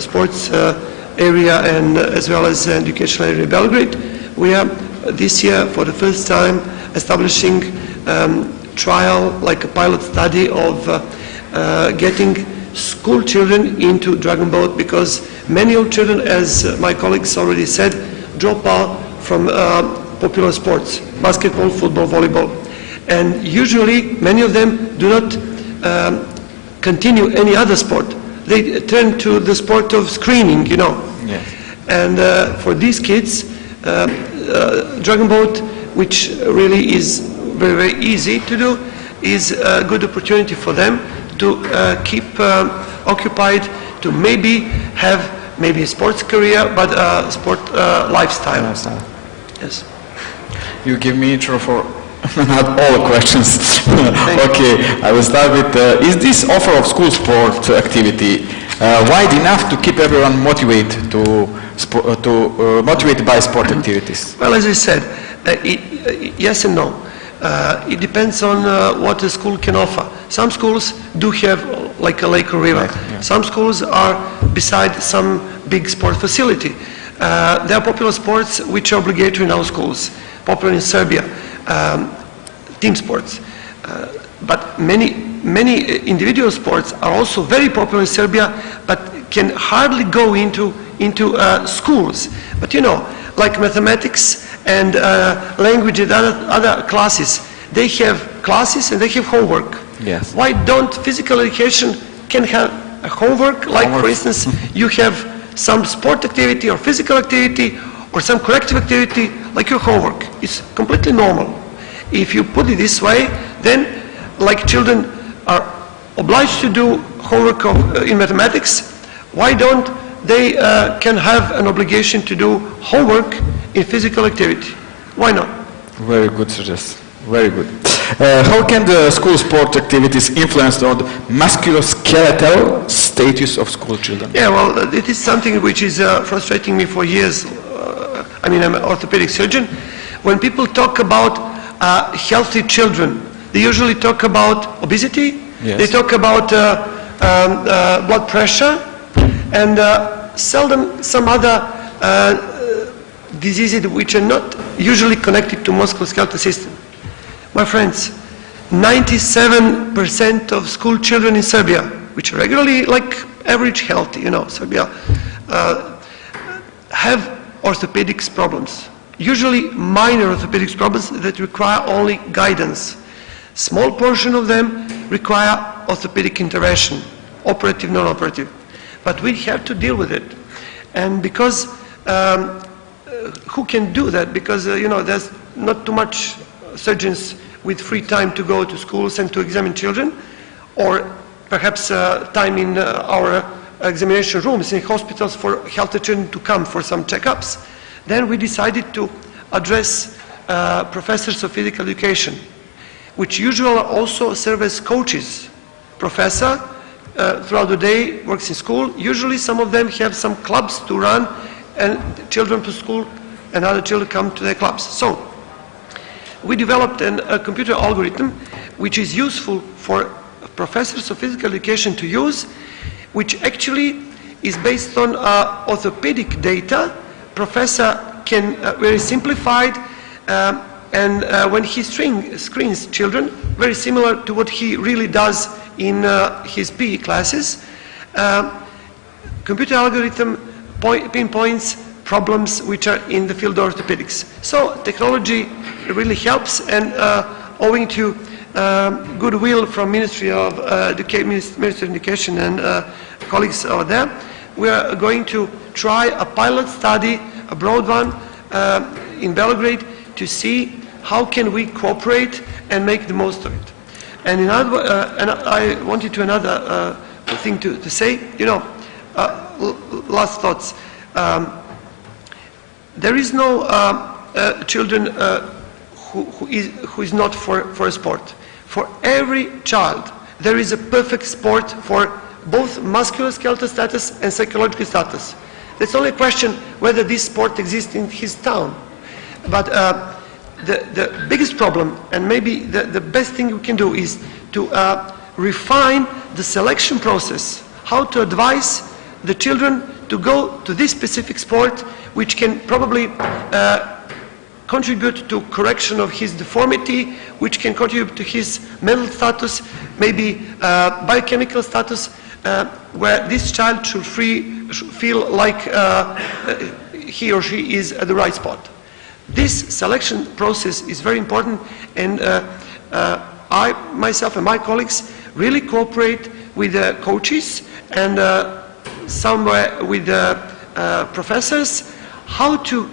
sports area and as well as educational area in Belgrade, we are this year for the first time establishing trial, like a pilot study of getting school children into dragon boat, because many of children, as my colleagues already said, drop out from popular sports, basketball, football, volleyball. And usually many of them do not continue any other sport. They turn to the sport of screening, you know. Yes. And for these kids, Dragon Boat, which really is very, very easy to do, is a good opportunity for them to keep occupied, to maybe have maybe a sports career, but a sport lifestyle. Yes. You give me intro for not all the questions. Okay, I will start with, is this offer of school sport activity wide enough to keep everyone motivated motivated by sport activities? Well, as I said, yes and no. It depends on what the school can offer. Some schools do have like a lake or river. Yeah. Some schools are beside some big sport facility. There are popular sports which are obligatory in our schools, popular in Serbia, team sports. But many individual sports are also very popular in Serbia, but can hardly go into schools. But you know, like mathematics and language and other classes, they have classes and they have homework. Yes. Why don't physical education can have a homework? Like for instance, you have some sport activity or physical activity or some corrective activity like your homework. It's completely normal. If you put it this way, then like children are obliged to do homework in mathematics, why don't they can have an obligation to do homework in physical activity? Why not? Very good suggestion. Very good. How can the school sport activities influence on the musculoskeletal status of school children? Yeah, well, it is something which is frustrating me for years. I mean, I'm an orthopedic surgeon. When people talk about healthy children, they usually talk about obesity, yes. They talk about blood pressure, and seldom some other diseases which are not usually connected to musculoskeletal system. My friends, 97% of school children in Serbia, which are regularly like average healthy, you know, Serbia, have orthopedics problems. Usually minor orthopedics problems that require only guidance. Small portion of them require orthopedic intervention, operative, non-operative. But we have to deal with it. And because, who can do that? Because, you know, there's not too much surgeons with free time to go to schools and to examine children, or perhaps time in our examination rooms in hospitals for healthy children to come for some checkups. Then we decided to address professors of physical education, which usually also serve as coaches. Professor throughout the day works in school. Usually some of them have some clubs to run and children to school and other children come to their clubs. So we developed a computer algorithm which is useful for professors of physical education to use, which actually is based on orthopedic data. Professor can very simplified and when he screens children, very similar to what he really does in his PE classes, computer algorithm pinpoints problems which are in the field of orthopedics. So technology really helps, and owing to goodwill from Ministry of Education and colleagues over there, we are going to try a pilot study, a broad one, in Belgrade, to see how can we cooperate and make the most of it. And I wanted to another thing to say, you know, last thoughts. There is no children who is not for a sport. For every child, there is a perfect sport for both musculoskeletal status and psychological status. It's only a question whether this sport exists in his town. But the biggest problem, and maybe the best thing we can do, is to refine the selection process, how to advise the children to go to this specific sport, which can probably contribute to correction of his deformity, which can contribute to his mental status, maybe biochemical status, where this child should feel like he or she is at the right spot. This selection process is very important, and I, myself and my colleagues really cooperate with the coaches and somewhere with the professors, how to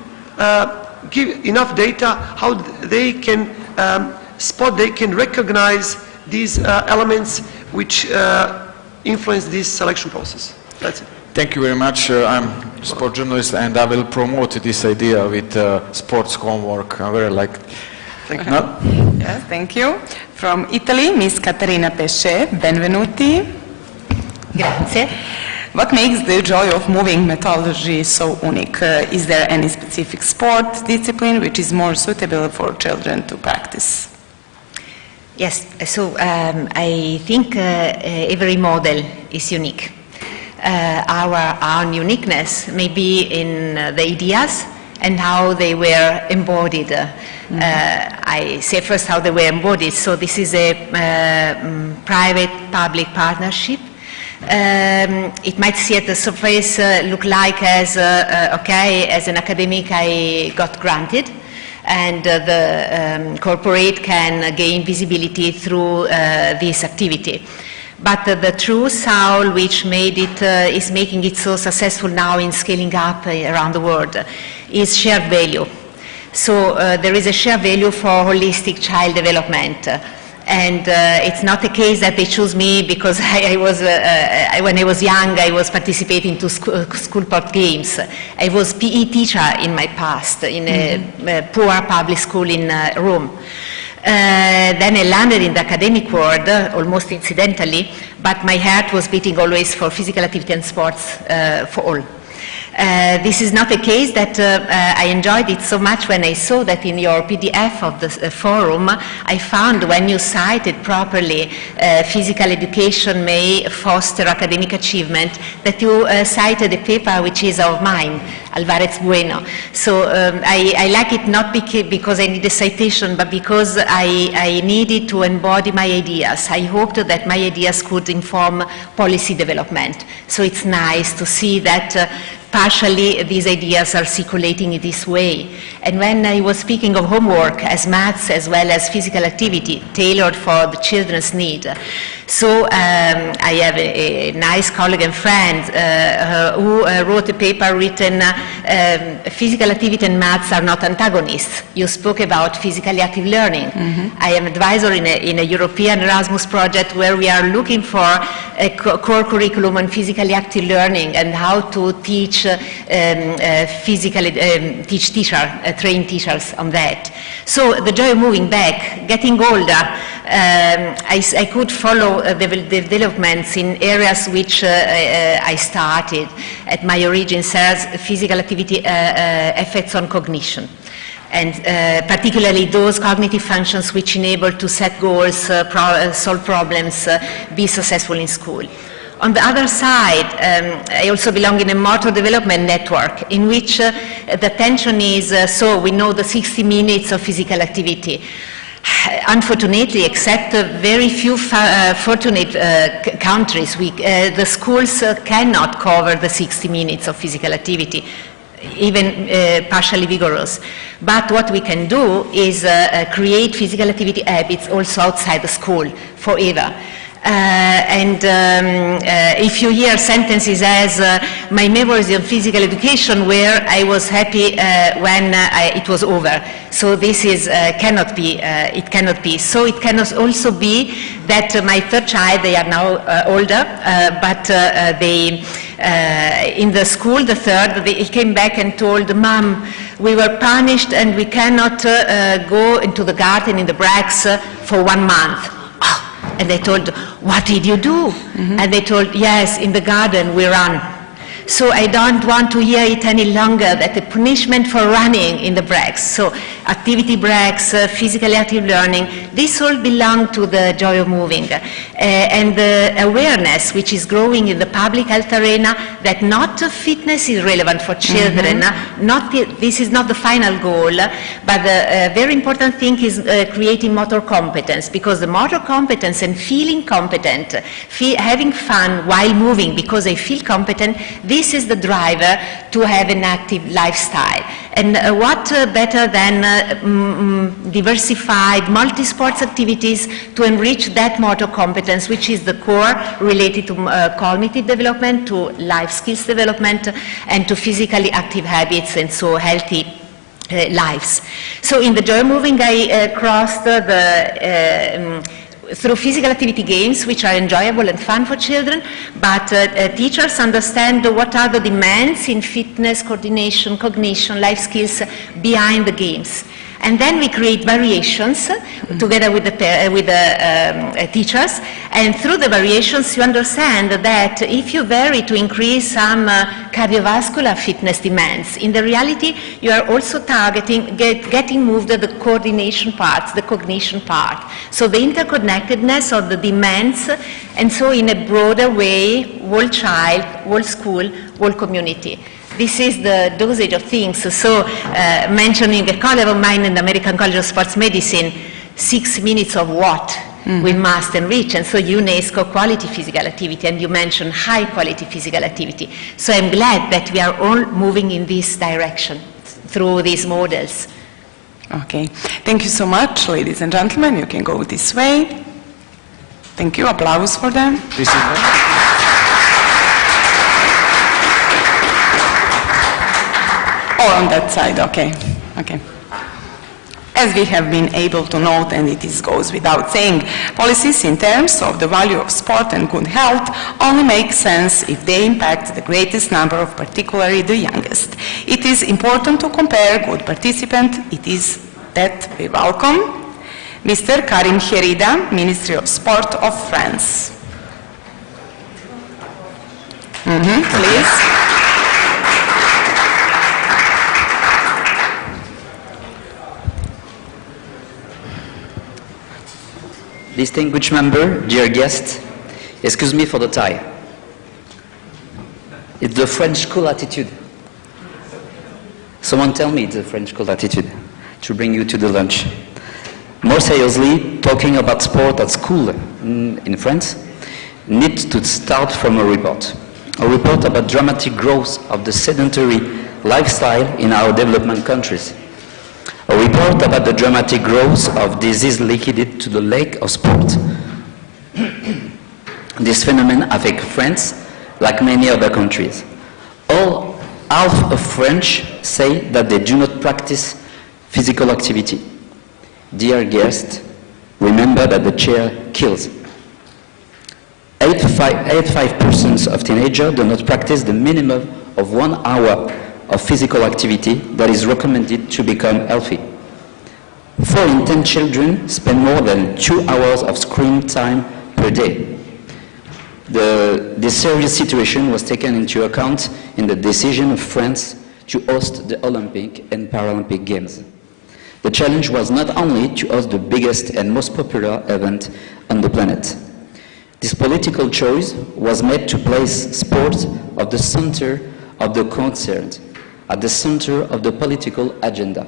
give enough data, how they can spot, they can recognize these elements which influence this selection process. That's it. Thank you very much. I'm a sport journalist and I will promote this idea with sports homework. I very like it. Thank you. No? Yes, thank you. From Italy, Ms. Caterina Pesce, benvenuti. Grazie. What makes the joy of moving methodology so unique? Is there any specific sport discipline which is more suitable for children to practice? Yes, so I think every model is unique. Our uniqueness may be in the ideas and how they were embodied. I say first how they were embodied. So this is a private-public partnership. It might see at the surface look like as, okay, as an academic I got granted, and the corporate can gain visibility through this activity. But the true soul which made it, is making it so successful now in scaling up around the world is shared value. So there is a shared value for holistic child development. And it's not the case that they choose me because when I was young, I was participating to school sport games. I was PE teacher in my past in a poor public school in Rome. Then I landed in the academic world, almost incidentally, but my heart was beating always for physical activity and sports for all. This is not the case that I enjoyed it so much when I saw that in your PDF of the forum, I found when you cited properly physical education may foster academic achievement, that you cited a paper which is of mine, Alvarez Bueno. So I like it not because I need a citation, but because I needed to embody my ideas. I hoped that my ideas could inform policy development. So it's nice to see that partially these ideas are circulating in this way. And when I was speaking of homework as maths as well as physical activity tailored for the children's need, so I have a nice colleague and friend who wrote a paper written, physical activity and maths are not antagonists. You spoke about physically active learning. I am advisor in a European Erasmus project where we are looking for a core curriculum on physically active learning and how to teach train teachers on that. So the joy of moving back, getting older, I could follow the developments in areas which I started at my origins as physical activity effects on cognition, and particularly those cognitive functions which enable to set goals, solve problems, be successful in school. On the other side, I also belong in a motor development network in which the tension is, so we know the 60 minutes of physical activity. Unfortunately, except very few fortunate countries, the schools cannot cover the 60 minutes of physical activity, even partially vigorous. But what we can do is create physical activity habits also outside the school forever. If you hear sentences as my memories of physical education where I was happy when it was over. So this is cannot be. It cannot be. So it can also be that my third child, they are now older, but they in the school, the third, he came back and told, Mom, we were punished and we cannot go into the garden in the Brax for 1 month. And they told, what did you do? And they told, yes, in the garden we run. So I don't want to hear it any longer, that the punishment for running in the breaks. So activity breaks, physically active learning, this all belong to the joy of moving. And the awareness which is growing in the public health arena that not fitness is relevant for children, this is not the final goal, but the very important thing is creating motor competence, because the motor competence and feeling competent, having fun while moving because I feel competent, this this is the driver to have an active lifestyle. And what better than diversified multi-sports activities to enrich that motor competence, which is the core related to cognitive development, to life skills development, and to physically active habits, and so healthy lives. So in the joy moving, I crossed through physical activity games, which are enjoyable and fun for children, but teachers understand what are the demands in fitness, coordination, cognition, life skills behind the games. And then we create variations together with the teachers, and through the variations you understand that if you vary to increase some cardiovascular fitness demands, in the reality you are also targeting getting moved at the coordination parts, the cognition part. So the interconnectedness of the demands, and so in a broader way, whole child, whole school, whole community. This is the dosage of things. So mentioning a colleague of mine in the American College of Sports Medicine, 6 minutes of what we must enrich. And so UNESCO quality physical activity, and you mentioned high quality physical activity. So I'm glad that we are all moving in this direction through these models. Okay, thank you so much, ladies and gentlemen. You can go this way. Thank you, applause for them. This is Or on that side, okay. Okay. As we have been able to note, and it goes without saying, policies in terms of the value of sport and good health only make sense if they impact the greatest number of, particularly the youngest. It is important to compare good participants. It is that we welcome Mr. Karim Herida, Ministry of Sport of France. Please. Distinguished member, dear guest, excuse me for the tie. It's the French school attitude. Someone tell me it's the French school attitude to bring you to the lunch. More seriously, talking about sport at school in France needs to start from a report about dramatic growth of the sedentary lifestyle in our development countries. A report about the dramatic growth of disease linked to the lack of sport. This phenomenon affects France like many other countries. Half of French say that they do not practice physical activity. Dear guest, remember that the chair kills. 85% of teenagers do not practice the minimum of 1 hour of physical activity that is recommended to become healthy. 4 in 10 children spend more than 2 hours of screen time per day. This serious situation was taken into account in the decision of France to host the Olympic and Paralympic Games. The challenge was not only to host the biggest and most popular event on the planet. This political choice was made to place sport at the center of the concern, at the center of the political agenda.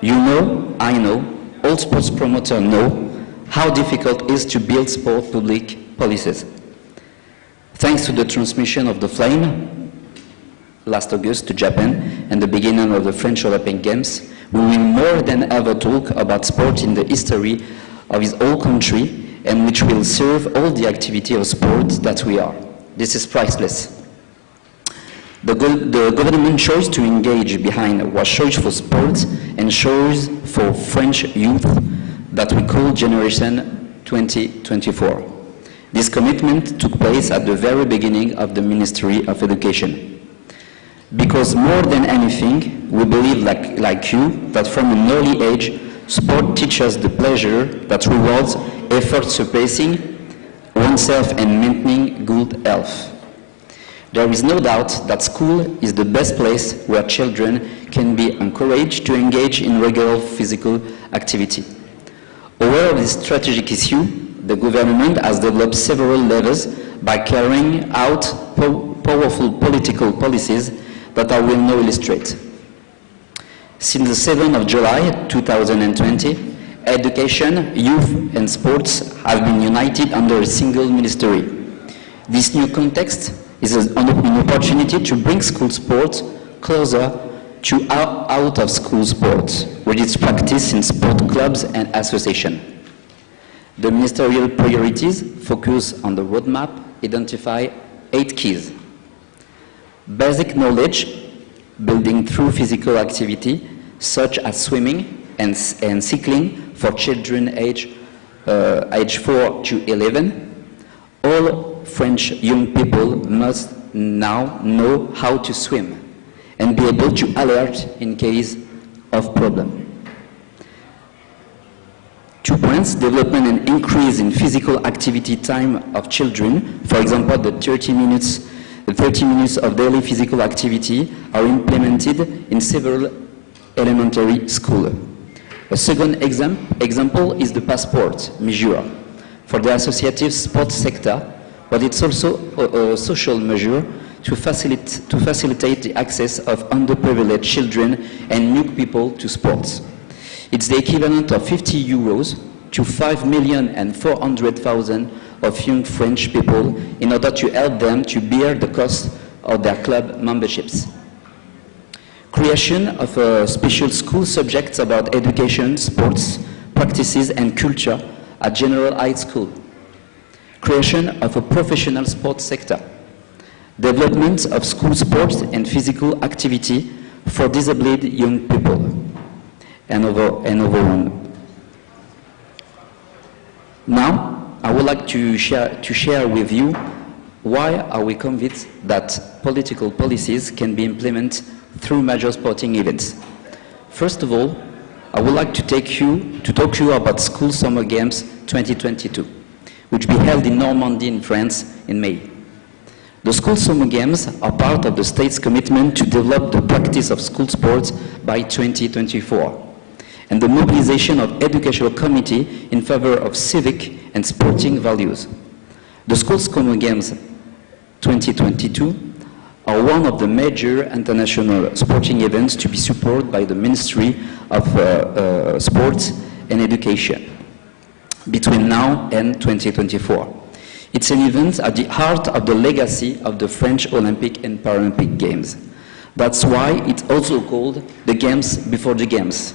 You know, I know, all sports promoters know how difficult it is to build sport public policies. Thanks to the transmission of the flame last August to Japan and the beginning of the French Olympic Games, we will more than ever talk about sport in the history of his whole country, and which will serve all the activity of sport that we are. This is priceless. The government chose to engage behind was choice for sports and choice for French youth that we call Generation 2024. This commitment took place at the very beginning of the Ministry of Education. Because more than anything, we believe, like you, that from an early age, sport teaches the pleasure that rewards effort surpassing oneself and maintaining good health. There is no doubt that school is the best place where children can be encouraged to engage in regular physical activity. Aware of this strategic issue, the government has developed several levers by carrying out powerful political policies that I will now illustrate. Since the 7th of July 2020, education, youth and sports have been united under a single ministry. This new context is an opportunity to bring school sports closer to out-of-school sports, with its practice in sport clubs and associations. The ministerial priorities focus on the roadmap, identify 8 keys. Basic knowledge, building through physical activity, such as swimming and cycling for children age 4 to 11. All French young people must now know how to swim and be able to alert in case of problem. 2 points, development and increase in physical activity time of children. For example, the 30 minutes of daily physical activity are implemented in several elementary schools. A second example is the passport measure for the associative sports sector, but it's also a social measure to facilitate the access of underprivileged children and young people to sports. It's the equivalent of 50 euros to 5,400,000 of young French people in order to help them to bear the cost of their club memberships. Creation of a special school subjects about education, sports, practices and culture at General High School. Creation of a professional sports sector. Development of school sports and physical activity for disabled young people. And overall. Now, I would like to share with you why are we convinced that political policies can be implemented through major sporting events. First of all, I would like to talk to you about School Summer Games 2022, which will be held in Normandy in France in May. The School Summer Games are part of the state's commitment to develop the practice of school sports by 2024, and the mobilization of educational committee in favor of civic and sporting values. The School Summer Games 2022 are one of the major international sporting events to be supported by the Ministry of Sports and Education between now and 2024. It's an event at the heart of the legacy of the French Olympic and Paralympic Games. That's why it's also called the Games before the Games.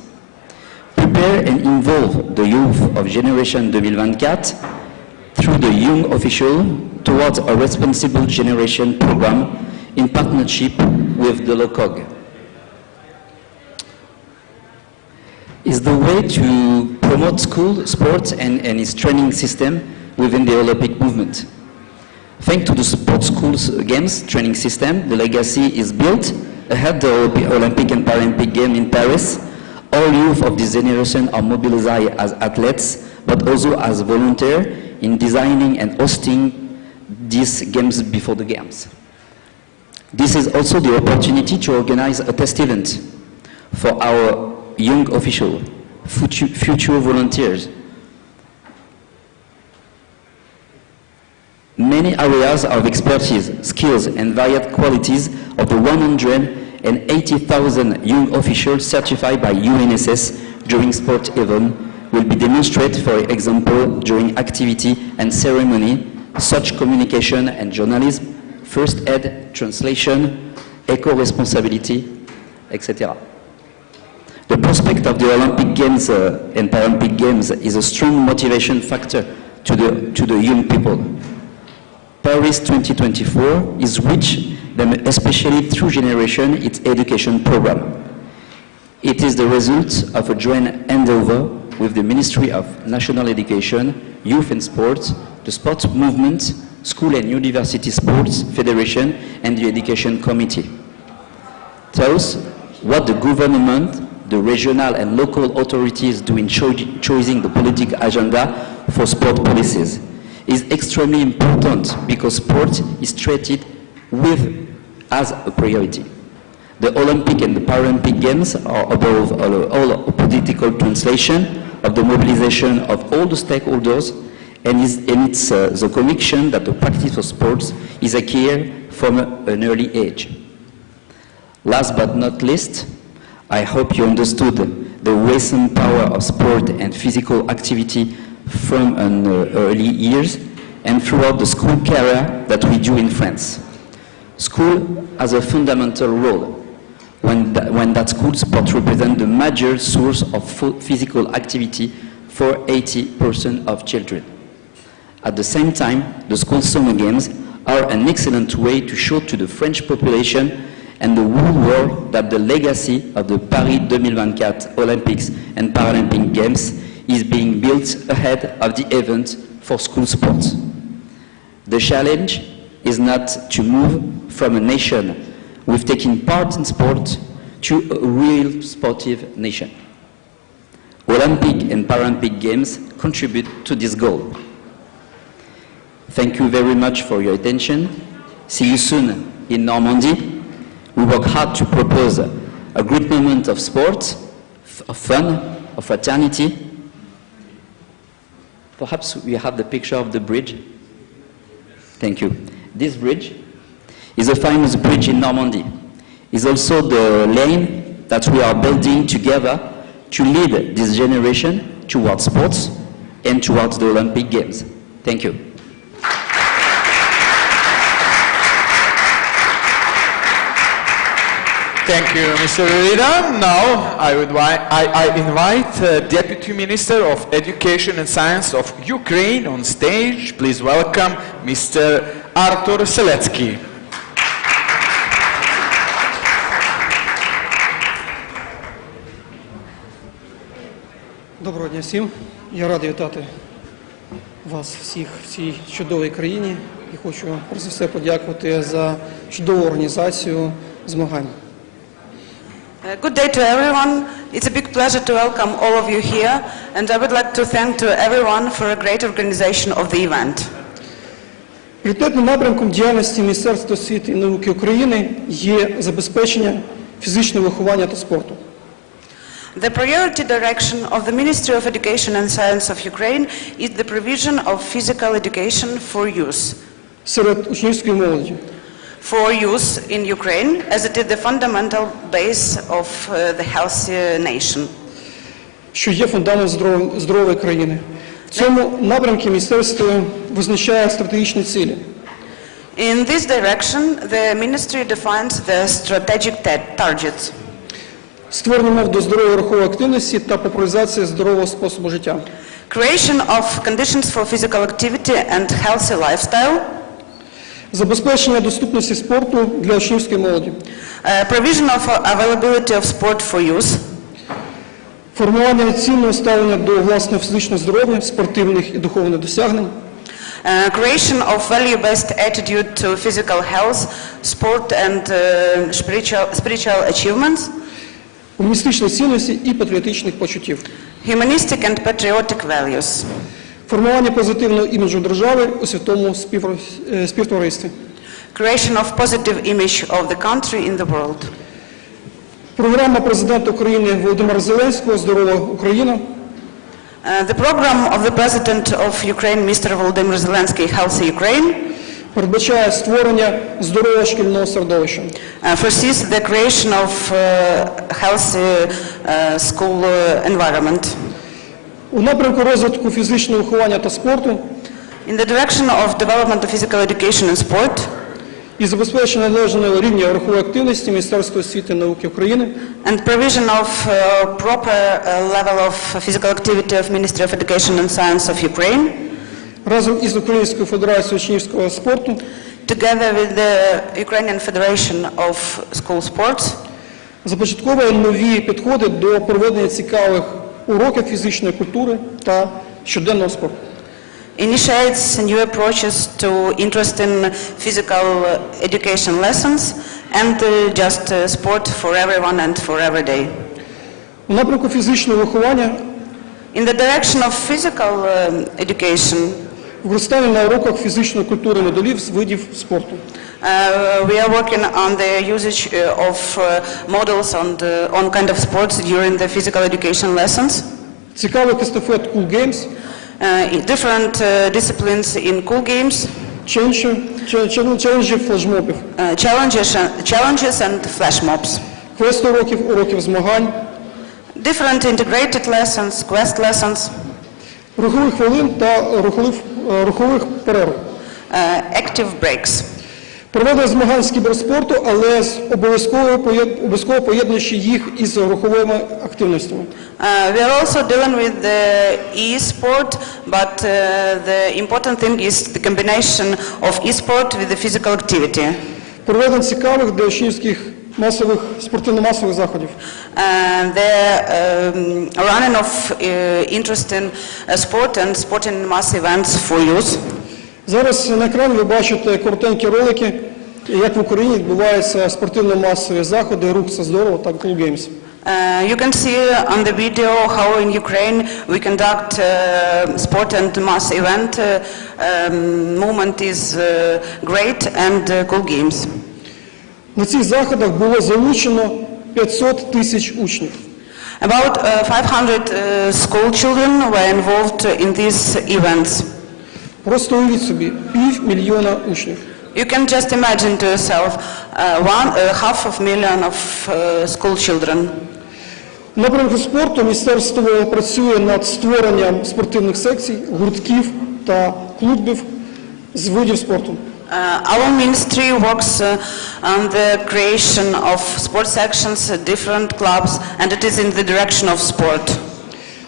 Prepare and involve the youth of Generation 2024 through the young official towards a responsible generation program in partnership with the LOCOG. Is the way to promote school sports and its training system within the Olympic movement. Thanks to the Sports Schools Games training system, the legacy is built ahead of the Olympic and Paralympic Games in Paris. All youth of this generation are mobilized as athletes, but also as volunteers in designing and hosting these games before the games. This is also the opportunity to organize a test event for our young officials, future volunteers. Many areas of expertise, skills, and varied qualities of the 180,000 young officials certified by UNSS during sport events will be demonstrated, for example, during activity and ceremony, such communication and journalism, first aid, translation, eco-responsibility, etc. The prospect of the Olympic Games and Paralympic Games is a strong motivation factor to the young people. Paris 2024 is rich, especially through generation, its education program. It is the result of a joint endeavor with the Ministry of National Education, Youth and Sports, the Sports Movement, School and University Sports Federation, and the Education Committee. Thus, what the government, the regional and local authorities do in choosing the political agenda for sport policies is extremely important because sport is treated as a priority. The Olympic and the Paralympic Games are above all a political translation of the mobilization of all the stakeholders, and it's the conviction that the practice of sports is a care from an early age. Last but not least, I hope you understood the recent power of sport and physical activity from an early years and throughout the school career that we do in France. School has a fundamental role when that school sport represents the major source of physical activity for 80% of children. At the same time, the school summer games are an excellent way to show to the French population and the whole world that the legacy of the Paris 2024 Olympics and Paralympic Games is being built ahead of the event for school sports. The challenge is not to move from a nation with taking part in sport to a real sportive nation. Olympic and Paralympic Games contribute to this goal. Thank you very much for your attention. See you soon in Normandy. We work hard to propose a great moment of sport, of fun, of fraternity. Perhaps we have the picture of the bridge. Thank you. This bridge is a famous bridge in Normandy. It's also the lane that we are building together to lead this generation towards sports and towards the Olympic Games. Thank you. Thank you, Mr. Rida. Now I invite Deputy Minister of Education and Science of Ukraine on stage. Please welcome Mr. Artur Seletsky. Доброго дня всім. Я радий вітати вас всіх в цій чудовій країні і хочу перш за все подякувати за чудову організацію змагань. Good day to everyone. It's a big pleasure to welcome all of you here, and I would like to thank to everyone for a great organization of the event. Пріоритетним напрямком діяльності Міністерства освіти і науки України є забезпечення фізичного виховання та спорту. The priority direction of the Ministry of Education and Science of Ukraine is the provision of physical education for youth. Серед учнівської молоді. For youth in Ukraine, as it is the fundamental base of the healthy nation. Що є фундаментом здорової країни. В цьому напрямку міністерство визначає стратегічні цілі. In this direction, the ministry defines the strategic targets. Створення умов до здорової рухової активності та популяризація здорового способу життя. Creation of conditions for physical activity and healthy lifestyle. Забезпечення доступності спорту для учнівської молоді. Provision of availability of sport for youth. Формування цінного ставлення до власного фізичного здоров'я, спортивних і духовних досягнень. Creation of value-based attitude to physical health, sport and spiritual achievements. Гуманістичних цінностей і патріотичних почуттів. Humanistic and patriotic values. Формування позитивного іміджу держави у світовому співтоваристві. Creation of positive image of the country in the world. Програма президента України Володимира Зеленського «Здорова Україна». The program of the President of Ukraine, Mr. Volodymyr Zelensky, Healthy Ukraine, передбачає створення здорового шкільного середовища. Foresees the creation of healthy school environment. У напрямку розвитку фізичного виховання та спорту in the direction of development of physical education and sport і забезпечення належного рівня рухової активності Міністерства освіти і науки України and provision of proper level of physical activity of Ministry of Education and Science of Ukraine разом із Українською федерацією учнівського спорту together with the Ukrainian Federation of School Sports започатковує нові підходи до проведення цікавих уроків фізичної культури та щоденного спорту. Initiates new approaches to interest in physical education lessons and just sport for everyone and for every day. У напрямку фізичного виховання in the direction of physical education використання на уроках фізичної культури моделів з видів спорту. We are working on the usage of models on kind of sports during the physical education lessons. Цікавих естафет Cool Games. Different disciplines in Cool Games. Челенджів, флешмобів. Challenges and flash mobs. Квест уроків змагань. Different integrated lessons, quest lessons. Рухових хвилин та рухових перерв. Active breaks. Проводили змагань з кіберспорту, але обов'язково поєднуючи їх із руховими активностями. We are also dealing with the e-sport, but the important thing is the combination of e-sport with the physical activity. Проведення цікавих для учнівських масових спортивно-масових заходів. The running of interesting sport and sporting mass events for youth. Зараз на екрані ви бачите коротенькі ролики, як в Україні відбуваються спортивно-масові заходи, рух «Це здорово» та Cool Games. You can see on the video how in Ukraine we conduct sport and mass event. Movement is great and Cool Games. На цих заходах було залучено 500 тисяч учнів. About 500 school children were involved in these events. Просто уявіть собі, 500,000 учнів. You can just imagine to yourself 500,000 of school children. В напрямку спорту міністерство працює над створенням спортивних секцій, гуртків та клубів з видів спорту. Our ministry works on the creation of sports sections, different clubs, and it is in the direction of sport.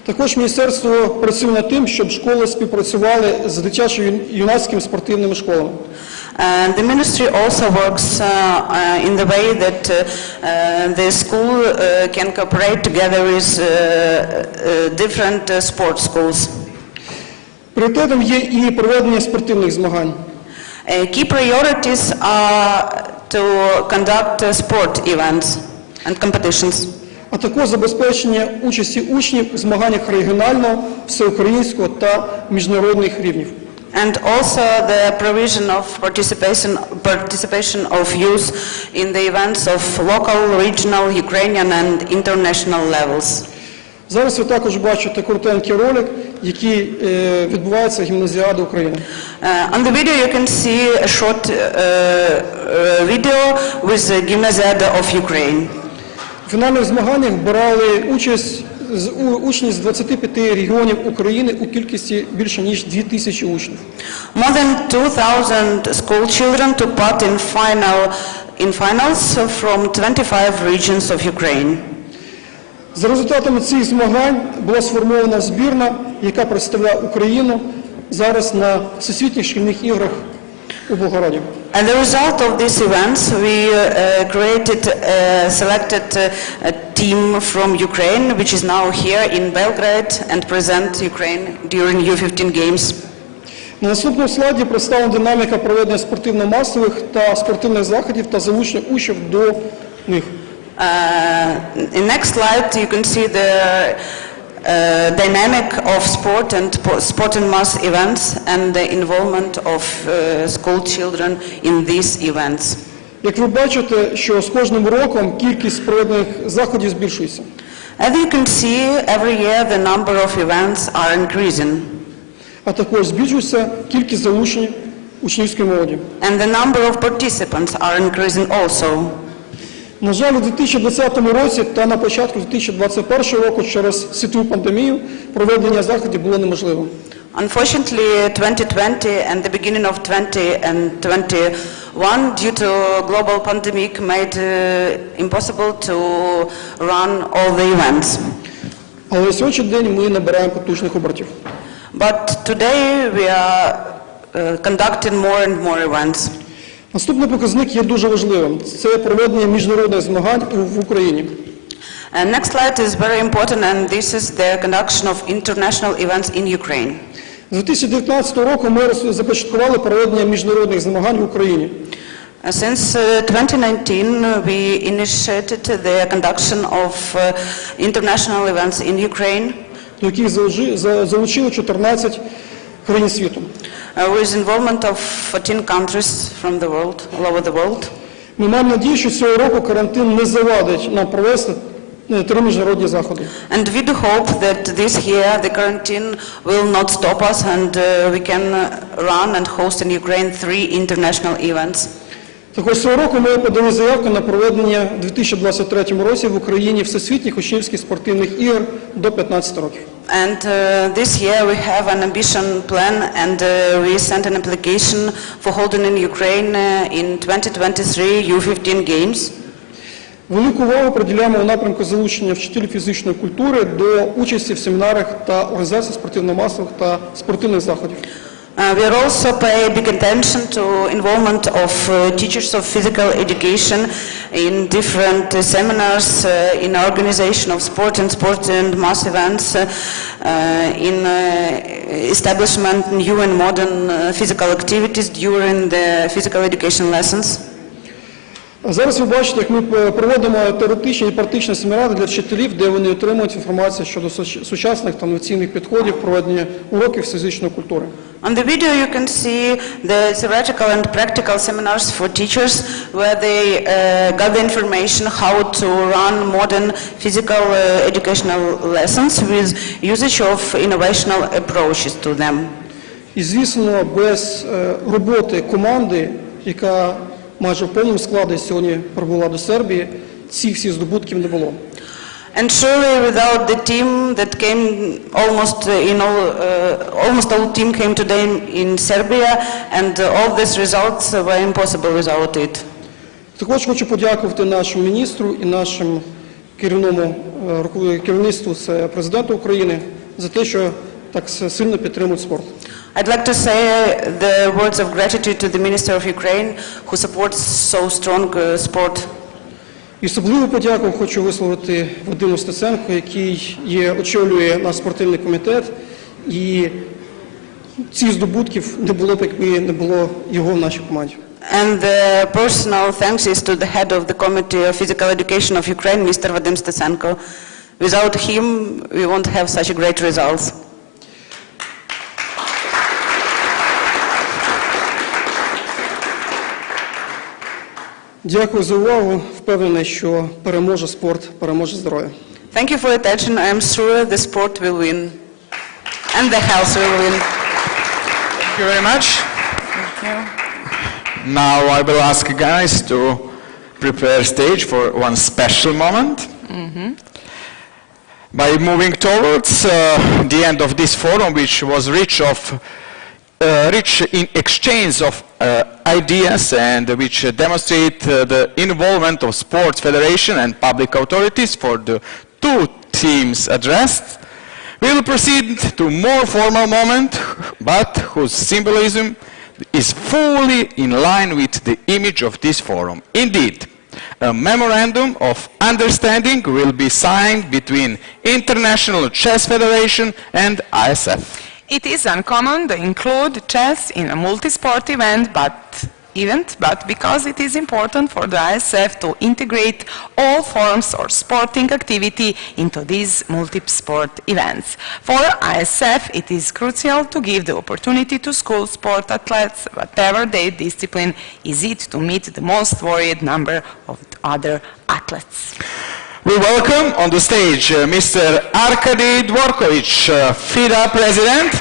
Також міністерство працює над тим, щоб школи співпрацювали з дитячо-юнацькими спортивними школами. The ministry also works in the way that the school can cooperate together with different sports schools. Пріоритетом є і проведення спортивних змагань. Key priorities are to conduct sport events and competitions. А також забезпечення участі учнів у змаганнях регіонального, всеукраїнського та міжнародних рівнів. And also the provision of participation of youth in the events of local, regional, Ukrainian and international levels. Зараз ви також бачите коротенький ролик, який відбувається гімназіади України. On the video you can see a short video with the Gymnasiada of Ukraine. В фінальних змаганнях брали участь учні з 25 регіонів України у кількості більше ніж 2000 учнів. More than 2,000 school children took part in finals from 25 regions of Ukraine. За результатами цих змагань була сформована збірна, яка представляє Україну зараз на Всесвітніх шкільних іграх у Болграді. As a result of these events, we selected a team from Ukraine, which is now here in Belgrade and present Ukraine during U15 Games. На наступному слайді представлена динаміка проведення спортивно-масових та спортивних заходів та залучення учнів до них. In next slide, you can see the dynamic of sport and mass events and the involvement of school children in these events. Як ви бачите, що з кожним роком кількість проведених заходів збільшується. As you can see, every year the number of events are increasing. А також збільшується кількість залучень учнівської молоді. And the number of participants are increasing also. На жаль, у 2020 році та на початку 2021 року через світову пандемію проведення заходів було неможливим. Unfortunately, 2020 and the beginning of 2021, due to global pandemic, made impossible to run all the events. Але на сьогоднішній день ми набираємо потужних обертів. But today we are conducting more and more events. Наступний показник є дуже важливим. Це проведення міжнародних змагань в Україні. Next slide is very important, and this is the conduction of international events in Ukraine. З 2019 року ми започаткували проведення міжнародних змагань в Україні. Since 2019, we initiated the conduction of international events in Ukraine. До яких залучили 14 країн світу. With involvement of 14 countries from the world, all over the world. Ми маємо надію, що цього року карантин не завадить нам провести 3 міжнародні заходи. And we do hope that this year the quarantine will not stop us and we can run and host in Ukraine 3 international events. Також цього року ми подали заявку на проведення у 2023 році в Україні всесвітніх учнівських спортивних ігор до 15 років. And this year we have an ambition plan, and we sent an application for holding in Ukraine in 2023 U15 Games. Велику увагу приділяємо у напрямку залучення вчителів фізичної культури до участі в семінарах та організації спортивно-масових та спортивних заходів. We also pay big attention to involvement of teachers of physical education in different seminars, in organization of sport and mass events, in establishment new and modern physical activities during the physical education lessons. Зараз ви бачите, як ми проводимо теоретичні і практичні семінари для вчителів, де вони отримують інформацію щодо сучасних та новаційних підходів проведення уроків з фізичної культури. On the video you can see the theoretical and practical seminars for teachers where they got the information how to run modern physical educational lessons with usage of innovational approaches to them. І, звісно, без роботи команди, яка майже в повному складі сьогодні прибула до Сербії, цих всіх здобутків не було. And surely without the team that came almost all team came today in Serbia, and all these results were impossible without it. Також хочу подякувати нашому міністру і нашому керівництву з президента України за те, що так сильно підтримують спорт. I'd like to say the words of gratitude to the Minister of Ukraine who supports so strong sport. І особливу подяку хочу висловити Вадиму Стеценку, який очолює наш спортивний комітет, і цих здобутків не було б, якби не було його в нашій команді. And the personal thanks is to the head of the Committee of Physical Education of Ukraine, Mr. Vadim Stetsenko. Without him, we won't have such great results. Дякую за увагу. Впевнений, що переможе спорт, переможе здоров'я. Thank you for your attention. I am sure the sport will win. And the health will win. Thank you very much. Thank you. Now I will ask guys to prepare stage for one special moment. By moving towards the end of this forum, which was rich in exchange of ideas and which demonstrate the involvement of sports federation and public authorities for the two themes addressed, we will proceed to more formal moment, but whose symbolism is fully in line with the image of this forum. Indeed, a memorandum of understanding will be signed between International Chess Federation and ISF. It is uncommon to include chess in a multi-sport event, but because it is important for the ISF to integrate all forms of sporting activity into these multi-sport events. For ISF, it is crucial to give the opportunity to school sport athletes, whatever their discipline, is it to meet the most varied number of other athletes. We welcome on the stage Mr. Arkady Dvorkovich, FIDA President,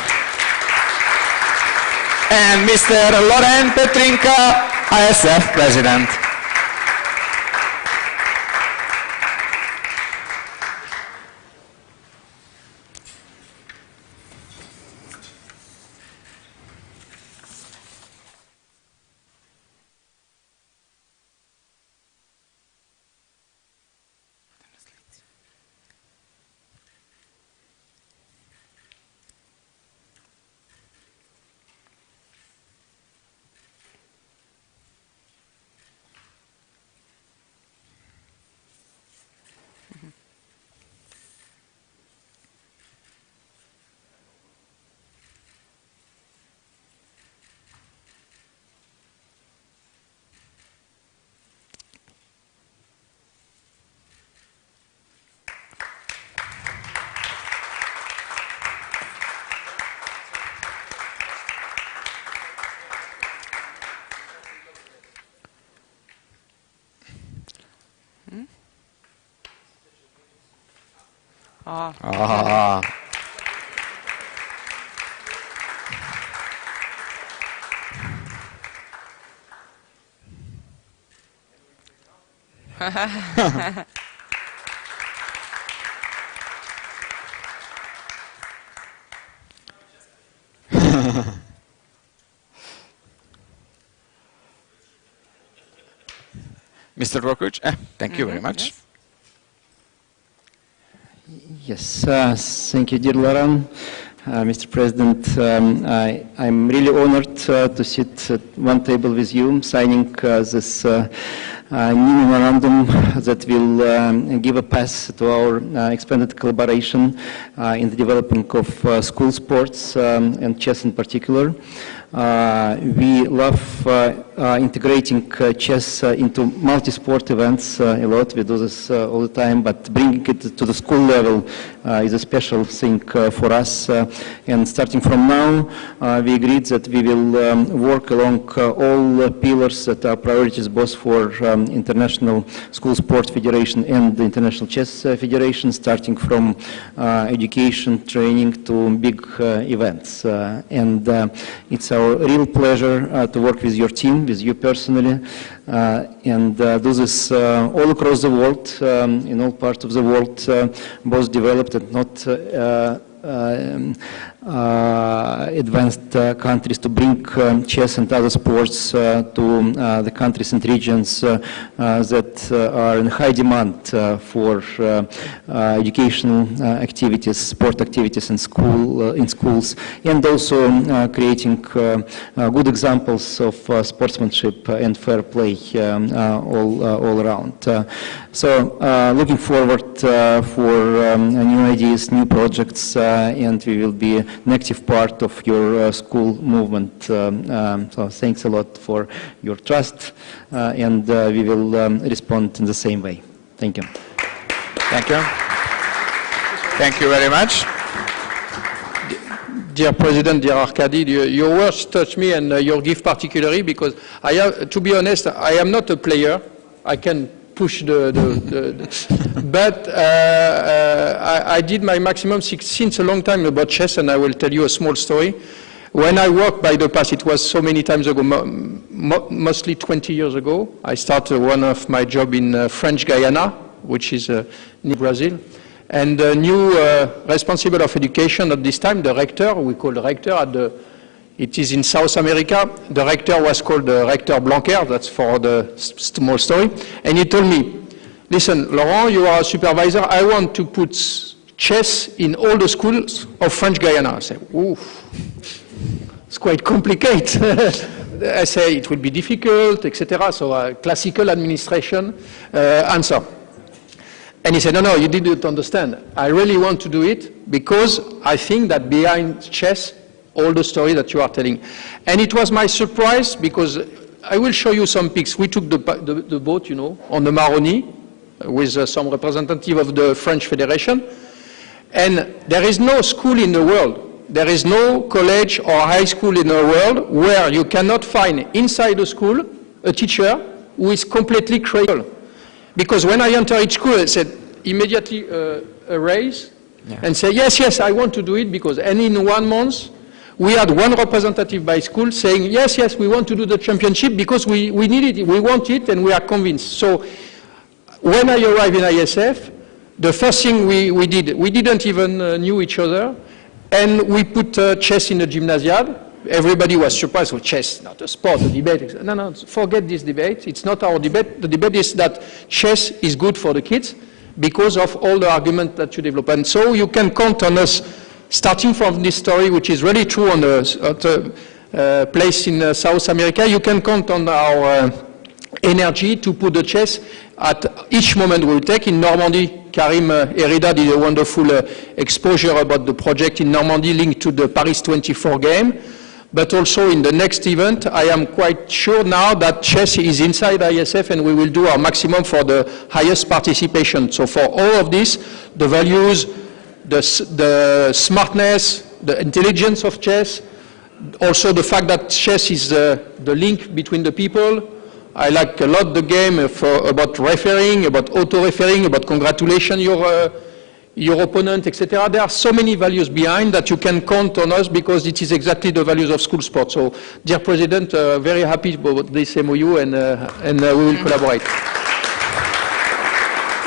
and Mr. Loren Petrinka, ISF President. Mr. Rokuc, thank you very much. Yes, thank you, dear Laran. Mr. President, I'm really honored to sit at one table with you, signing this new memorandum that will give a path to our expanded collaboration in the development of school sports and chess in particular. We love integrating chess into multi-sport events a lot. We do this all the time, but bringing it to the school level is a special thing for us. And starting from now, we agreed that we will work along all pillars that are priorities both for International School Sport Federation and the International Chess Federation, starting from education, training to big events. And it's our real pleasure to work with your team, with you personally, and do this all across the world, in all parts of the world, both developed and not advanced countries, to bring chess and other sports to the countries and regions that are in high demand for educational activities, sport activities in schools, and also creating good examples of sportsmanship and fair play all around. So looking forward for new ideas, new projects, and we will be an active part of your school movement. So thanks a lot for your trust, and we will respond in the same way. Thank you. Thank you. Thank you very much. Dear President, dear Arkady, your words touch me, and your gift particularly, because to be honest, I am not a player. I can push but I did my maximum since a long time about chess, and I will tell you a small story. When I worked by the past, it was so many times ago, mostly 20 years ago, I started one of my job in French Guyana, which is near Brazil. And the new responsible of education at this time, the rector, we call the rector at it is in South America. The rector was called the Rector Blanquer, that's for the small story. And he told me, listen, Laurent, you are a supervisor. I want to put chess in all the schools of French Guyana. I said, oof, it's quite complicated. I say it will be difficult, etc. So classical administration answer. And he said, no, you didn't understand. I really want to do it because I think that behind chess, all the story that you are telling. And it was my surprise because I will show you some pics. We took the boat, you know, on the Maroni with some representative of the French Federation. And there is no school in the world, there is no college or high school in the world where you cannot find inside the school a teacher who is completely crazy. Because when I enter each school, I said, immediately raise and say, yes, yes, I want to do it because, and in 1 month, we had one representative by school saying, yes, yes, we want to do the championship because we need it, we want it, and we are convinced. So when I arrived in ISF, the first thing we did, we didn't even knew each other, and we put chess in the gymnasiad. Everybody was surprised, well, chess, not a sport, a debate. No, no, forget this debate. It's not our debate. The debate is that chess is good for the kids because of all the arguments that you develop. And so you can count on us, starting from this story, which is really true on the place in South America. You can count on our energy to put the chess at each moment we will take. In Normandy, Karim Herida did a wonderful exposure about the project in Normandy linked to the Paris 24 game. But also in the next event, I am quite sure now that chess is inside ISF and we will do our maximum for the highest participation. So for all of this, the values, the smartness, the intelligence of chess, also the fact that chess is the link between the people. I like a lot the game about refereeing, about auto-refereeing, about congratulating your opponent, etc. There are so many values behind that you can count on us because it is exactly the values of school sport. So, dear President, very happy about this MOU and we will collaborate.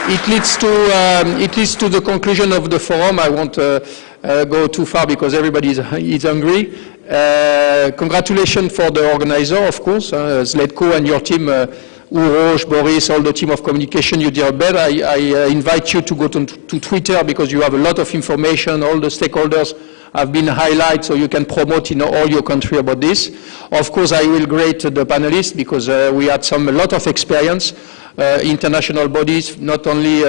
it leads to the conclusion of the forum. I won't go too far because everybody is hungry. Congratulations for the organizer, of course, Zletko and your team, Uroš, Boris, all the team of communication, you did better. I invite you to go to Twitter because you have a lot of information. All the stakeholders have been highlighted so you can promote in all your country about this. Of course, I will grade the panelists because we had a lot of experience, international bodies, not only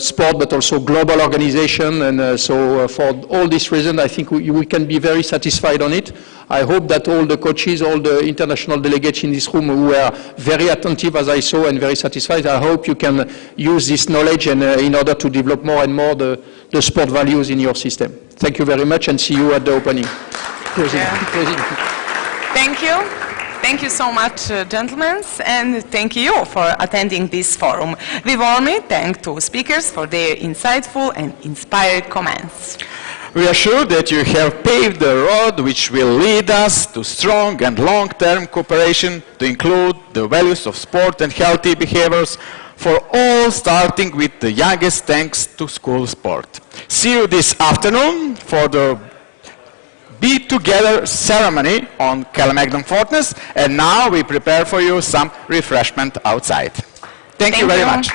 sport, but also global organization. And so for all these reasons, I think we can be very satisfied on it. I hope that all the coaches, all the international delegates in this room who were very attentive, as I saw, and very satisfied, I hope you can use this knowledge and, in order to develop more and more the sport values in your system. Thank you very much, and see you at the opening. Thank you. Thank you so much, gentlemen, and thank you for attending this forum. We warmly thank two speakers for their insightful and inspired comments. We are sure that you have paved the road which will lead us to strong and long-term cooperation to include the values of sport and healthy behaviors for all, starting with the youngest, thanks to school sport. See you this afternoon for the Be Together ceremony on Calamagnum Fortress, and now we prepare for you some refreshment outside. Thank you very much.